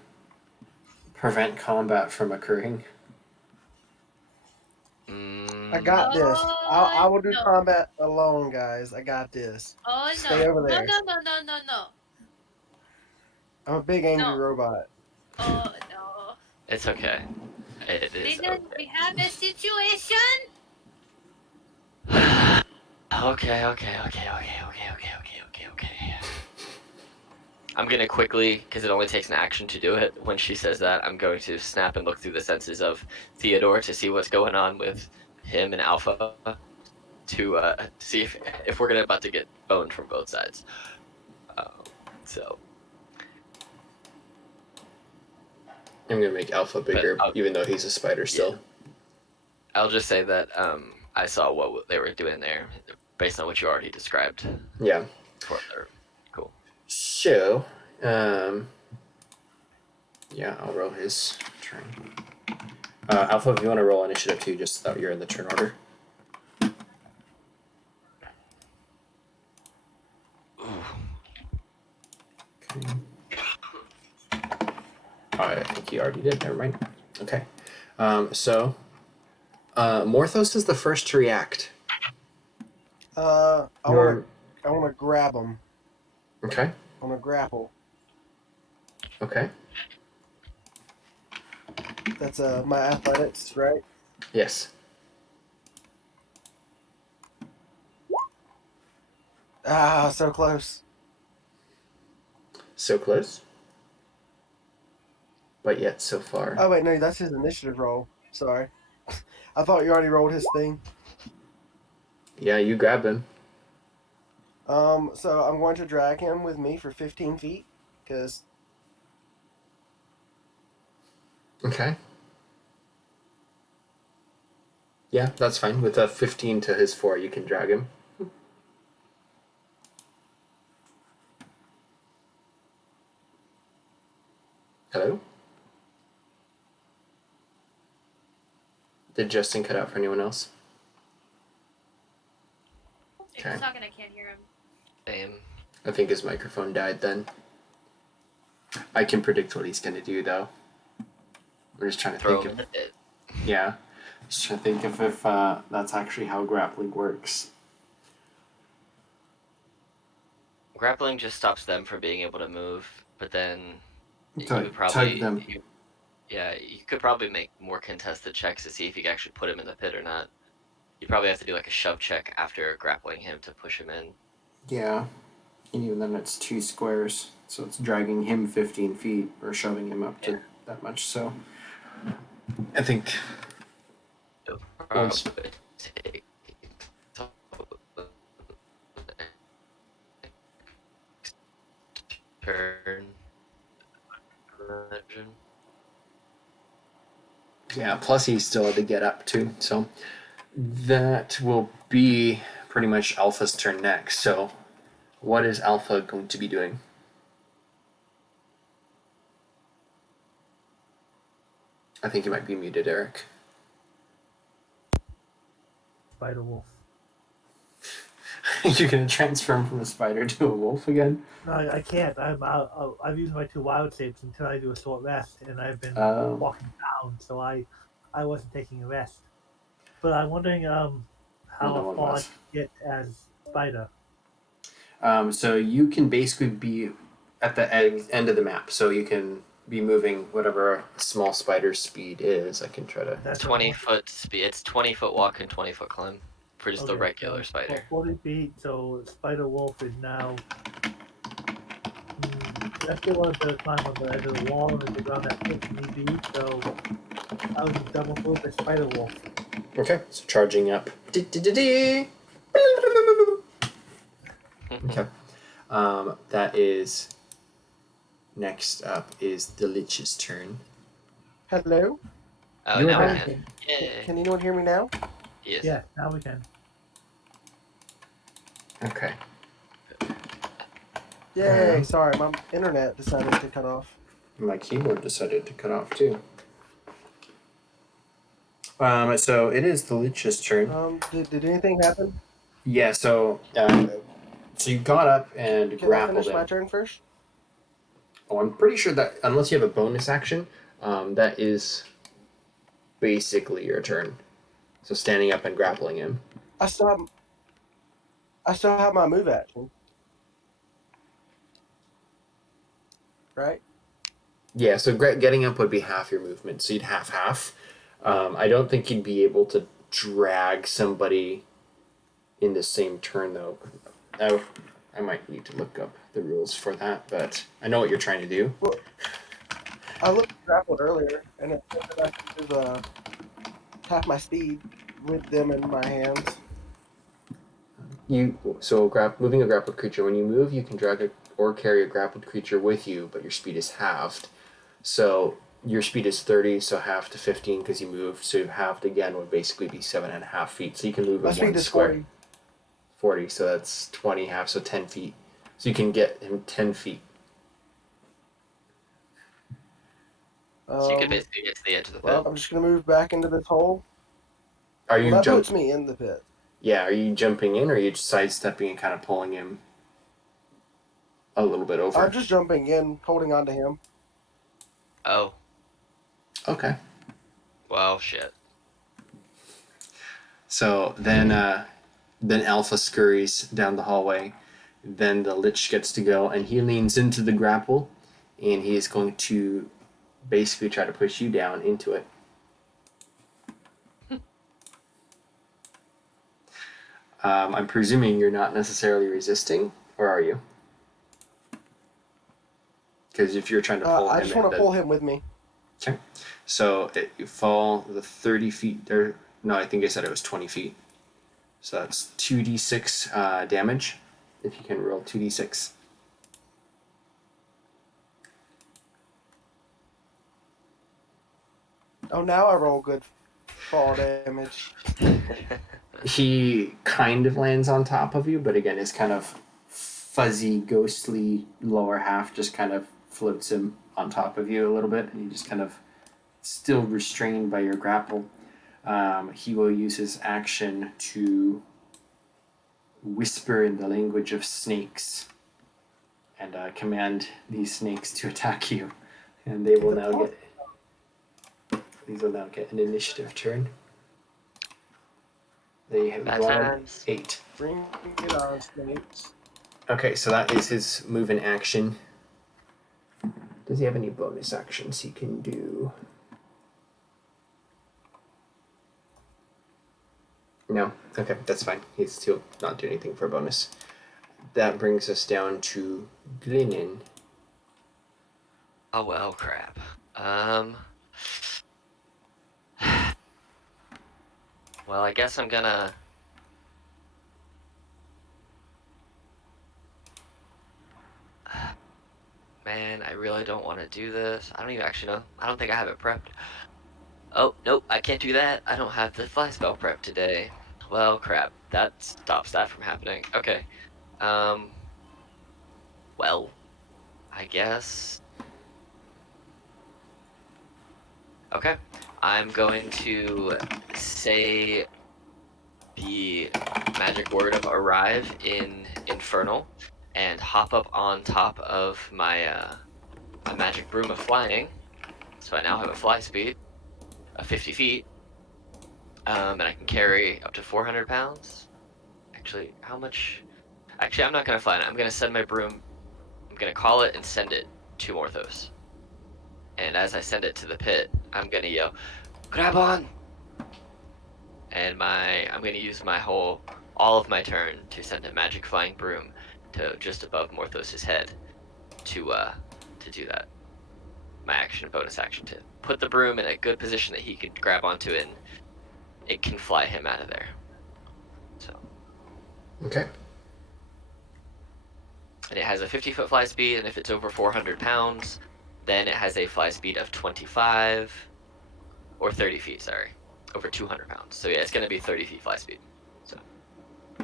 prevent combat from occurring. I got this. I will do no. combat alone, guys. I got this. Oh no. Stay over there. No. I'm a big angry No. robot. Oh no. It's okay. It is Dylan, okay. we have a situation. Okay. I'm gonna quickly, because it only takes an action to do it. When she says that, I'm going to snap and look through the senses of Theodore to see what's going on with him and Alpha, to see if we're about to get boned from both sides. So I'm going to make Alpha bigger, even though he's a spider still. I'll just say that I saw what they were doing there, based on what you already described. Yeah. Cool. So, yeah, I'll roll his turn. Alpha, if you want to roll initiative too, just so that you're in the turn order. Okay. I think he already did. Never mind. Okay. So, Morthos is the first to react. I want to grab him. Okay. I want to grapple. Okay. That's my athletics, right? Yes. Ah, so close. So close. But yet so far. Oh wait, no, that's his initiative roll. Sorry. I thought you already rolled his thing. Yeah, you grab him. So I'm going to drag him with me for 15 feet, because... Okay. Yeah, that's fine. With a 15 to his 4, you can drag him. Hello? Did Justin cut out for anyone else? If Okay. he's talking, I can't hear him. Same. I think his microphone died then. I can predict what he's going to do, though. I'm just trying to Throw think him of... in the pit. Yeah. Just trying to think if that's actually how grappling works. Grappling just stops them from being able to move, but then you Tug would probably... them. you could probably make more contested checks to see if you can actually put him in the pit or not. You probably have to do like a shove check after grappling him to push him in. Yeah. And even then it's 2 squares. So it's dragging him 15 feet or shoving him up to that much. So I think It'll Once- probably take turn. Imagine. yeah, plus he still had to get up too. So that will be pretty much Alpha's turn next. So what is Alpha going to be doing? I think you might be muted, Eric. Spider wolf. You're going to transform from a spider to a wolf again? No, I can't. I've used my 2 wild shapes until I do a short rest, and I've been Oh. walking down, so I wasn't taking a rest. but I'm wondering Another how one far I was. can get as Spider. So you can basically be at the end of the map, so you can be moving whatever a small spider's speed is. I can try to. That's 20-foot speed. It's 20-foot walk and 20-foot climb for just the okay, regular so, spider. 40 feet, so Spider Wolf is now. I still want to climb on the edge of the wall and the ground that if need be, so I'll just double move the Spider Wolf. Okay, so charging up. Okay. That is. Next up is the Lich's turn. Hello? Oh, You were now we back. can. Yay. Can anyone hear me now? Yes. Yeah, now we can. Okay. Yay! Sorry, my internet decided to cut off. My keyboard decided to cut off too. So it is the Lich's turn. Did anything happen? Yeah. So you got up and Can I grappled finish him. my turn first? Oh, I'm pretty sure that unless you have a bonus action, that is basically your turn. So standing up and grappling him. I still have my move action. Right? Yeah. So getting up would be half your movement. So you'd half. I don't think you'd be able to drag somebody in the same turn though. I might need to look up the rules for that, but I know what you're trying to do. Well, I looked grappled earlier, and it said that I could use half my speed with them in my hands. Moving a grappled creature. When you move, you can drag or carry a grappled creature with you, but your speed is halved. So your speed is 30, so half to 15 because you moved. So halved again would basically be 7.5 feet. So you can move My in speed one is square. 40. 40, so that's 20 half, so 10 feet. So you can get him 10 feet. So you could basically get to the edge of the pit. Well, I'm just gonna move back into this hole. Are you That puts me in the pit. Yeah, are you jumping in or are you just sidestepping and kind of pulling him a little bit over? I'm just jumping in, holding on to him. Oh. Okay. Well, shit. So then Alpha scurries down the hallway. Then the Lich gets to go, and he leans into the grapple, and he is going to basically try to push you down into it. I'm presuming you're not necessarily resisting, or are you? Because if you're trying to pull him I just want to pull him with me. Okay. So you fall the 30 feet there. No, I think I said it was 20 feet. So that's 2d6 damage. If you can roll 2d6. Oh, now I roll good fall damage. He kind of lands on top of you, but again, his kind of fuzzy, ghostly lower half just kind of floats him on top of you a little bit, and he just kind of still restrained by your grapple. He will use his action to whisper in the language of snakes and command these snakes to attack you, and they will now get. These will now get an initiative turn. They have Bad rolled times. 8. Bring it on, snakes. Okay, so that is his move and action. Does he have any bonus actions he can do? No? Okay, that's fine. He's still not doing anything for a bonus. That brings us down to Glinin. Oh, well, crap. Well, I guess I'm gonna... Man, I really don't want to do this. I don't even actually know. I don't think I have it prepped. Oh, nope, I can't do that. I don't have the fly spell prepped today. Well, crap. That stops that from happening. Okay. Well, I guess... Okay. I'm going to say the magic word of arrive in Infernal and hop up on top of my my magic broom of flying. So I now have a fly speed of 50 feet. and I can carry up to 400 pounds. Actually, how much? Actually, I'm not gonna fly it. I'm gonna send my broom. I'm gonna call it and send it to Morthos. And as I send it to the pit, I'm gonna yell, "Grab on!" And I'm gonna use all of my turn to send a magic flying broom to just above Morthos' head to do that. My bonus action to put the broom in a good position that he could grab onto it and it can fly him out of there. So. Okay. And it has a 50-foot fly speed, and if it's over 400 pounds, then it has a fly speed of 25, or 30 feet, sorry, over 200 pounds. So yeah, it's going to be 30 feet fly speed. So.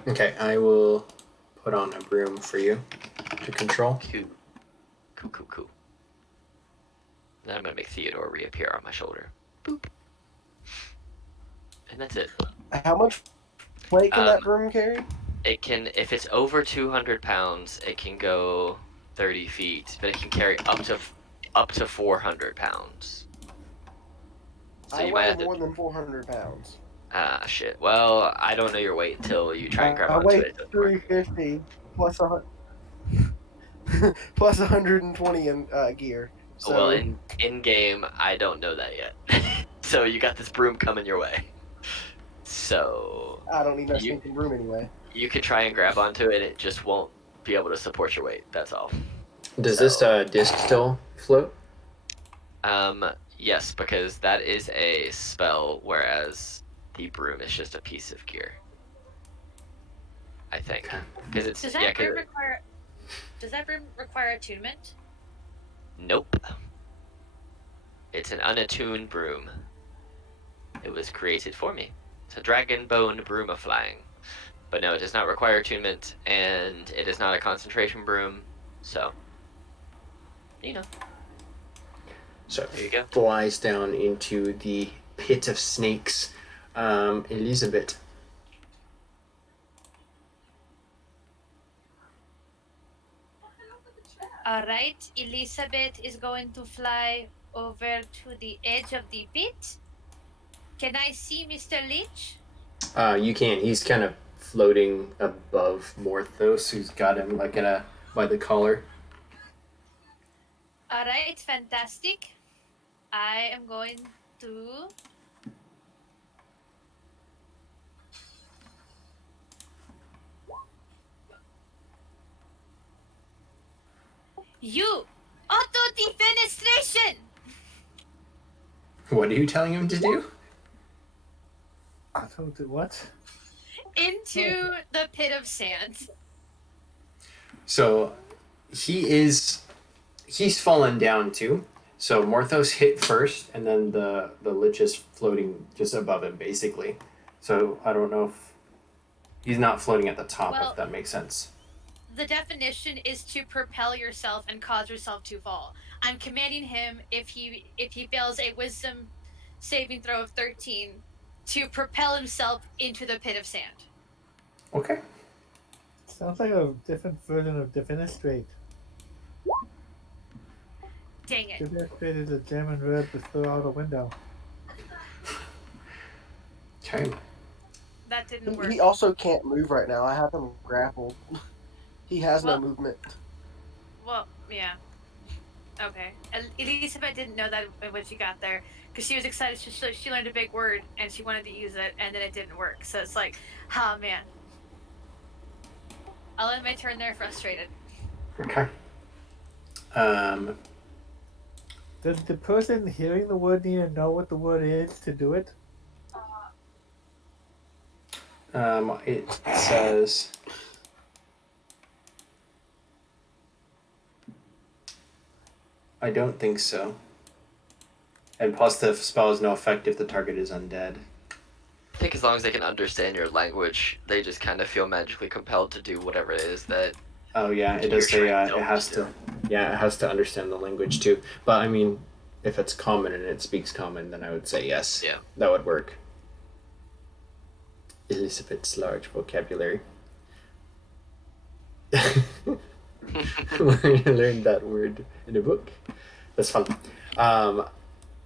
Okay, I will put on a broom for you to control. Cool. Then I'm going to make Theodore reappear on my shoulder. Boop. And that's it. How much weight can that broom carry? It can, if it's over 200 pounds, it can go 30 feet, but it can carry up to 400 pounds. So I you might weigh have to... more than 400 pounds. Ah, shit. Well, I don't know your weight until you try and grab I onto weigh it. It doesn't work. 350 plus plus 120 in gear. So Well, in game, I don't know that yet. So you got this broom coming your way. So I don't need no stinking broom anyway. you could try and grab onto it, it just won't be able to support your weight. That's all. Does this disc still float? Yes, because that is a spell, whereas the broom is just a piece of gear. I think, because it's Does that broom require attunement? Nope. It's an unattuned broom. It was created for me. It's a dragon bone broom of flying. But no, it does not require attunement, and it is not a concentration broom, so, you know. So There you go. flies down into the pit of snakes. Elizabeth. Alright, Elizabeth is going to fly over to the edge of the pit. Can I see Mr. Leech? You can. He's kind of floating above Morthos, who's got him like by the collar. Alright, fantastic. I am going to... You! Auto-defenestration! What are you telling him to do? I told you what? Into the pit of sand. So he's fallen down too. So Morthos hit first, and then the Lich is floating just above him, basically. So I don't know if he's not floating at the top, if that makes sense. The definition is to propel yourself and cause yourself to fall. I'm commanding him, if he fails a wisdom saving throw of 13, to propel himself into the pit of sand. Okay. Sounds like a different version of defenestrate. Dang it. Defenestrate is a German word to throw out a window. Okay. That didn't work. He also can't move right now. I have him grappled. He has no movement. Well, yeah. Okay. Elizabeth didn't know that when she got there, because she was excited. She learned a big word, and she wanted to use it, and then it didn't work. So it's like, oh, man. I'll end my turn there frustrated. Okay. Does the person hearing the word need to know what the word is to do it? It says... I don't think so. And plus the spell has no effect if the target is undead. I think as long as they can understand your language, they just kind of feel magically compelled to do whatever it is that... Oh yeah, it does say it has to. Yeah, it has to understand the language too. But I mean, if it's common and it speaks common, then I would say yes. Yeah. That would work. Elizabeth's large vocabulary. I learned that word in a book. That's fun.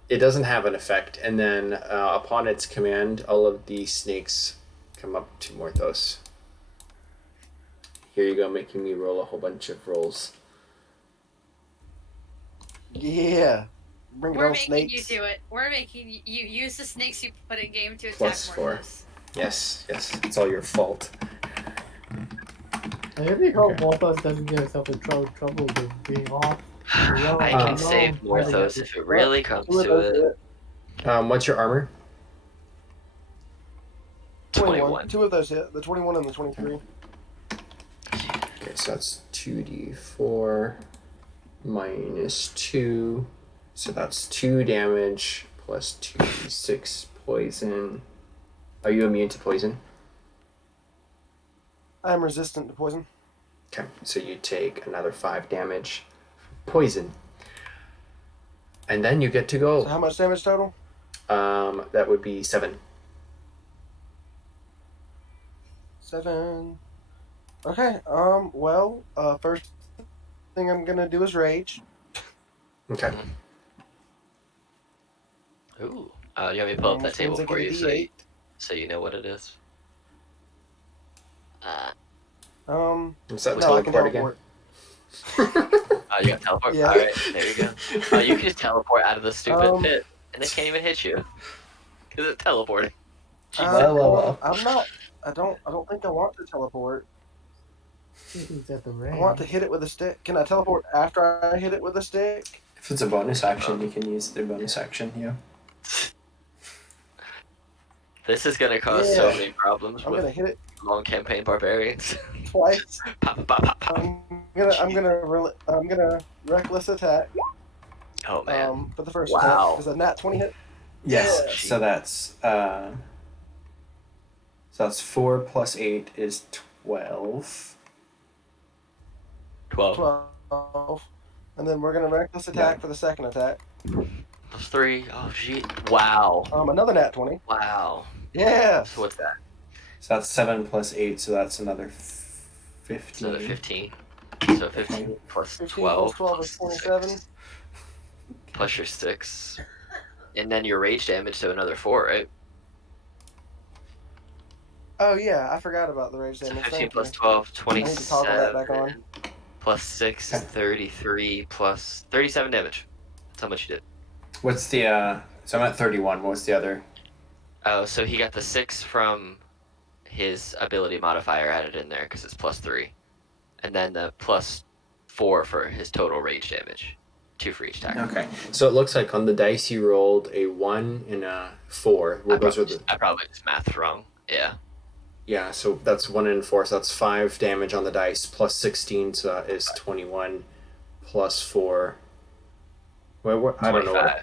it doesn't have an effect, and then upon its command, all of the snakes come up to Morthos. Here you go, making me roll a whole bunch of rolls. Yeah. Bring it We're on, making snakes. you do it. We're making you use the snakes you put in game to attack +4. Morthos. Yes, it's all your fault. I really hope Okay. Morthos doesn't get himself in trouble with being off. I can save Morthos if it really comes to it. What's your armor? 21. 2 of those hit. The 21 and the 23. Okay, so that's 2d4 minus 2. So that's 2 damage plus 2d6 poison. Are you immune to poison? I'm resistant to poison. Okay, so you take another 5 damage poison. And then you get to go. So how much damage total? That would be 7. 7. Okay. Well, first thing I'm gonna do is rage. Okay. Ooh. You want me to pull up that Which means table I for get a you D8. so you know what it is? Is that No, I can teleport again? Oh, you got teleport? Yeah. Alright, there you go. Oh, you can just teleport out of the stupid pit, and they can't even hit you. Because it's teleporting. Well. I'm not. I don't think I want to teleport. He's at the I range. want to hit it with a stick. Can I teleport after I hit it with a stick? If it's a bonus action, you can use the bonus action, yeah. This is gonna cause so Yeah. many problems I'm gonna with hit it long campaign barbarians. twice. Pop, pop, pop, pop. I'm gonna reckless attack. Oh man. For the first Wow. attack. Is a nat 20 hit? Yes. Yeah. So that's 4 plus 8 is 12. 12 12. And then we're gonna reckless attack for the second attack. plus 3. Oh gee. Wow. Another nat 20. Wow. Yeah. So what's that? So that's 7 plus 8, so that's another 15. It's another 15. So 15 plus 15 12 plus 12 is 27. 6, plus your 6. And then your rage damage, so another 4, right? Oh yeah, I forgot about the rage So damage. 15 Thank plus you. 12, I need to toggle that back 27. on. Plus 6 is 33, plus 37 damage. That's how much you did. What's the, so I'm at 31. What was the other? Oh, so he got the 6 from his ability modifier added in there because it's plus 3. And then the plus 4 for his total rage damage. 2 for each attack. Okay. So it looks like on the dice you rolled a 1 and a 4. I Those are the... probably just mathed wrong. Yeah. Yeah, so that's 1 and 4, so that's 5 damage on the dice, plus 16, so that is 21, plus 4. What, I don't know. 25.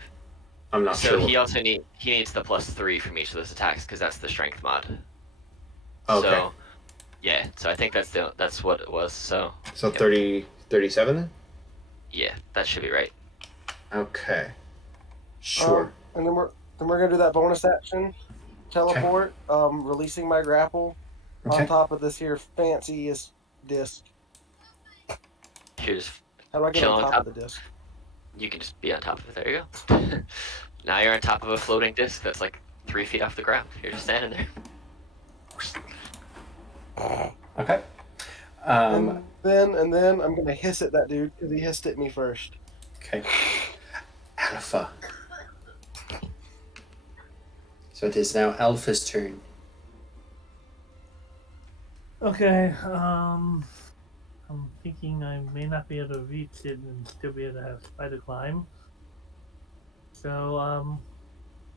I'm not So sure. he also needs the plus 3 from each of those attacks because that's the strength mod. Okay. So, yeah. So I think that's what it was. So. So Yep. 37 then? Yeah, that should be right. Okay. Sure. And then we're gonna do that bonus action, teleport, releasing my grapple Okay. on top of this here fanciest disc. You're just, How do I get Chill on on top of the disc? you can just be on top of it. There you go. Now you're on top of a floating disc that's like 3 feet off the ground. You're just standing there. Okay. And then I'm gonna hiss at that dude because he hissed at me first. Okay. Alpha. So it is now Alpha's turn. Okay, I'm thinking I may not be able to reach it and still be able to have Spider climb. So,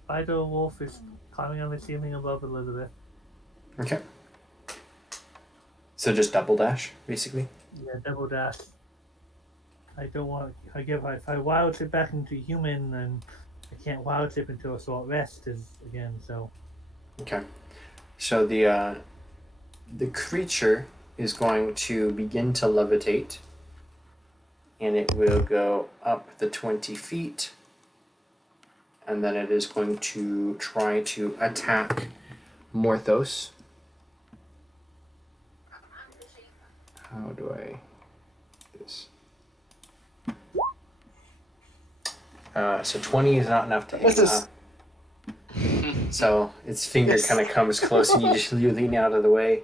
Spider Wolf is climbing on the ceiling above Elizabeth. Okay. So just double dash, basically? Yeah, double dash. I don't want. If I wild tip back into human, then I can't wild tip into a short rest again. So. Okay. So the creature is going to begin to levitate, and it will go up the 20 feet, and then it is going to try to attack Morthos. How do I do this? So 20 is not enough to hit. This is So its finger Yes. kind of comes close, and you lean out of the way.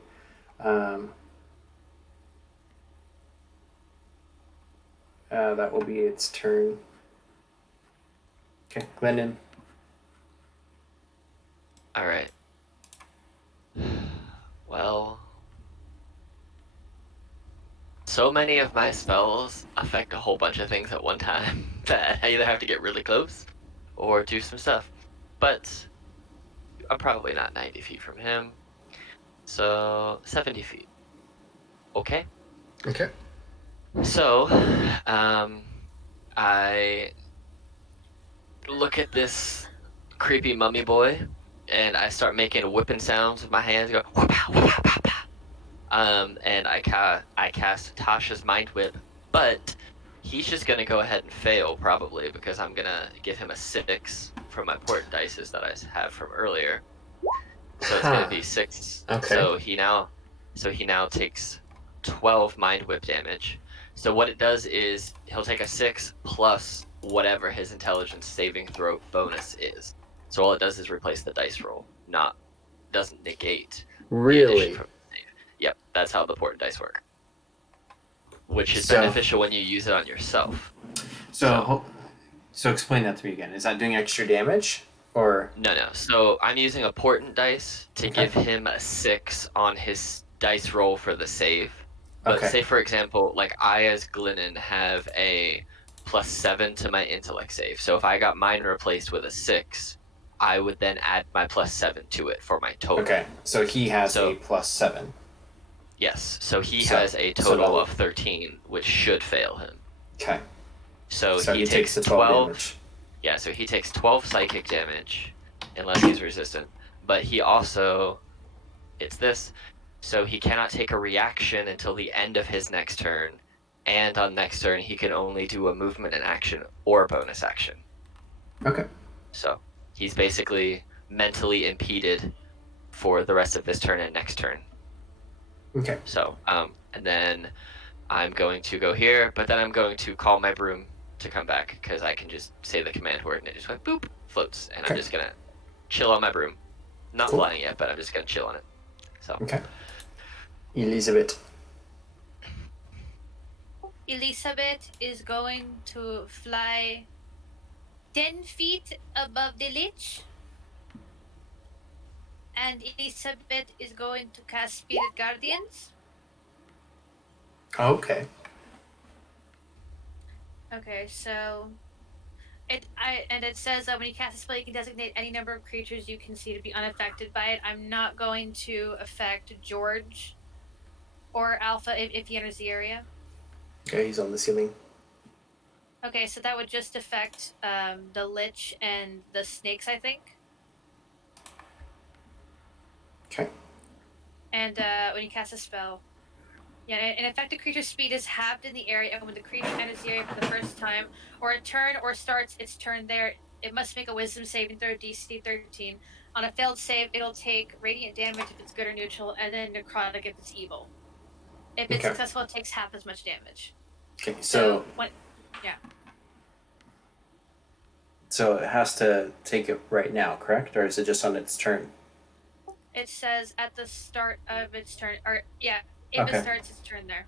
That will be its turn. Okay, Glennon. All right. Well, so many of my spells affect a whole bunch of things at one time that I either have to get really close or do some stuff. But I'm probably not 90 feet from him, so 70 feet. Okay. Okay. So, I look at this creepy mummy boy, and I start making whipping sounds with my hands. Go, whoop-pow, whoop-pow, pow-pow. And I cast Tasha's Mind Whip, but he's just gonna go ahead and fail probably because I'm gonna give him a 6 from my port dices that I have from earlier. So it's gonna be 6. Okay. So he now takes 12 Mind Whip damage. So what it does is he'll take a 6 plus whatever his intelligence saving throw bonus is. So all it does is replace the dice roll, doesn't negate the Really? addition from the save. Yep, that's how the port dice work. Which is So- beneficial when you use it on yourself. So explain that to me again. Is that doing extra damage? Or No. So I'm using a portent dice to Okay. give him a 6 on his dice roll for the save. But Okay. say, for example, like I, as Glennon, have a +7 to my intellect save. So if I got mine replaced with a 6, I would then add my +7 to it for my total. Okay, so he has So- a +7. Yes. So he So- has a so total that'll- of 13, which should fail him. Okay. So, So he takes the 12. damage. Yeah, so he takes 12 psychic damage, unless he's resistant. But he also, it's this, so he cannot take a reaction until the end of his next turn, and on next turn he can only do a movement and action or a bonus action. Okay. So he's basically mentally impeded for the rest of this turn and next turn. Okay. So, and then I'm going to go here, but then I'm going to call my broom to come back, because I can just say the command word and it just went boop, floats, and Okay. I'm just gonna chill on my broom. Not Cool. flying yet, but I'm just gonna chill on it. So, Okay. Elizabeth. Elizabeth is going to fly 10 feet above the lich. And Elizabeth is going to cast Spirit Guardians. Okay. Okay, so it says that when you cast a spell, you can designate any number of creatures you can see to be unaffected by it. I'm not going to affect George or Alpha if he enters the area. Okay, he's on the ceiling. Okay, so that would just affect the lich and the snakes, I think. Okay. And when you cast a spell, yeah, an affected creature's speed is halved in the area when the creature enters the area for the first time, or a turn or starts its turn there. It must make a Wisdom saving throw DC 13. On a failed save, it'll take radiant damage if it's good or neutral, and then necrotic if it's evil. If it's Okay. successful, it takes half as much damage. Okay, so it has to take it right now, correct? Or is it just on its turn? it says at the start of its turn, or yeah, if Okay. it starts its turn there.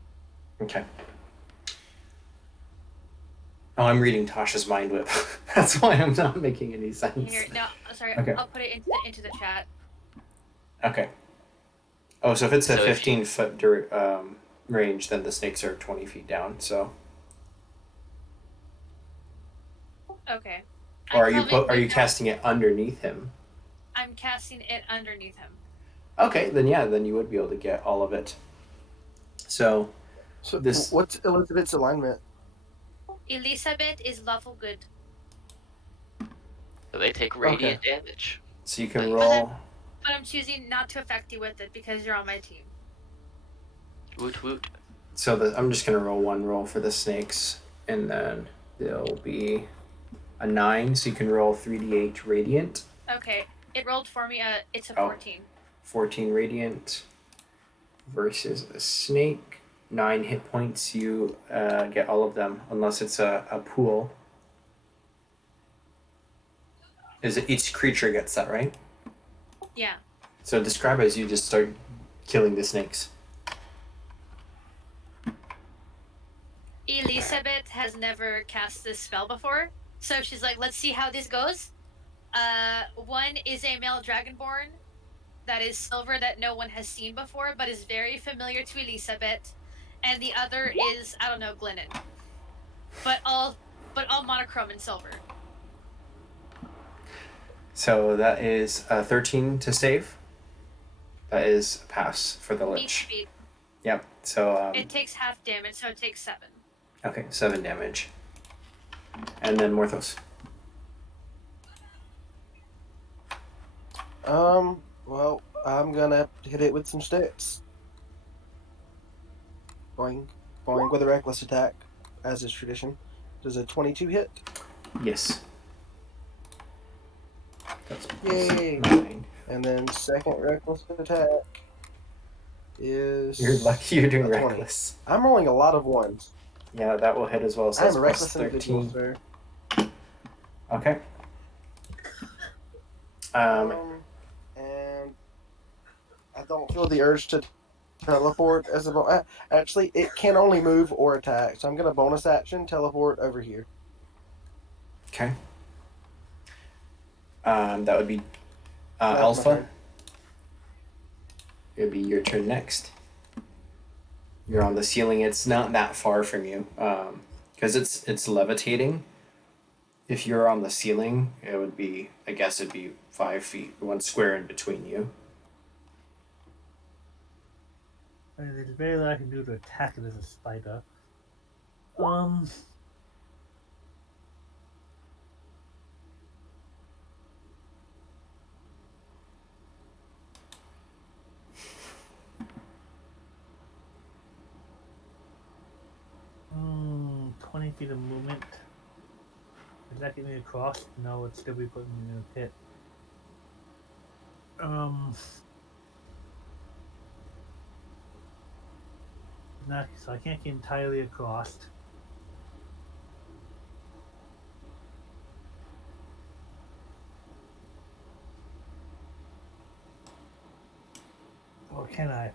Okay. Oh, I'm reading Tasha's Mind Whip. That's why I'm not making any sense. Here, no, sorry, Okay. I'll put it into the chat. Okay. Oh, so if it's a So if 15-foot range, then the snakes are 20 feet down. So, Okay. or I'm are you coming- casting it underneath him? I'm casting it underneath him. Okay, then you would be able to get all of it. So, So This- what's Elizabeth's alignment? Elizabeth is lawful good. so they take radiant damage. so you can Nice. roll. But I'm choosing not to affect you with it because you're on my team. Woot woot. So I'm just gonna roll one roll for the snakes, and then there'll be a 9. So you can roll 3d8 radiant, Okay, it rolled for me. It's a Oh. 14. 14 radiant versus a snake. 9 hit points. You get all of them unless it's a pool. Is it each creature gets that, right? Yeah. So describe as you just start killing the snakes. Elizabeth has never cast this spell before, so she's like, let's see how this goes. One is a male dragonborn that is silver that no one has seen before, but is very familiar to Elizabeth, and the other is, I don't know, Glennon, but all monochrome and silver. So that is 13 to save. That is a pass for the Each lich. feat. Yep. So It takes half damage, so it takes 7. okay, 7 damage. And then Morthos. Well, I'm gonna hit it with some sticks. Boing, boing with a reckless attack, as is tradition. Does a 22 hit? Yes. That's Yay! 9. And then second reckless attack is. You're lucky you're doing a 20. reckless. I'm rolling a lot of ones. Yeah, that will hit as well. So I'm that's a plus reckless individual, 13. sir. Okay. And I don't feel the urge to teleport as a actually, it can only move or attack, so I'm gonna bonus action teleport over here. Okay. That would be That's my Alpha. turn. It would be your turn next. You're on the ceiling. It's not that far from you, because it's levitating. If you're on the ceiling, it would be, I guess it'd be 5 feet, one square in between you. I mean, there's very little I can do to attack it as a spider. Hmm, 20 feet of movement. Does that get me across? No, it'd still be putting me in a pit. Not, so I can't get entirely across. Or can I?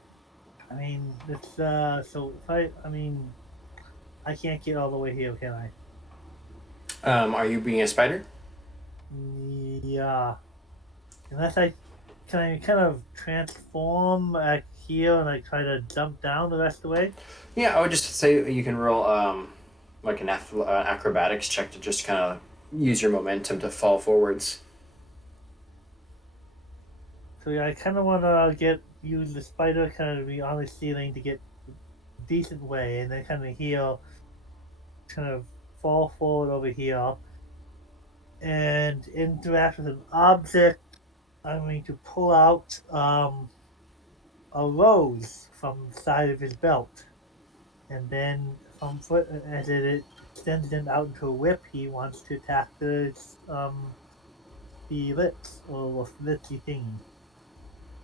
I mean, it's, so if I mean, I can't get all the way here, can I? Are you being a spider? Yeah. Unless can I kind of transform here and I try to jump down the rest of the way? Yeah, I would just say you can roll like an acrobatics check to just kind of use your momentum to fall forwards. So yeah, I kind of want to use the spider kind of be on the ceiling to get a decent way, and then kind of heal, kind of fall forward over here, and interact with an object. I'm going to pull out a rose from the side of his belt, and then from foot as it extends it out into a whip, he wants to attack the lips or slitsy thing.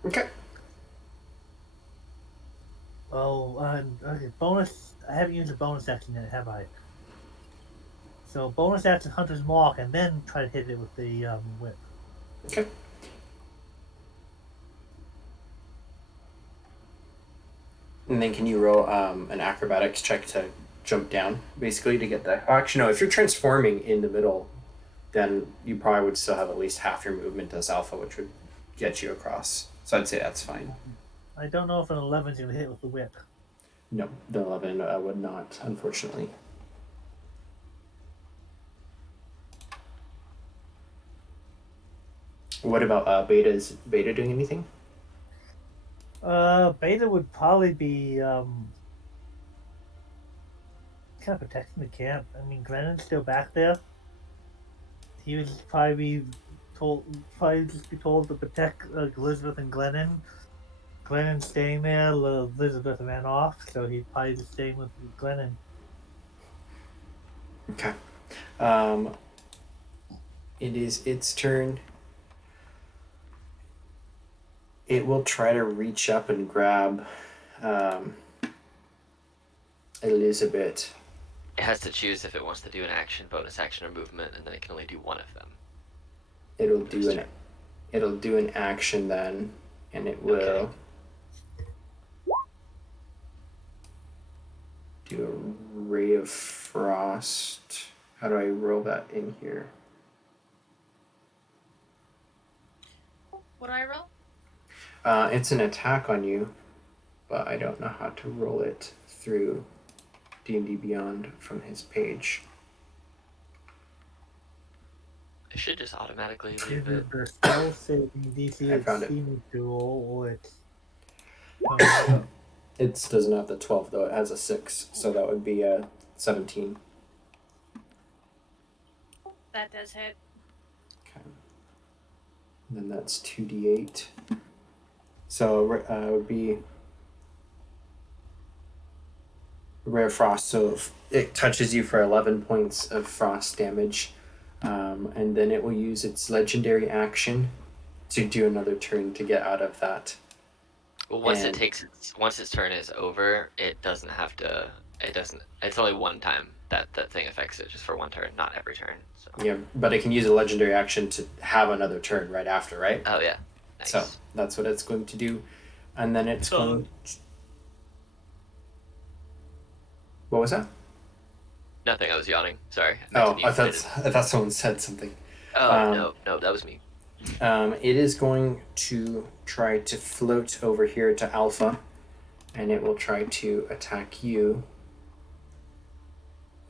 Okay. Oh, okay, bonus. I haven't used a bonus action yet, have I? So bonus action Hunter's Mark, and then try to hit it with the whip. Okay. And then can you roll an acrobatics check to jump down, basically, to get that? Oh, actually, no. If you're transforming in the middle, then you probably would still have at least half your movement as Alpha, which would get you across. So I'd say that's fine. I don't know if an 11 is going to hit with the whip. No, the 11 would not, unfortunately. What about Beta? Is Beta doing anything? Beta would probably be kind of protecting the camp. I mean, Glennon's still back there. He would probably just be told to protect Elizabeth and Glennon. Glennon staying there, Elizabeth ran off, so he's probably just staying with Glennon. Okay. It is its turn. It will try to reach up and grab Elizabeth. It has to choose if it wants to do an action, bonus action, or movement, and then it can only do one of them. it'll do an action then, and it will do a ray of frost. How do I roll that in here? What do I roll? It's an attack on you, but I don't know how to roll it through D&D Beyond from his page. I should just automatically Is leave it it. the spell saving DC I found it. it's seen to roll, or it's It doesn't have the 12 though. It has a 6, so that would be a 17. That does hit. Okay. And then that's 2d8. So it would be rare frost. So if it touches you for 11 points of frost damage, and then it will use its legendary action to do another turn to get out of that. Well, once And- once its turn is over, it doesn't have to. It doesn't. It's only one time that thing affects it, just for one turn, not every turn. So. Yeah, but it can use a legendary action to have another turn right after, right? Oh yeah. Nice. So that's what it's going to do, and then it's going. What was that? Nothing. I was yawning. Sorry. Oh, I thought someone said something. Oh no, that was me. It is going to try to float over here to Alpha, and it will try to attack you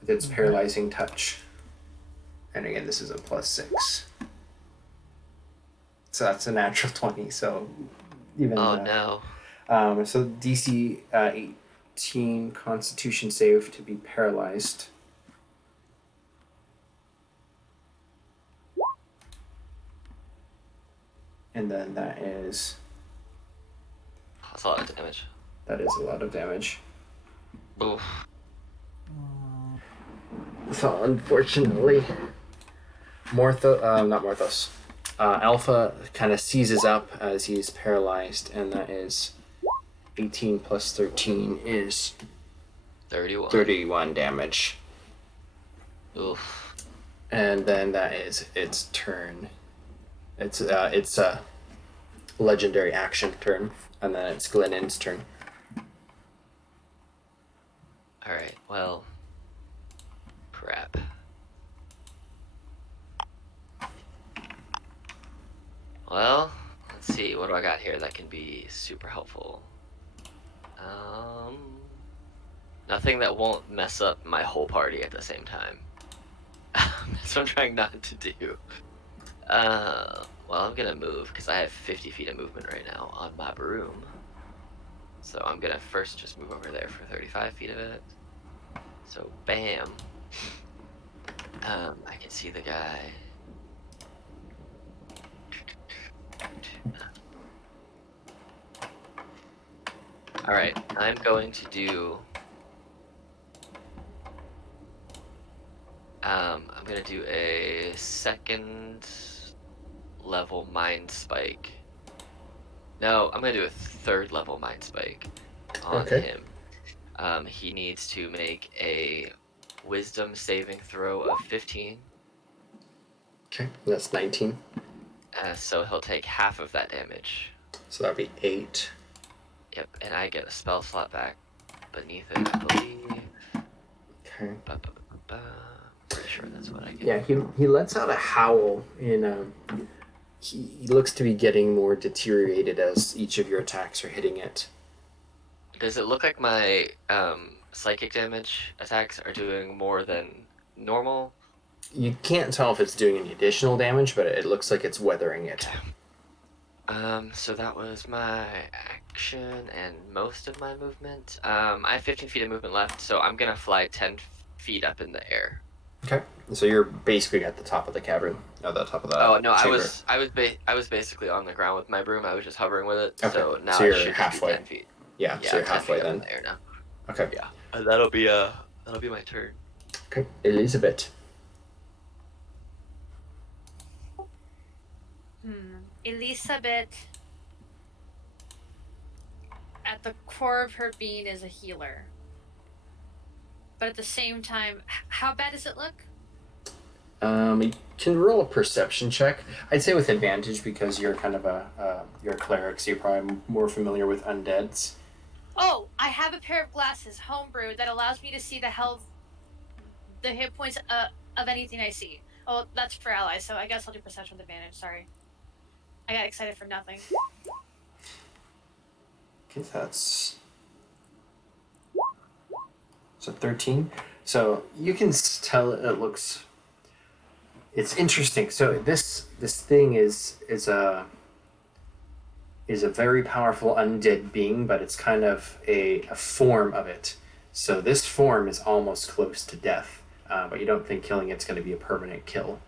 with its paralyzing touch. And again, this is a +6. So that's a natural 20. So even. Oh no. So DC 18 Constitution save to be paralyzed. And then that is That's a lot of damage. a lot of damage. Oof. So unfortunately, Alpha kind of seizes up as he's paralyzed, and that is 18 plus 13 is 31. 31 damage. Oof. And then that is its turn. It's a legendary action turn, and then it's Glennon's turn. All right. Well. Crap. Well, let's see. What do I got here that can be super helpful? Nothing that won't mess up my whole party at the same time. That's what I'm trying not to do. Well, I'm gonna move because I have 50 feet of movement right now on my broom. So I'm gonna first just move over there for 35 feet of it. So bam. I can see the guy. Alright, I'm going to do... I'm gonna do a second level mind spike. No, I'm gonna do a third level mind spike on him. He needs to make a wisdom saving throw of 15. Okay, that's 19. So he'll take half of that damage. So that'd be 8. Yep, and I get a spell slot back beneath it, I believe. Okay. Pretty sure that's what I get. Yeah, he lets out a howl, and he looks to be getting more deteriorated as each of your attacks are hitting it. Does it look like my psychic damage attacks are doing more than normal? You can't tell if it's doing any additional damage, but it looks like it's weathering it. So that was my action and most of my movement. I have 15 feet of movement left, so I'm gonna fly 10 feet up in the air. Okay, so you're basically at the top of the cavern, or the top of the Oh no, chamber. I was basically on the ground with my broom. I was just hovering with it. Okay, So now so I you're should halfway. Be 10 feet. Yeah, so you're 10 halfway feet up then. in the air now. Okay. Yeah, that'll be my turn. Okay, Elizabeth. Elizabeth, at the core of her being, is a healer. But at the same time, how bad does it look? You can roll a perception check. I'd say with advantage because you're kind of you're a cleric, so you're probably more familiar with undeads. Oh, I have a pair of glasses, homebrew, that allows me to see the hit points of anything I see. Oh, that's for allies, so I guess I'll do perception with advantage. Sorry, I got excited for nothing. Okay, that's so 13. So you can tell it looks. It's interesting. So this thing is a very powerful undead being, but it's kind of a form of it. So this form is almost close to death, but you don't think killing it's going to be a permanent kill.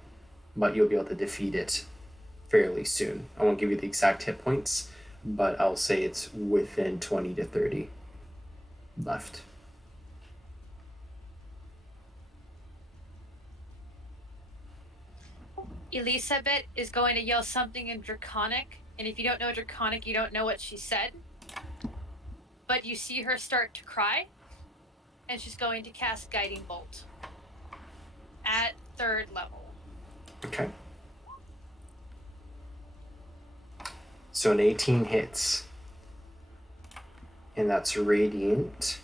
But you'll be able to defeat it fairly soon. I won't give you the exact hit points, but I'll say it's within 20 to 30 left. Elizabeth is going to yell something in Draconic, and if you don't know Draconic, you don't know what she said. But you see her start to cry, and she's going to cast Guiding Bolt at 3rd level. Okay. So an 18 hits. And that's radiant.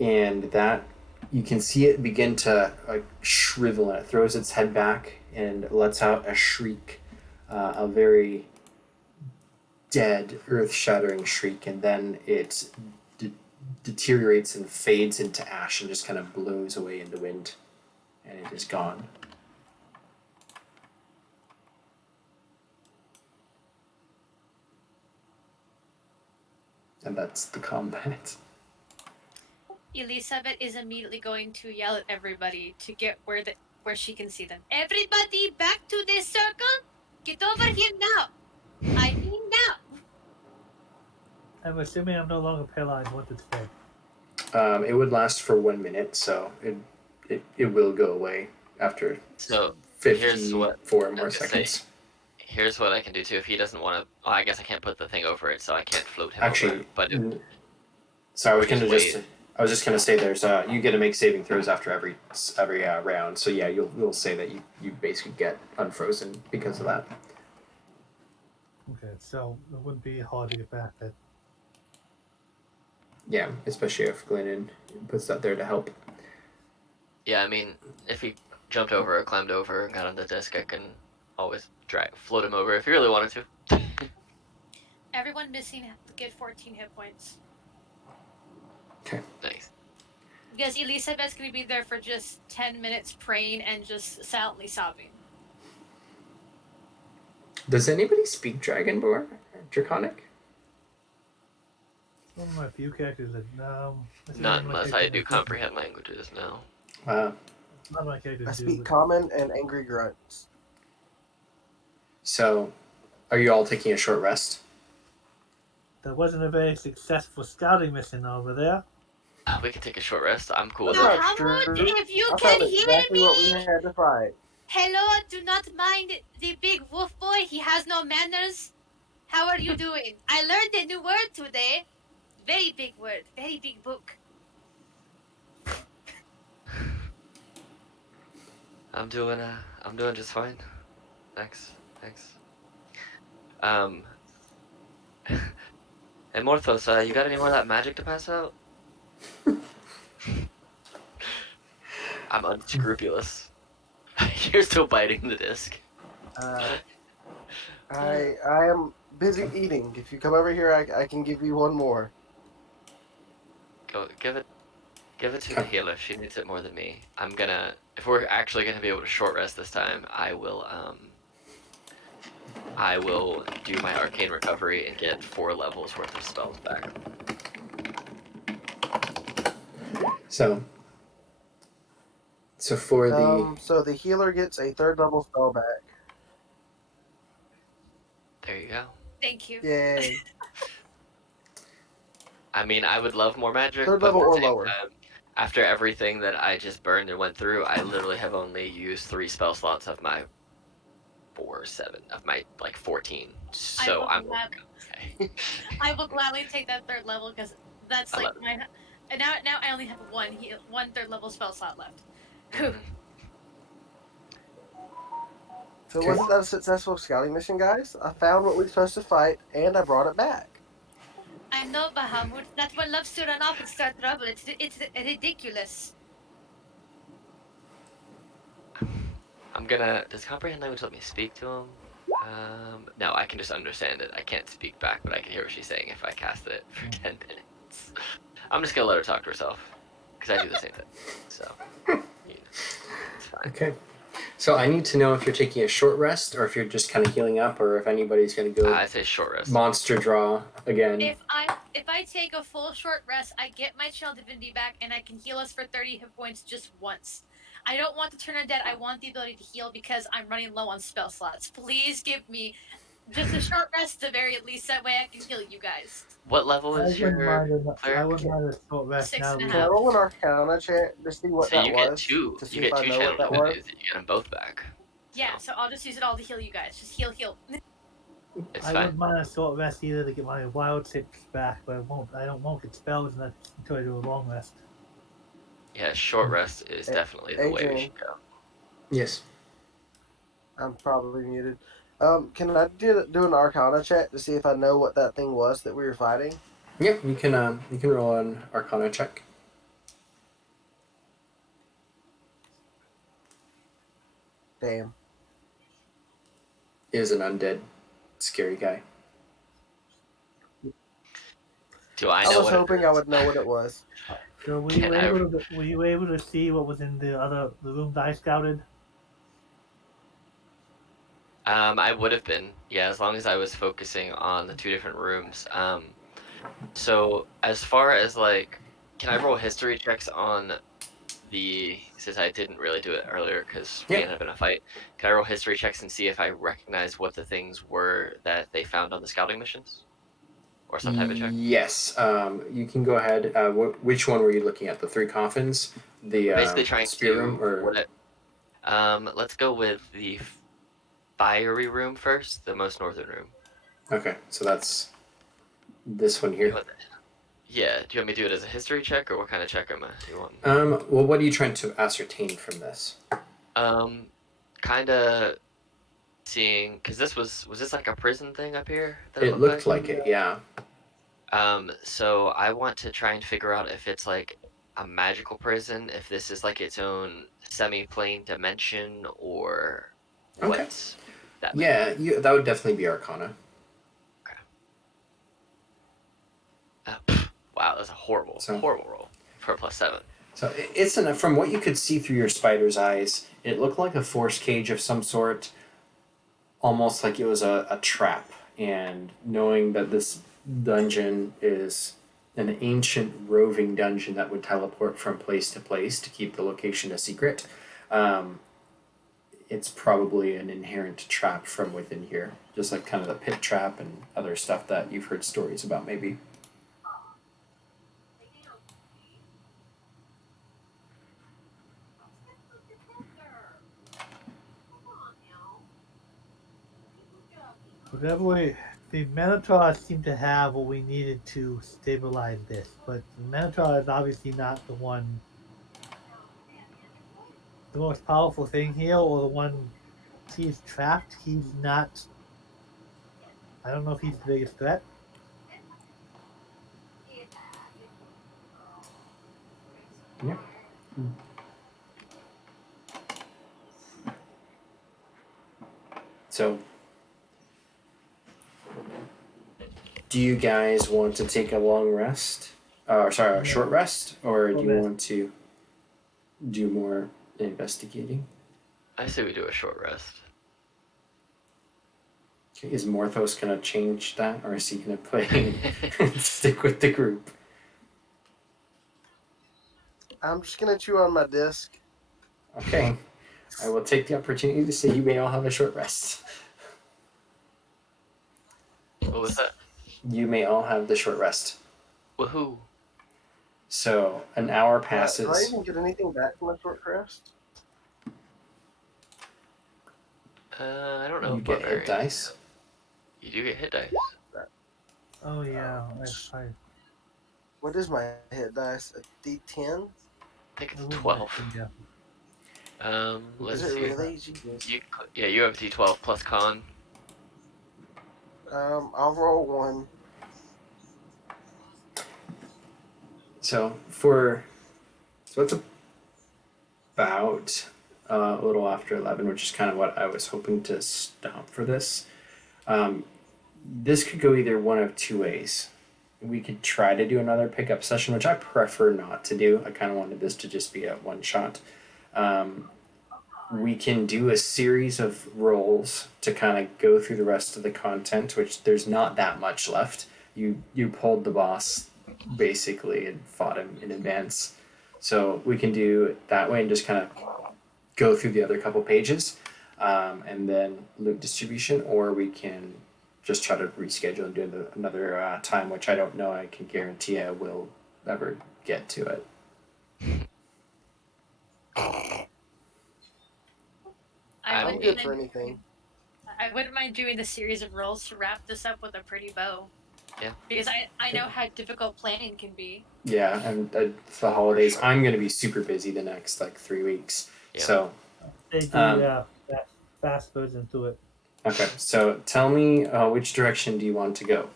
And that you can see it begin to shrivel, and it throws its head back and lets out a shriek, a very dead, earth-shattering shriek, and then it deteriorates and fades into ash and just kind of blows away in the wind, and it is gone. And that's the combat. Elizabeth is immediately going to yell at everybody to get where she can see them. Everybody back to the circle! Get over here now! I mean now! I'm assuming I'm no longer paralyzed once it's fed. It would last for 1 minute, so it will go away after So 54 more seconds. Here's what I can do too. If he doesn't want to, I guess I can't put the thing over it, so I can't float him Actually, over. But so I was just gonna say there's you get to make saving throws after every round. So yeah, you'll say that you basically get unfrozen because of that. Okay, so it wouldn't be hard to get back then. Yeah, especially if Glennon puts that there to help. yeah, I mean, if he jumped over or climbed over and got on the disc, I can always float him over if he really wanted to. Everyone missing get 14 hit points. Okay. Thanks. Because Elizabeth's going to be there for just 10 minutes praying and just silently sobbing. Does anybody speak Dragonborn? Draconic? One of my few characters that Not unless I do comprehend languages now. Not my characters I do, speak but- common and angry grunts. So, are you all taking a short rest? That wasn't a very successful scouting mission over there. We can take a short rest. I'm cool with That's it. not How true. about if you I can thought hear exactly what we me? had to fight. Hello, do not mind the big wolf boy. He has no manners. How are you doing? I learned a new word today. Very big word. Very big book. I'm doing just fine. Thanks. And Morthos, you got any more of that magic to pass out? I'm unscrupulous. You're still biting the disc. I am busy eating. If you come over here, I can give you one more. Go give it to the healer. She needs it more than me. If we're actually gonna be able to short rest this time, I will do my arcane recovery and get 4 levels worth of spells back. So for the So the healer gets a 3rd level spell back. There you go. Thank you. Yay. I mean, I would love more magic. 3rd but level at the or same lower. time, after everything that I just burned and went through, I literally have only used 3 spell slots of my 4 or 7 of my like 14. So I'm okay. I will gladly take that 3rd level because that's I like love my. And now I only have one 3rd level spell slot left. Whew. Mhm. So Okay. wasn't that a successful scouting mission, guys? I found what we were supposed to fight, and I brought it back. I know Bahamut. That one loves to run off and start trouble. It's ridiculous. I'm gonna. Does comprehend language let me speak to him? No, I can just understand it. I can't speak back, but I can hear what she's saying if I cast it for 10 minutes. I'm just gonna let her talk to herself because I do the same thing. So, it's fine. Okay. So I need to know if you're taking a short rest or if you're just kind of healing up, or if anybody's going to go I say short rest. monster draw again. If I take a full short rest, I get my channel divinity back, and I can heal us for 30 hit points just once. I don't want to turn undead. I want the ability to heal because I'm running low on spell slots. Please give me just a short rest at the very least. That way I can heal you guys. What level is your I cleric? wouldn't mind a short rest 6 now. and a Can I half. roll an Arcana check to see what So that you get was? two. To see You if get I two know what channel that was? divinities. You get them both back. Yeah, so I'll just use it all to heal you guys. Just heal. It's I fine. wouldn't mind a short rest either to get my wild six back, but I won't get spells until I do a long rest. Yeah, short rest is definitely the way we Adrian. should go. Yes. I'm probably muted. Can I do an Arcana check to see if I know what that thing was that we were fighting? Yep. You can roll an Arcana check. Damn. Is an undead, scary guy. Do I I know was what it hoping is? I would know what it was. So Can I- were you able to see what was in the rooms I scouted? I would have been, yeah, as long as I was focusing on the 2 different rooms. So as far as like, can I roll history checks on since I didn't really do it earlier because we Yeah. ended up in a fight, can I roll history checks and see if I recognize what the things were that they found on the scouting missions? Or some type of check? Yes. You can go ahead. Which one were you looking at? The 3 coffins, the Basically trying spear to, room, or let's go with the fiery room first, the most northern room. okay. So that's this one here. Yeah, do you want me to do it as a history check, or what kind of check you want? Well, what are you trying to ascertain from this? Kind of seeing, because was this like a prison thing up here? That It looked like it, yeah. So I want to try and figure out if it's like a magical prison, if this is like its own semi-plane dimension, or Okay. what that. Yeah, that would definitely be Arcana. Wow, that's a horrible roll for a +7. So it's from what you could see through your spider's eyes, it looked like a force cage of some sort, almost like it was a trap. And knowing that this dungeon is an ancient roving dungeon that would teleport from place to place to keep the location a secret, it's probably an inherent trap from within here, just like kind of the pit trap and other stuff that you've heard stories about, maybe. Whatever way, the Minotaur seemed to have what we needed to stabilize this, but the Minotaur is obviously not the most powerful thing here, or the one he's trapped. He's not. I don't know if he's the biggest threat. Yeah. So, do you guys want to take a long rest? Sorry, a short rest? Or do you want to do more investigating? I say we do a short rest. Okay, is Morthos going to change that? Or is he going to play stick with the group? I'm just gonna chew on my disc. Okay. I will take the opportunity to say you may all have a short rest. What was that? You may all have the short rest. Woohoo! So, an hour Do I passes. even get anything back from a short rest? I don't know. You get hit dice. You do get hit dice. Oh yeah, What is my hit dice? A D10? I think I it's wouldn't 12. Yeah. Let's Is it see. really? Jesus. You have D12 plus con. I'll roll one. So it's about a little after 11, which is kind of what I was hoping to stop for this. This could go either one of two ways. We could try to do another pickup session, which I prefer not to do. I kind of wanted this to just be a one shot. We can do a series of rolls to kind of go through the rest of the content, which there's not that much left. You pulled the boss basically and fought him in advance. So we can do it that way and just kind of go through the other couple pages and then loot distribution, or we can just try to reschedule and do another time, which I don't know. I can guarantee I will ever get to it. I'm good for anything. I wouldn't mind doing the series of rolls to wrap this up with a pretty bow. Yeah. Because I know how difficult planning can be. Yeah, and it's the holidays. I'm going to be super busy the next 3 weeks. Yeah. So, They do fast version to it. okay. So tell me which direction do you want to go?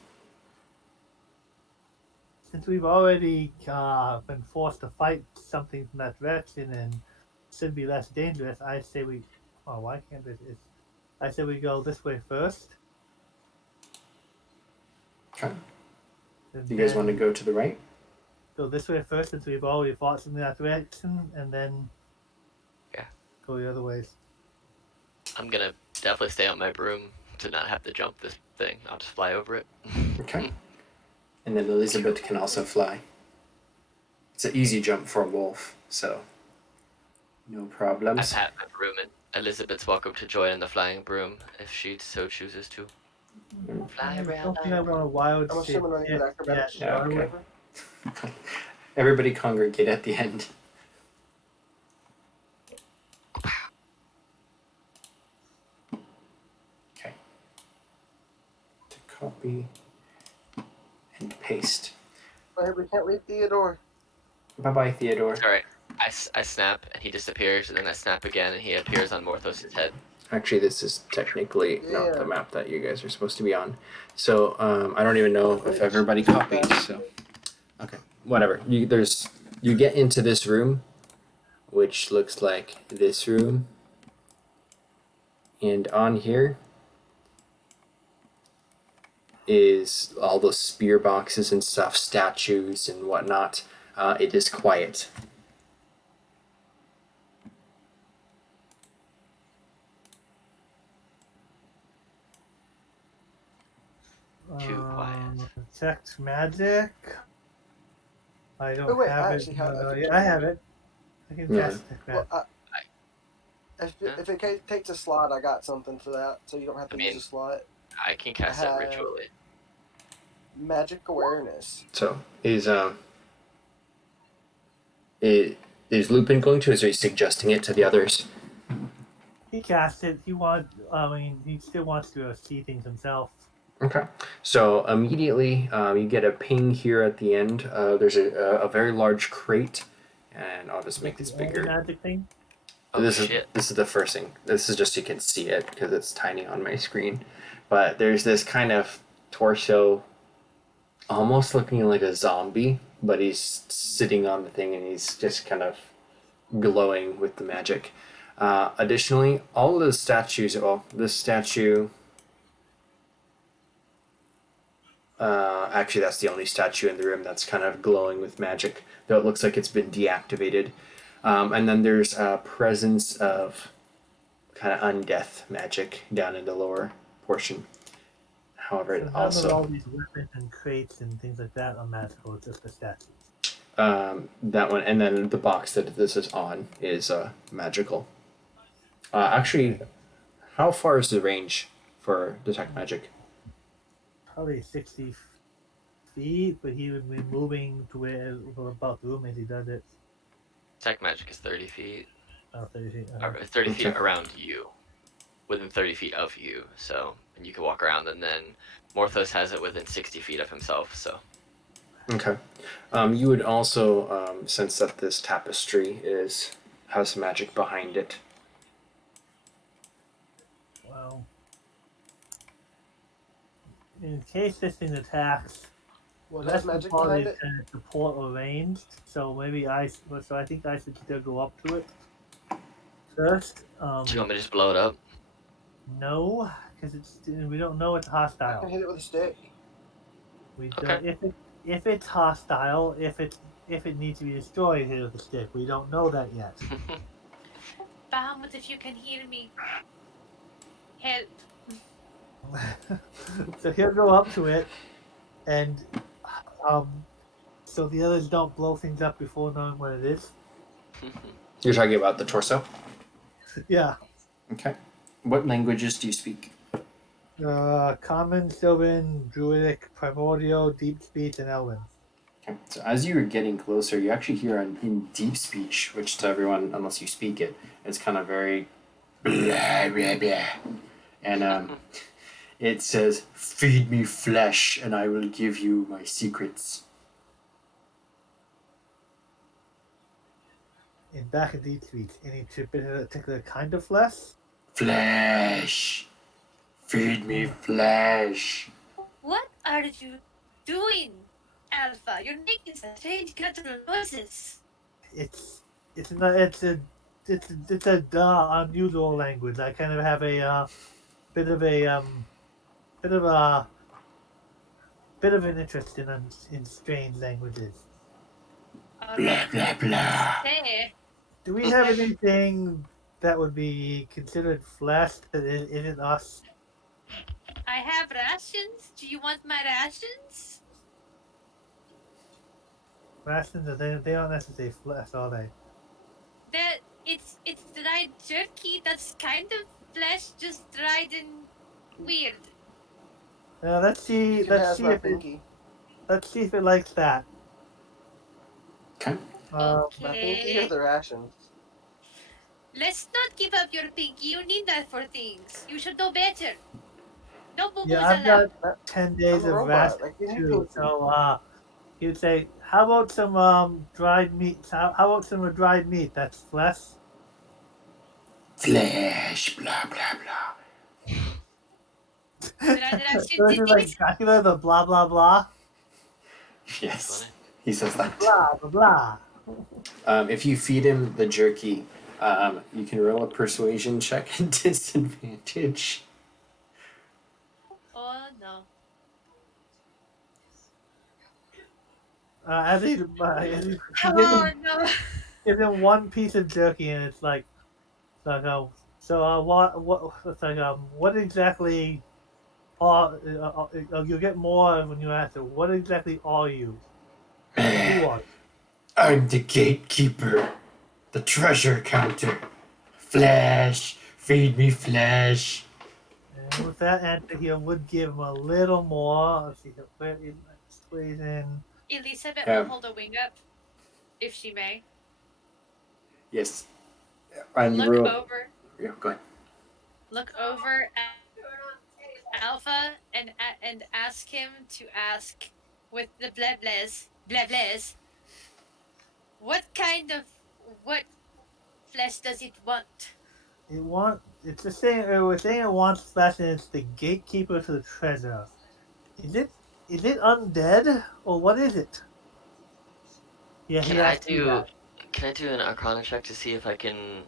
Since we've already been forced to fight something from that direction and should be less dangerous, I say we. Oh, why can't this? I say we go this way first. Okay. and Do you guys then want to go to the right? go this way first since we've already fought something that direction, and then go the other ways. I'm gonna definitely stay on my broom to not have to jump this thing. I'll just fly over it. Okay. And then Elizabeth can also fly. It's an easy jump for a wolf, so no I problems. pat my broom, and Elizabeth's welcome to join in the flying broom if she so chooses to. Fly I around. don't think I want a wild I'm shape assuming I need acrobatics. yet, Yeah, are we? okay. Everybody congregate at the end. Okay. To copy and paste. Wait, we can't leave Theodore. Bye-bye, Theodore. Alright, I snap and he disappears, and then I snap again and he appears on Morthos' head. Actually, this is technically not Yeah. the map that you guys are supposed to be on. So I don't even know if everybody copied. So okay, whatever. You get into this room, which looks like this room, and on here is all those spear boxes and stuff, statues and whatnot. It is quiet. Too quiet. Detect magic. I don't wait, have I it. actually have it. Yeah, I have it. I can Yeah. cast detect Well, magic. if it takes a slot, I got something for that, so you don't have to use a slot. I can cast it ritually. Magic awareness. So is Lupin going to? Is he suggesting it to the others? He cast it. He still wants to see things himself. Okay. So immediately you get a ping here at the end. There's a very large crate, and I'll just make this bigger. Magic thing. Oh, this shit. is the first thing. This is just so you can see it because it's tiny on my screen. But there's this kind of torso, almost looking like a zombie, but he's sitting on the thing and he's just kind of glowing with the magic. Additionally, all of the statues. Well, this statue. Actually, that's the only statue in the room that's kind of glowing with magic, though it looks like it's been deactivated. And then there's a presence of kind of undeath magic down in the lower portion. However, it None of also all these weapons and crates and things like that are magical. It's just the statues. that one, and then the box that this is on is magical. Actually, how far is the range for detect magic? Probably 60 feet, but he would be moving to where about the room as he does it. Detect magic is 30 feet. 30 feet. Or 30 feet Okay. around you. within 30 feet of you, so and you can walk around. And then Morthos has it within 60 feet of himself. So Okay. You would also sense that this tapestry has magic behind it. Well, in case this thing attacks, What the has rest of the magic party behind is it? kind of support or ranged, so maybe so I think I should still go up to it first. do you want me to just blow it up? No, because we don't know it's I hostile. can hit it with a stick. We Okay. don't if it's hostile, if it needs to be destroyed, hit it with a stick. We don't know that yet. Bahamut, if you can hear me, help. So he'll go up to it, and so the others don't blow things up before knowing what it is. You're talking about the torso? Yeah. Okay. What languages do you speak? Common, Sylvan, Druidic, Primordial, Deep Speech, and Elven. Okay. So as you are getting closer, you actually hear in deep speech, which to everyone, unless you speak it, it's kind of very blah, blah, blah. And it says, "Feed me flesh, and I will give you my secrets." In back of Deep Speech, any particular kind of flesh? Flesh. Feed me flesh. What are you doing, Alpha? You're making strange guttural noises. It's a unusual language. I kind of have a bit of a bit of a bit of an interest in strange languages. Blah, blah, blah. Say, Do we have anything that would be considered flesh that isn't us? I have rations. Do you want my rations? Rations, they aren't necessarily flesh, are they? That it's dried jerky. That's kind of flesh, just dried and weird. Let's see. You can have my pinky. Let's see if it likes that. Okay. My pinky or Okay. the rations? Let's not give up your pinky. You need that for things. You should know better. No boo boos Yeah, I've got allowed. 10 days I'm a of robot. rations Like, give me too. pinky. So you'd say, how about some dried meat? How about some dried meat? That's flesh. Flesh. Blah, blah, blah. Dried rations. So is it like Dracula, the blah blah blah? Yes. Funny. He says that. Blah blah blah. If you feed him the jerky, you can roll a persuasion check at disadvantage. Oh no. As he Oh no. give him one piece of jerky, and it's like what exactly are you'll get more when you ask it. What exactly are you? Who are you? I'm the gatekeeper, the treasure counter. Flesh, feed me flesh. And with that answer, he would give him a little more. Let's see, where is my persuasion? Elizabeth Yeah. will hold a wing up, if she may. Yes. And you Look roll. over. Yeah, go ahead. Look over at Alpha and ask him to ask with the blebles. What flesh does it want? It's the same. We're saying it wants flesh, and it's the gatekeeper to the treasure. Is it undead or what is it? Yeah, he asked you that. Can I do an Arcana check to see if I can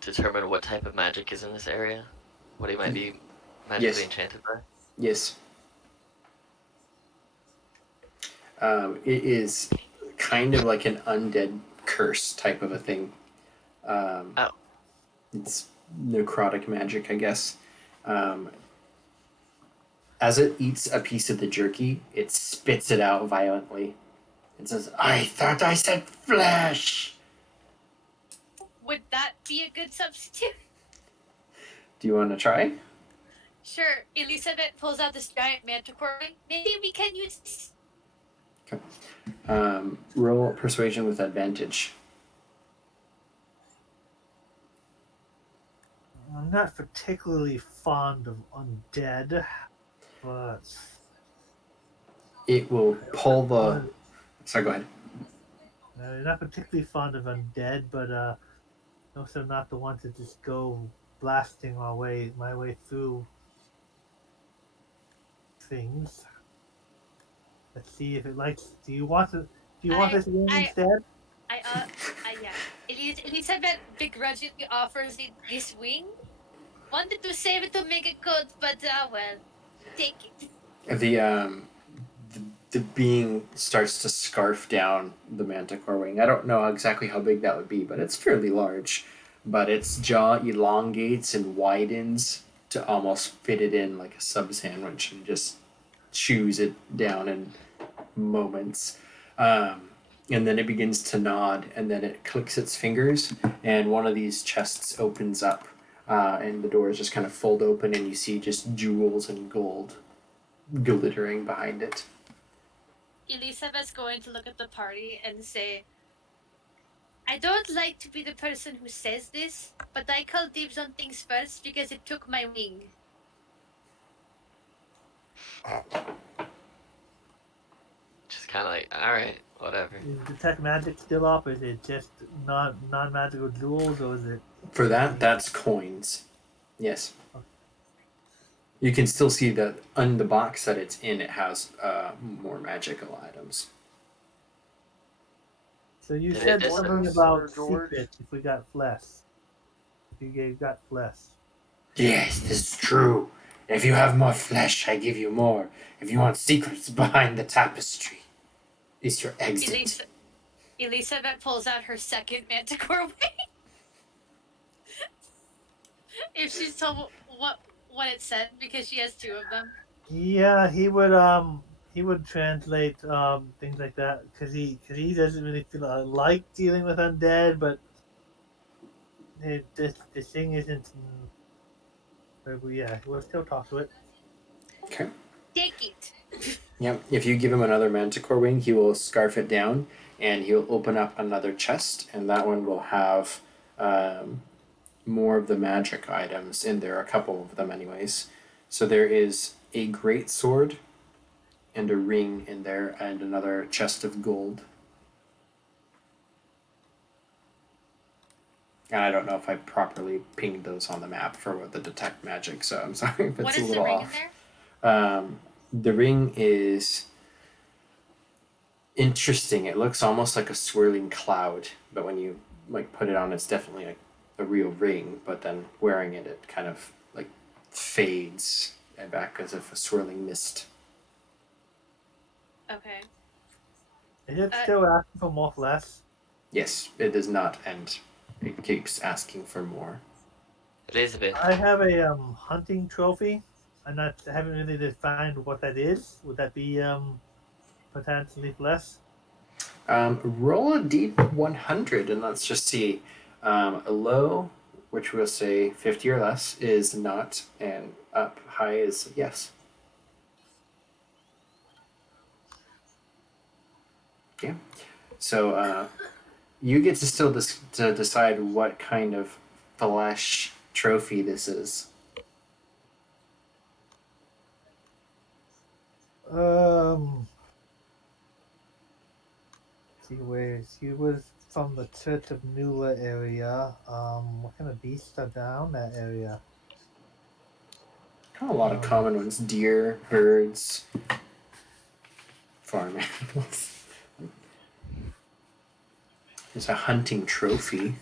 determine what type of magic is in this area? What he might be magically Yes. enchanted by? Yes. It is kind of like an undead curse type of a thing. Oh. It's necrotic magic, I guess. As it eats a piece of the jerky, it spits it out violently. It says, "I thought I said flesh." Would that be a good substitute? Do you want to try? Sure. Elizabeth pulls out this giant manticore ring. Maybe we can use this. Roll persuasion with advantage. I'm not particularly fond of undead, but It will pull the. Sorry, go ahead. I'm not particularly fond of undead, but also not the one to just go blasting my way through things. Let's see if it likes. Do you want to? Do you want this wing I, instead? yeah. Elizabeth begrudgingly offers it this wing. Wanted to save it to make a coat, but well, take it. The being starts to scarf down the manticore wing. I don't know exactly how big that would be, but it's fairly large. But its jaw elongates and widens to almost fit it in like a sub sandwich and just chews it down in moments. And then it begins to nod, and then it clicks its fingers, and one of these chests opens up, and the doors just kind of fold open, and you see just jewels and gold glittering behind it. Elizabeth's going to look at the party and say, I don't like to be the person who says this, but I called dibs on things first because it took my wing. Just kind of like, all right, whatever. Is detect magic still up? Is it just non-magical jewels, or is it? For that, that's coins. Yes. You can still see that on the box that it's in, it has more magical items. So you Did said it something disappear? about George? secrets if we got flesh. If you got flesh. Yes, this is true. If you have more flesh, I give you more. If you want secrets behind the tapestry, it's your exit. Elizabeth pulls out her second manticore wing. If she's told what it said, because she has two of them. Yeah, he would translate things like that because he doesn't really feel like dealing with undead, but this thing isn't. But yeah, we'll still talk to it. Okay. Take it. Yep. If you give him another manticore wing, he will scarf it down, and he'll open up another chest, and that one will have more of the magic items in there. A couple of them, anyways. So there is a great sword, and a ring in there, and another chest of gold. And I don't know if I properly pinged those on the map for the detect magic, so I'm sorry if What it's a is the little ring in off. there? The ring is interesting. It looks almost like a swirling cloud, but when you like put it on, it's definitely a real ring. But then wearing it, it kind of like fades back as if a swirling mist. Okay. Is it still asking for more flesh? Yes, it does not end. It keeps asking for more. Elizabeth, I have a hunting trophy. I haven't really defined what that is. Would that be potentially flesh? Roll a d100 and let's just see. A low, which we'll say 50 or less, is not, and up high is yes. Yeah. So you get to still to decide what kind of flesh trophy this is. See where she was from the Church of Nula area. What kind of beasts are down that area? A lot of common ones: deer, birds, farm animals. There's a hunting trophy.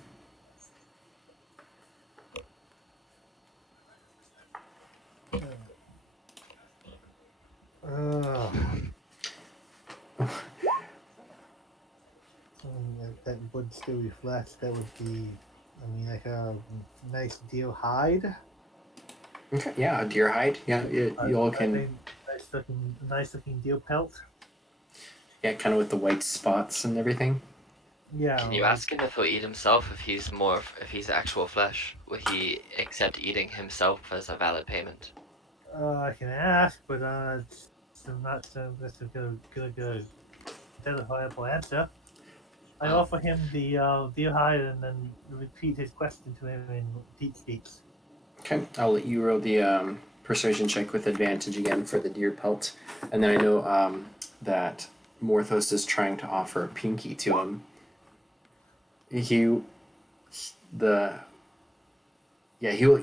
That would still be flesh. That would be, I mean, like a nice deer hide. Okay, yeah, a deer hide. Yeah, you all can. Nice looking deer pelt. Yeah, kind of with the white spots and everything. Yeah. can you ask him if he'll eat himself if he's actual flesh? Will he accept eating himself as a valid payment? I can ask, but I'm not that's a good identifiable answer. I offer him the deer hide and then repeat his question to him in deep speaks. Okay, I'll let you roll the persuasion check with advantage again for the deer pelt, and then I know that Morthos is trying to offer a pinky to him. He will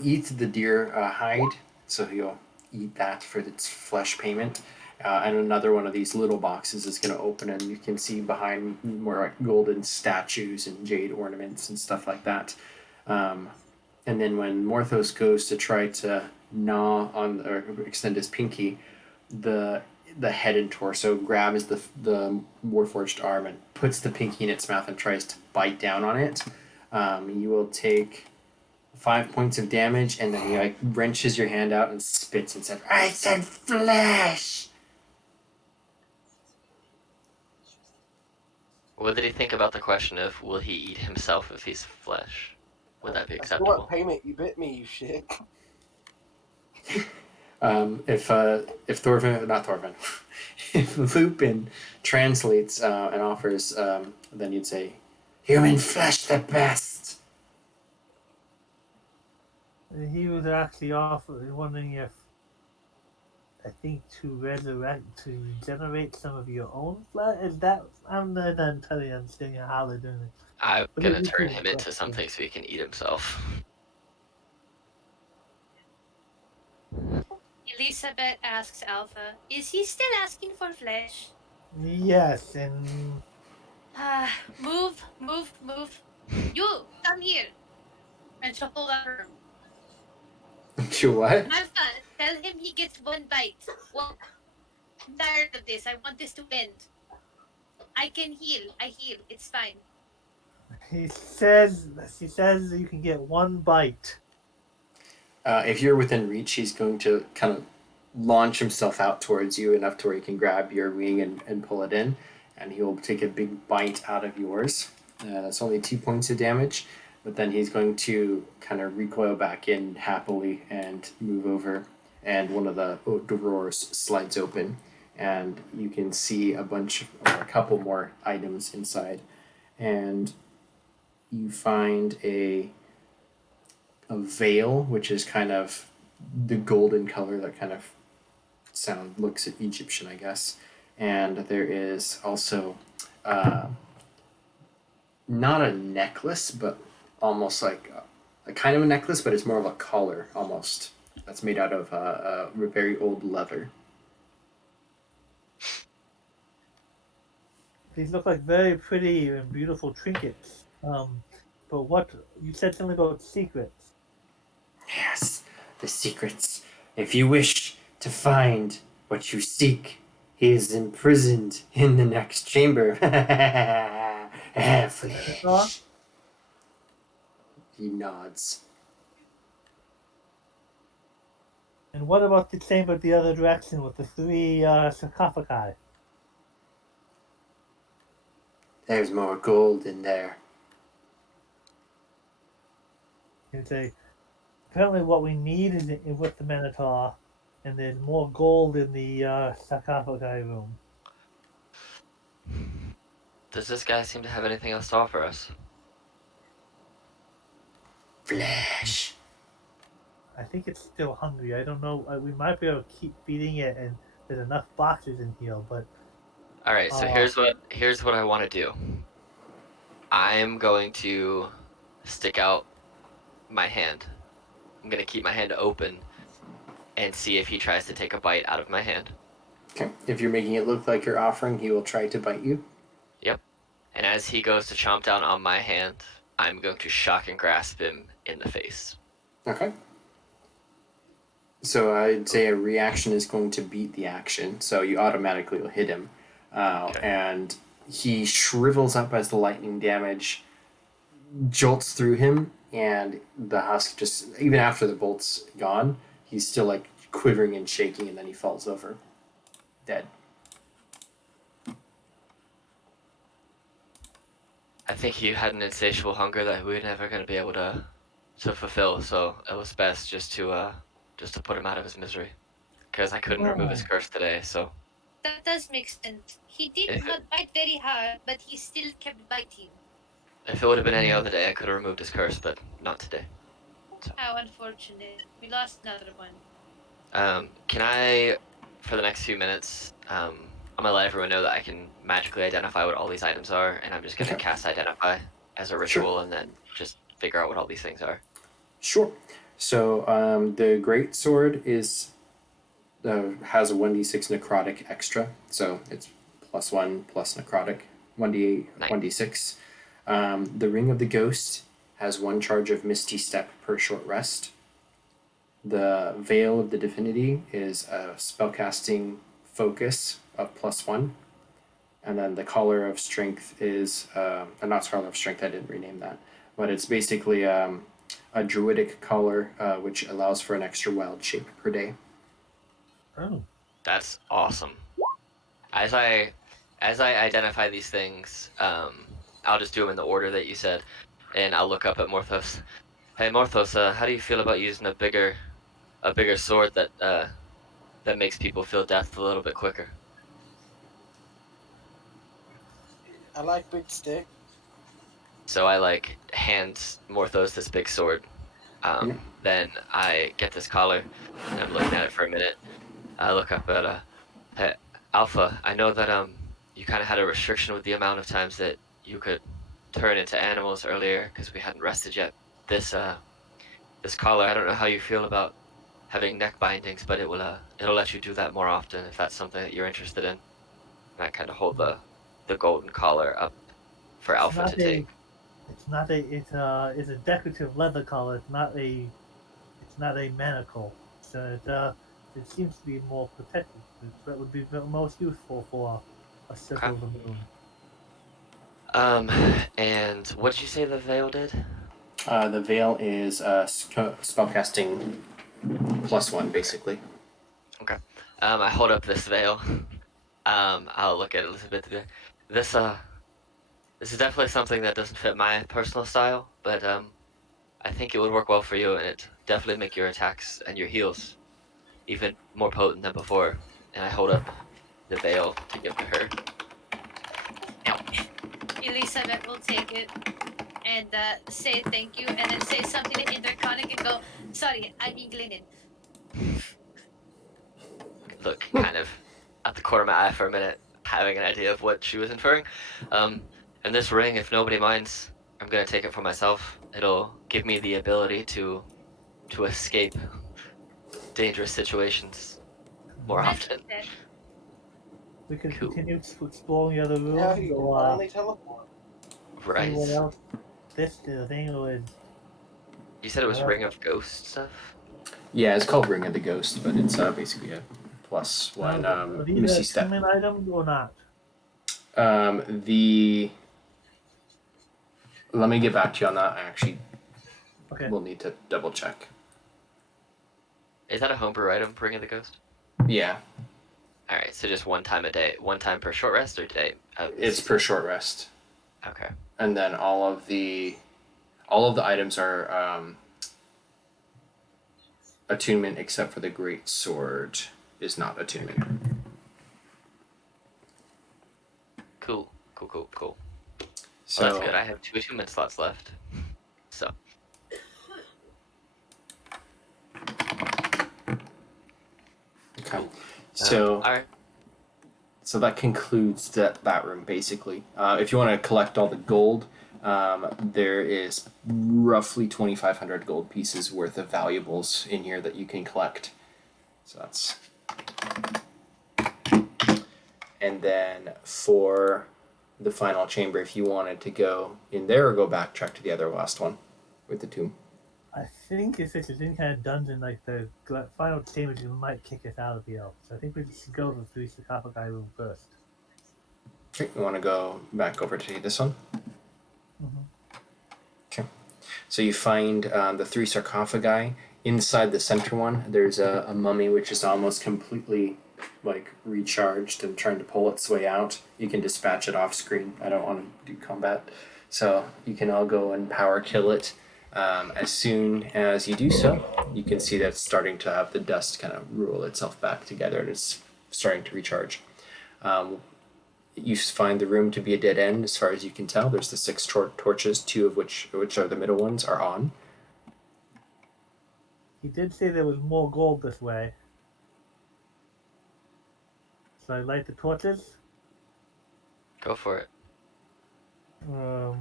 eat the deer hide, so he'll eat that for its flesh payment. And another one of these little boxes is going to open, and you can see behind more like golden statues and jade ornaments and stuff like that. And then when Morthos goes to try to gnaw on or extend his pinky, the head and torso grabs the Warforged arm and puts the pinky in its mouth and tries to bite down on it. You will take 5 points of damage, and then he like wrenches your hand out and spits and says, "I said flesh." What did he think about the question of will he eat himself if he's flesh? Would that be That's for acceptable? what payment you bit me, you shit. If Thorfinn, not Thorfinn, if Lupin translates and offers, then you'd say, "Human flesh the best." He was actually wondering if, I think, to regenerate some of your own flesh. Is that, I'm not entirely understanding how they're doing it. I'm But gonna you turn can- him into something so he can eat himself. Elizabeth asks Alpha, "Is he still asking for flesh?" Yes, and Move. You, come here. And she'll hold up her. To what? Alpha, tell him he gets one bite. Well, I'm tired of this. I want this to end. I can heal. I heal. It's fine. he says you can get one bite. If you're within reach, he's going to kind of launch himself out towards you enough to where he can grab your wing and pull it in, and he'll take a big bite out of yours. That's only 2 points of damage, but then he's going to kind of recoil back in happily and move over, and one of the drawers slides open, and you can see a couple more items inside, and you find a veil, which is kind of the golden color that kind of looks at Egyptian, I guess. And there is also not a necklace, but almost like a kind of a necklace, but it's more of a collar almost. That's made out of very old leather. These look like very pretty and beautiful trinkets. But what you said something about secrets. Yes, the secrets. If you wish to find what you seek, he is imprisoned in the next chamber. Flesh. He nods. And what about the chamber the other direction with the 3 sarcophagi? There's more gold in there. You say, apparently what we need is with the Minotaur, and there's more gold in the sarcophagi room. Does this guy seem to have anything else to offer us? Flesh. I think it's still hungry. I don't know. We might be able to keep feeding it, and there's enough boxes in here. But All right, so here's what I want to do. I'm going to stick out my hand. I'm gonna keep my hand open and see if he tries to take a bite out of my hand. Okay. If you're making it look like you're offering, he will try to bite you. Yep. And as he goes to chomp down on my hand, I'm going to shock and grasp him in the face. Okay. So I'd say a reaction is going to beat the action, so you automatically will hit him. Okay. And he shrivels up as the lightning damage jolts through him, and the husk just, even after the bolt's gone, he's still like quivering and shaking, and then he falls over, dead. I think he had an insatiable hunger that we were never going to be able to fulfill, so it was best just to put him out of his misery. Because I couldn't remove his curse today, so... That does make sense. He did not bite very hard, but he still kept biting. If it would have been any other day, I could have removed his curse, but not today. How unfortunate. We lost another one. Can I, for the next few minutes, I'm gonna let everyone know that I can magically identify what all these items are, and I'm just gonna Okay. cast Identify as a ritual, and then just figure out what all these things are. Sure. So the great sword has a 1d6 necrotic extra, so it's +1 plus necrotic, 1d8, Nice. 1d6. The ring of the ghost has 1 charge of misty step per short rest. The veil of the divinity is a spellcasting focus of +1. And then the collar of strength is not collar of strength. I didn't rename that, but it's basically a druidic collar which allows for an extra wild shape per day. Oh. That's awesome. As I identify these things, I'll just do them in the order that you said, and I'll look up at Morthos. Hey Morthos, how do you feel about using a bigger sword that makes people feel death a little bit quicker? I like big stick. So I like hand Morthos this big sword. Then I get this collar, and I'm looking at it for a minute. I look up at hey, Alpha. I know that you kind of had a restriction with the amount of times that you could turn into animals earlier because we hadn't rested yet. This collar, I don't know how you feel about having neck bindings, but it'll let you do that more often if that's something that you're interested in. And I kind of hold the golden collar up for Alpha to take. It's a decorative leather collar. It's not a manacle. So it seems to be more protective. That would be the most useful for a circle of the moon. And what did you say the veil did? The veil is spellcasting +1, basically. Okay. I hold up this veil. I'll look at Elizabeth. This is definitely something that doesn't fit my personal style, but I think it would work well for you, and it definitely make your attacks and your heals even more potent than before. And I hold up the veil to give to her. Elizabeth will take it and say thank you, and then say something in Draconic and go, sorry, I mean Glennon. Look kind of at the corner of my eye for a minute, having an idea of what she was inferring. And this ring, if nobody minds, I'm gonna take it for myself. It'll give me the ability to escape dangerous situations more often. We can Cool. continue exploring the other rooms, Now you can or finally teleport. Right. see what else this thing would. You said it was Ring of Ghost stuff? Yeah, it's called Ring of the Ghost, but it's basically a +1 Are these misty step. attunement items or not? Let me get back to you on that. I actually Okay. will need to double check. Is that a homebrew item, Ring of the Ghost? Yeah, Alright, so just one time a day. One time per short rest or day? it's per short rest, Okay. and then all of the items are attunement, except for the great sword is not attunement. Cool. So Well, that's good. I have 2 attunement slots left. So. okay. So Alright. So that concludes that room, basically. If you want to collect all the gold, there is roughly 2,500 gold pieces worth of valuables in here that you can collect. So that's... And then for the final chamber, if you wanted to go in there or go backtrack to the other last one with the tomb. I think if it's any kind of dungeon like the final chamber, you might kick us out of the elf. So I think we should go to the 3 sarcophagi room first. Okay, you want to go back over to this one? Mm-hmm. Okay. So you find the 3 sarcophagi. Inside the center one, there's a mummy which is almost completely recharged and trying to pull its way out. You can dispatch it off screen. I don't want to do combat. So you can all go and power kill it. As soon as you do so, you can see that it's starting to have the dust kind of roll itself back together and it's starting to recharge. You find the room to be a dead end as far as you can tell. There's the 6 torches, 2 of which are the middle ones, are on. He did say there was more gold this way. So I light the torches. Go for it. I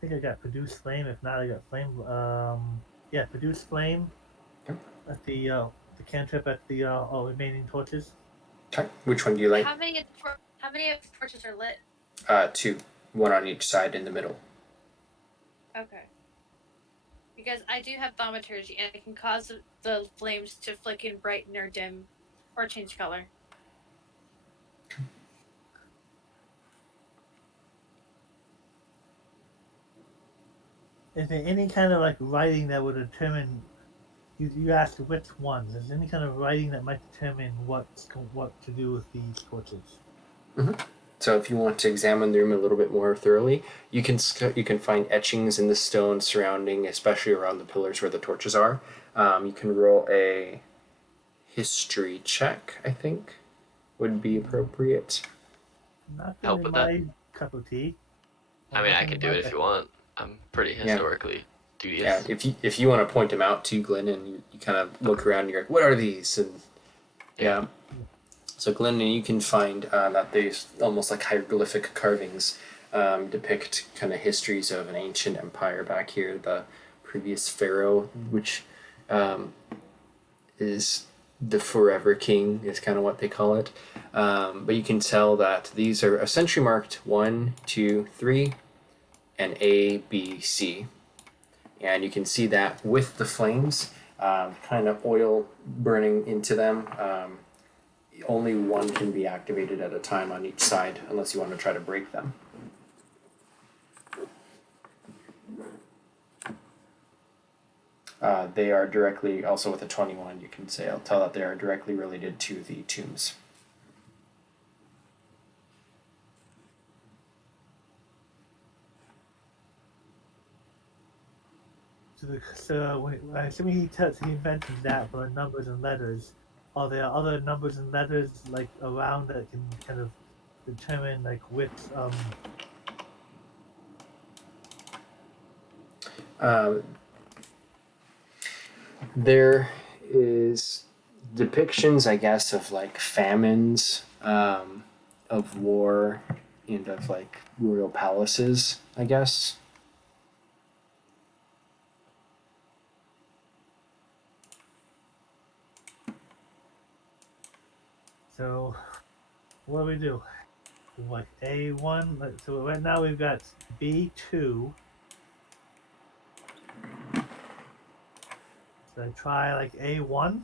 think I got produce flame. If not, I got flame. Yeah, produce flame Okay. at the cantrip at the all remaining torches. Okay. Which one do you like? How many of the torches are lit? 2. One on each side in the middle. Okay. Because I do have thaumaturgy, and it can cause the flames to flicker, brighten, or dim, or change color. Is there any kind of like writing that would determine? You asked which ones. Is there any kind of writing that might determine what to do with these torches? So if you want to examine the room a little bit more thoroughly, you can find etchings in the stone surrounding, especially around the pillars where the torches are. You can roll a history check, I think, would be appropriate. Not Help really with my cup of tea. I mean, I Nothing can do my it if you want. I'm pretty historically Yeah, dubious. if you want to point them out to Glenn and you kind of look around and you're like, what are these? And yeah. So Glenn, you can find that there's almost like hieroglyphic carvings depict kind of histories of an ancient empire back here. The previous pharaoh, which is the forever king, is kind of what they call it. But you can tell that these are essentially marked 1, 2, 3, and A, B, C. And you can see that with the flames, kind of oil burning into them. Only one can be activated at a time on each side, unless you want to try to break them. They are directly, also with a 21, you can say, I'll tell that they are directly related to the tombs. So I assume he mentioned that for numbers and letters. Are there other numbers and letters like around that can kind of determine like which There is depictions, I guess, of like famines, of war, and of like royal palaces, I guess. So what do we do? Like A1. So right now we've got B2. So I try like A1.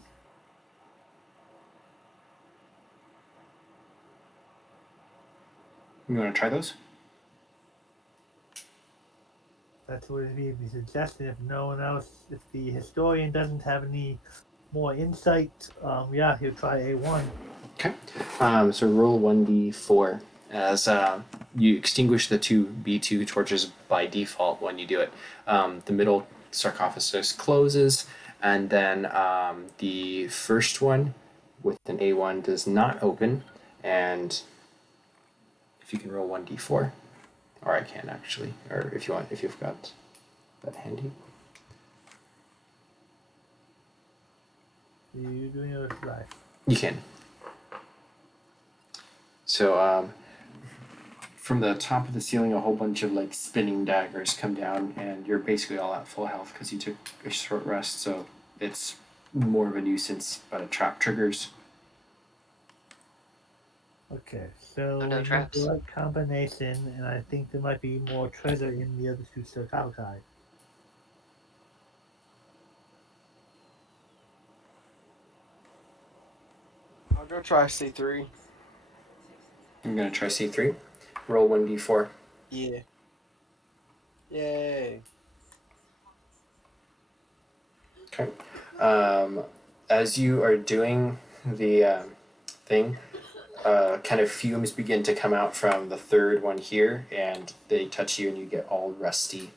You want to try those? That's what it'd be suggested if no one else, if the historian doesn't have any more insight, yeah, he'll try A1. Okay. So roll 1d4 as you extinguish the two B2 torches by default when you do it. The middle sarcophagus closes, and then the first one with an A1 does not open. And if you can roll 1d4, or I can actually, or if you want, if you've got that handy. Are you doing it with right? You can. So from the top of the ceiling, a whole bunch of like spinning daggers come down, and you're basically all at full health because you took a short rest. So it's more of a nuisance, but a trap triggers. Okay, so Oh, no we need traps. the right combination, and I think there might be more treasure in the other two sarcophagi. I'll go try C3. I'm gonna try C3. Roll 1d4. Yeah. Yay. Okay. As you are doing the thing, kind of fumes begin to come out from the third one here, and they touch you, and you get all rusty.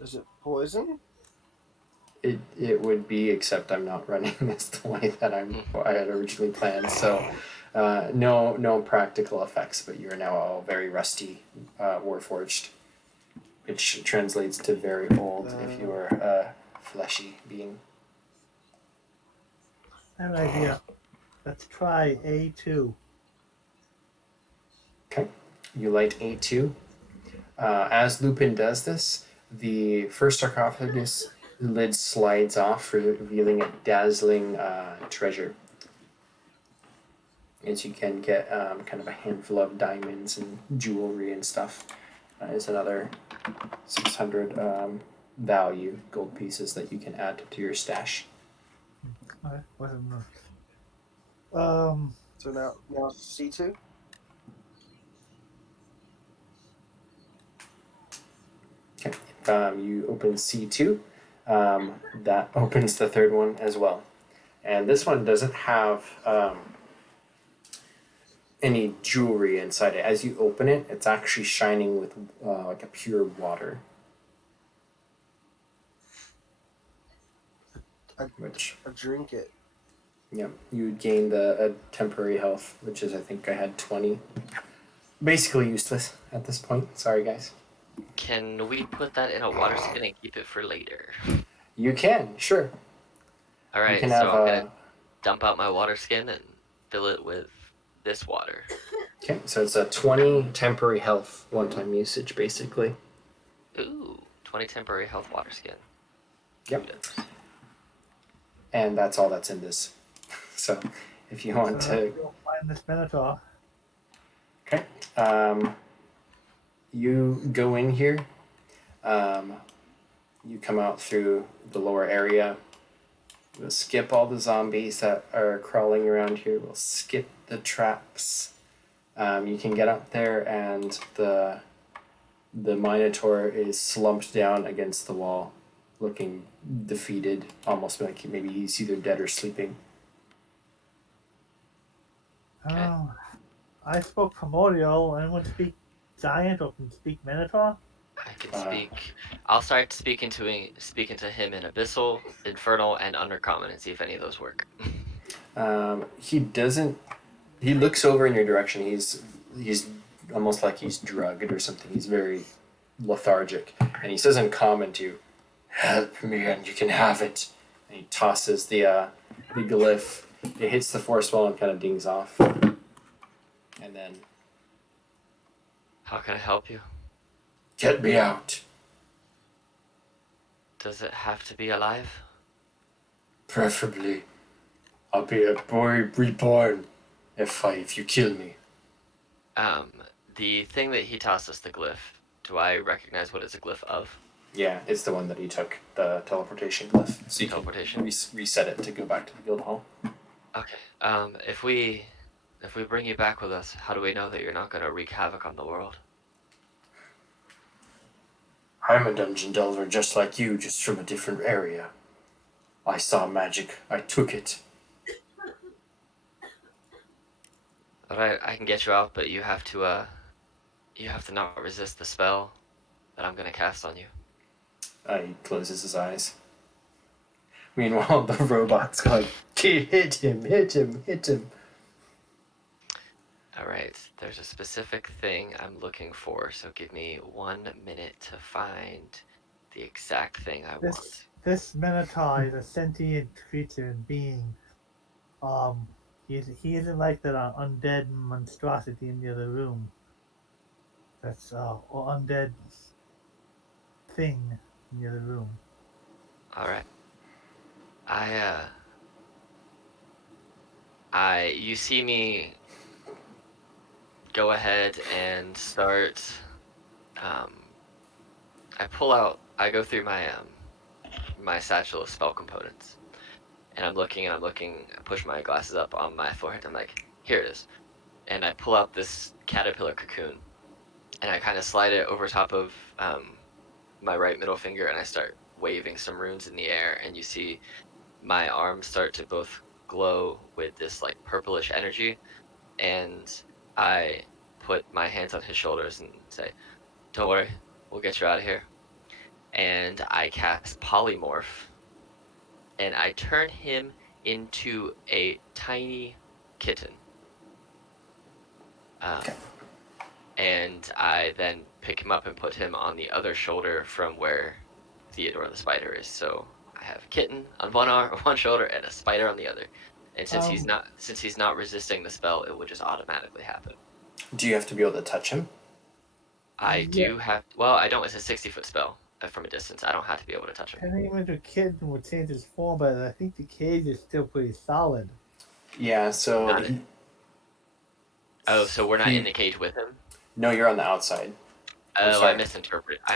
Is it poison? It would be, except I'm not running this the way that I had originally planned. So, no practical effects, but you are now all very rusty, warforged. which translates to very old if you are a fleshy being. I have an idea. Let's try A2. Okay, you light A2. As Lupin does this, the first sarcophagus lid slides off, revealing a dazzling treasure. As you can get kind of a handful of diamonds and jewelry and stuff. Is another 600 value gold pieces that you can add to your stash. Okay, wasn't So now C2. Okay. You open C2. That opens the third one as well. And this one doesn't have any jewelry inside it. As you open it, it's actually shining with like a pure water. I drink it. Yeah, you would gain a temporary health, which is I think I had 20. Basically useless at this point. Sorry, guys. Can we put that in a water skin and keep it for later? You can, sure. All right, can so have, I'm gonna dump out my water skin and fill it with this water. Okay, so it's a 20 temporary health one-time usage, basically. Ooh, 20 temporary health water skin. Yep. And that's all that's in this. So, if you want to... Go find this Minotaur. Okay. You go in here. You come out through the lower area. We'll skip all the zombies that are crawling around here. We'll skip the traps. You can get up there, and the Minotaur is slumped down against the wall, looking defeated, almost like maybe he's either dead or sleeping. I spoke primordial. Anyone speak giant or can speak Minotaur? I can speak. I'll start speaking to him in Abyssal, Infernal, and Undercommon, and see if any of those work. He doesn't. He looks over in your direction. He's almost like he's drugged or something. He's very lethargic, and he says in common to you, "Help me, and you can have it." And he tosses the glyph. It hits the force wall and kind of dings off, and then How can I help you? get me out. Does it have to be alive? Preferably, I'll be a boy reborn if you kill me. The thing that he tossed us, the glyph. Do I recognize what it's a glyph of? Yeah, it's the one that he took, the teleportation glyph. So you Teleportation. can reset it to go back to the guild hall. Okay. If we bring you back with us, how do we know that you're not going to wreak havoc on the world? I'm a dungeon delver just like you, just from a different area. I saw magic. I took it. All right, I can get you out, but you have to not resist the spell that I'm going to cast on you. He closes his eyes. Meanwhile, the robot's going, hit him, hit him, hit him. Alright, there's a specific thing I'm looking for, so give me 1 minute to find the exact thing I want. This Minotaur is a sentient creature and being. He isn't like that undead monstrosity in the other room. That's or undead thing in the other room. Alright. You see me go ahead and start, I go through my satchel of spell components, and I'm looking, I push my glasses up on my forehead, I'm like, here it is, and I pull out this caterpillar cocoon, and I kind of slide it over top of my right middle finger, and I start waving some runes in the air, and you see my arms start to both glow with this like purplish energy, and I put my hands on his shoulders and say, don't worry, we'll get you out of here. And I cast polymorph, and I turn him into a tiny kitten. And and I then pick him up and put him on the other shoulder from where Theodore the spider is. So I have Kitten on one arm, one shoulder, and a spider on the other. And since he's not resisting the spell, it would just automatically happen. Do you have to be able to touch him? I do have. Well, I don't. It's a 60-foot spell from a distance. I don't have to be able to touch him. Turning him into a kid will change his form, but I think the cage is still pretty solid. Yeah, so... Got it. Oh, so we're not in the cage with him? No, you're on the outside. Oh, sorry. I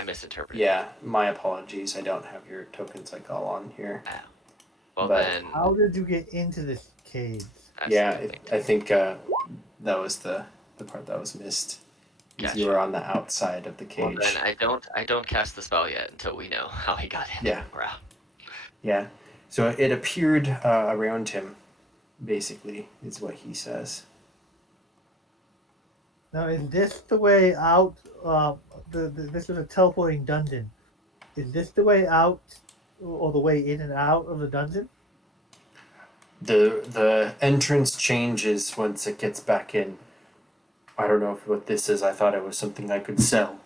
misinterpreted. Yeah, my apologies. I don't have your tokens like all on here. Well, But- then. How did you get into this cage? that's Yeah, the thing. I think that was the part that was missed. Gotcha. You were on the outside of the Well, cage. then I don't cast the spell yet until we know how he got in. Yeah. Wow. Yeah. So it appeared around him, basically, is what he says. Now, is this the way out? This is a teleporting dungeon. Is this the way out, or the way in and out of the dungeon? The entrance changes once it gets back in. I don't know what this is. I thought it was something I could sell.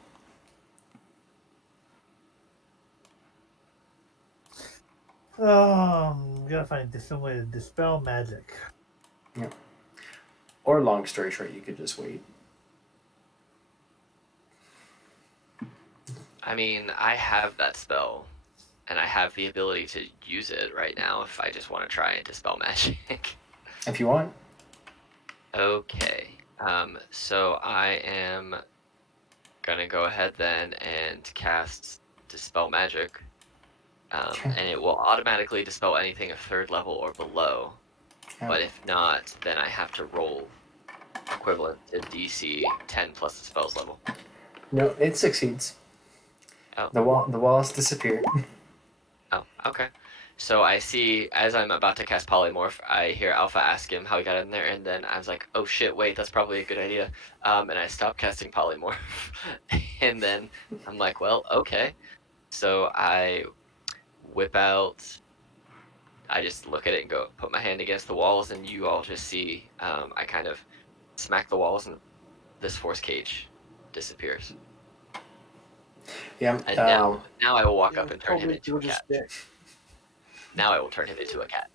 We gotta find some way to dispel magic. Or long story short, you could just wait. I mean, I have that spell, and I have the ability to use it right now if I just want to try and dispel magic. If you want. Okay. So I am gonna go ahead then and cast Dispel Magic. Okay. And it will automatically dispel anything of 3rd level or below. Yeah. But if not, then I have to roll equivalent to DC 10 plus the spell's level. No, it succeeds. Oh. The walls disappear. Oh, okay. So I see, as I'm about to cast Polymorph, I hear Alpha ask him how he got in there, and then I was like, oh shit, wait, that's probably a good idea. And I stopped casting Polymorph. And then I'm like, well, okay. So I whip out, I just look at it and go, put my hand against the walls, and you all just see, I kind of smack the walls, and this force cage disappears. Yeah. And now I will walk up and turn him into a cat. Now I will turn him into a cat.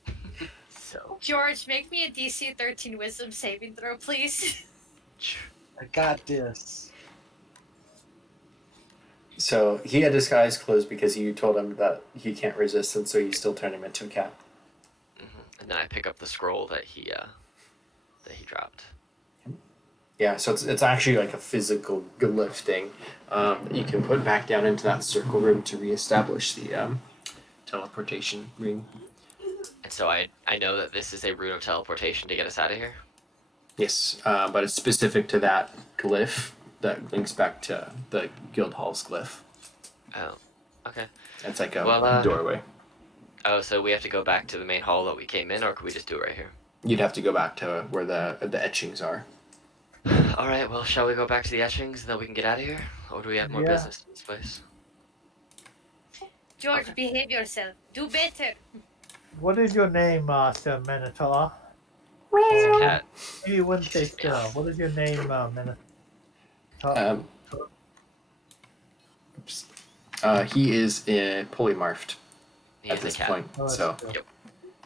So. George, make me a DC 13 Wisdom saving throw, please. I got this. So he had his eyes closed because you told him that he can't resist, and so you still turn him into a cat. And then I pick up the scroll that he dropped. Yeah, so it's actually like a physical glyph thing that you can put back down into that circle room to reestablish the teleportation ring. And so I know that this is a rune of teleportation to get us out of here. Yes, but it's specific to that glyph that links back to the guild hall's glyph. Oh, okay. It's like a doorway. Oh, so we have to go back to the main hall that we came in, or could we just do it right here? You'd have to go back to where the etchings are. All right. Well, shall we go back to the etchings and then we can get out of here, or do we have more Yeah. business in this place? George, Okay. behave yourself. Do better. What is your name, Sir Minotaur? It's a cat. Maybe you wouldn't say still. What is your name, Minotaur? Oops. He is polymorphed He's at a this cat. point. Oh, that's So good. Yep.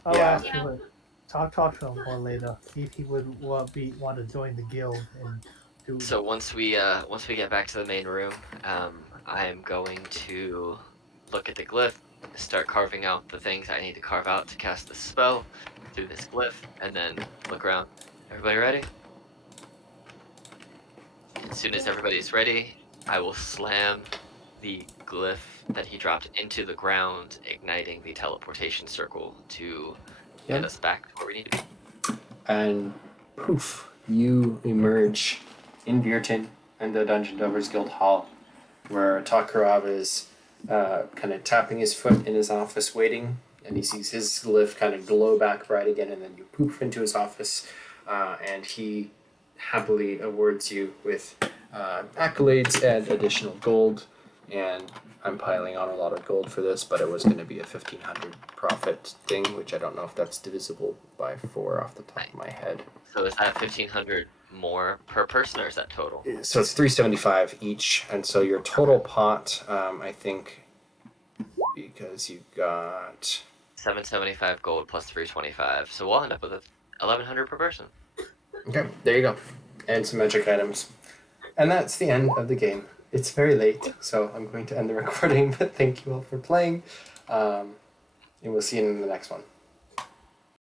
I'll Yeah. ask him, talk to him more later. See if he would want to join the guild and do. So once we get back to the main room, I am going to look at the glyph, start carving out the things I need to carve out to cast the spell through this glyph, and then look around. Everybody ready? As soon as everybody's ready, I will slam the glyph that he dropped into the ground, igniting the teleportation circle to get us back to where we need to be. and poof, you emerge in Virton in the Dungeon Delvers Guild Hall, where Takarov is kind of tapping his foot in his office waiting, and he sees his glyph kind of glow back bright again, and then you poof into his office, and he happily awards you with accolades and additional gold. And I'm piling on a lot of gold for this, but it was going to be a 1,500 profit thing, which I don't know if that's divisible by 4 off the top of my head. So is that 1,500 more per person, or is that total? So it's 375 each, and so your total pot, I think, because you got 775 gold plus 325, so we'll end up with 1,100 per person. okay. There you go, and some magic items, and that's the end of the game. It's very late, so I'm going to end the recording. But thank you all for playing, and we'll see you in the next one.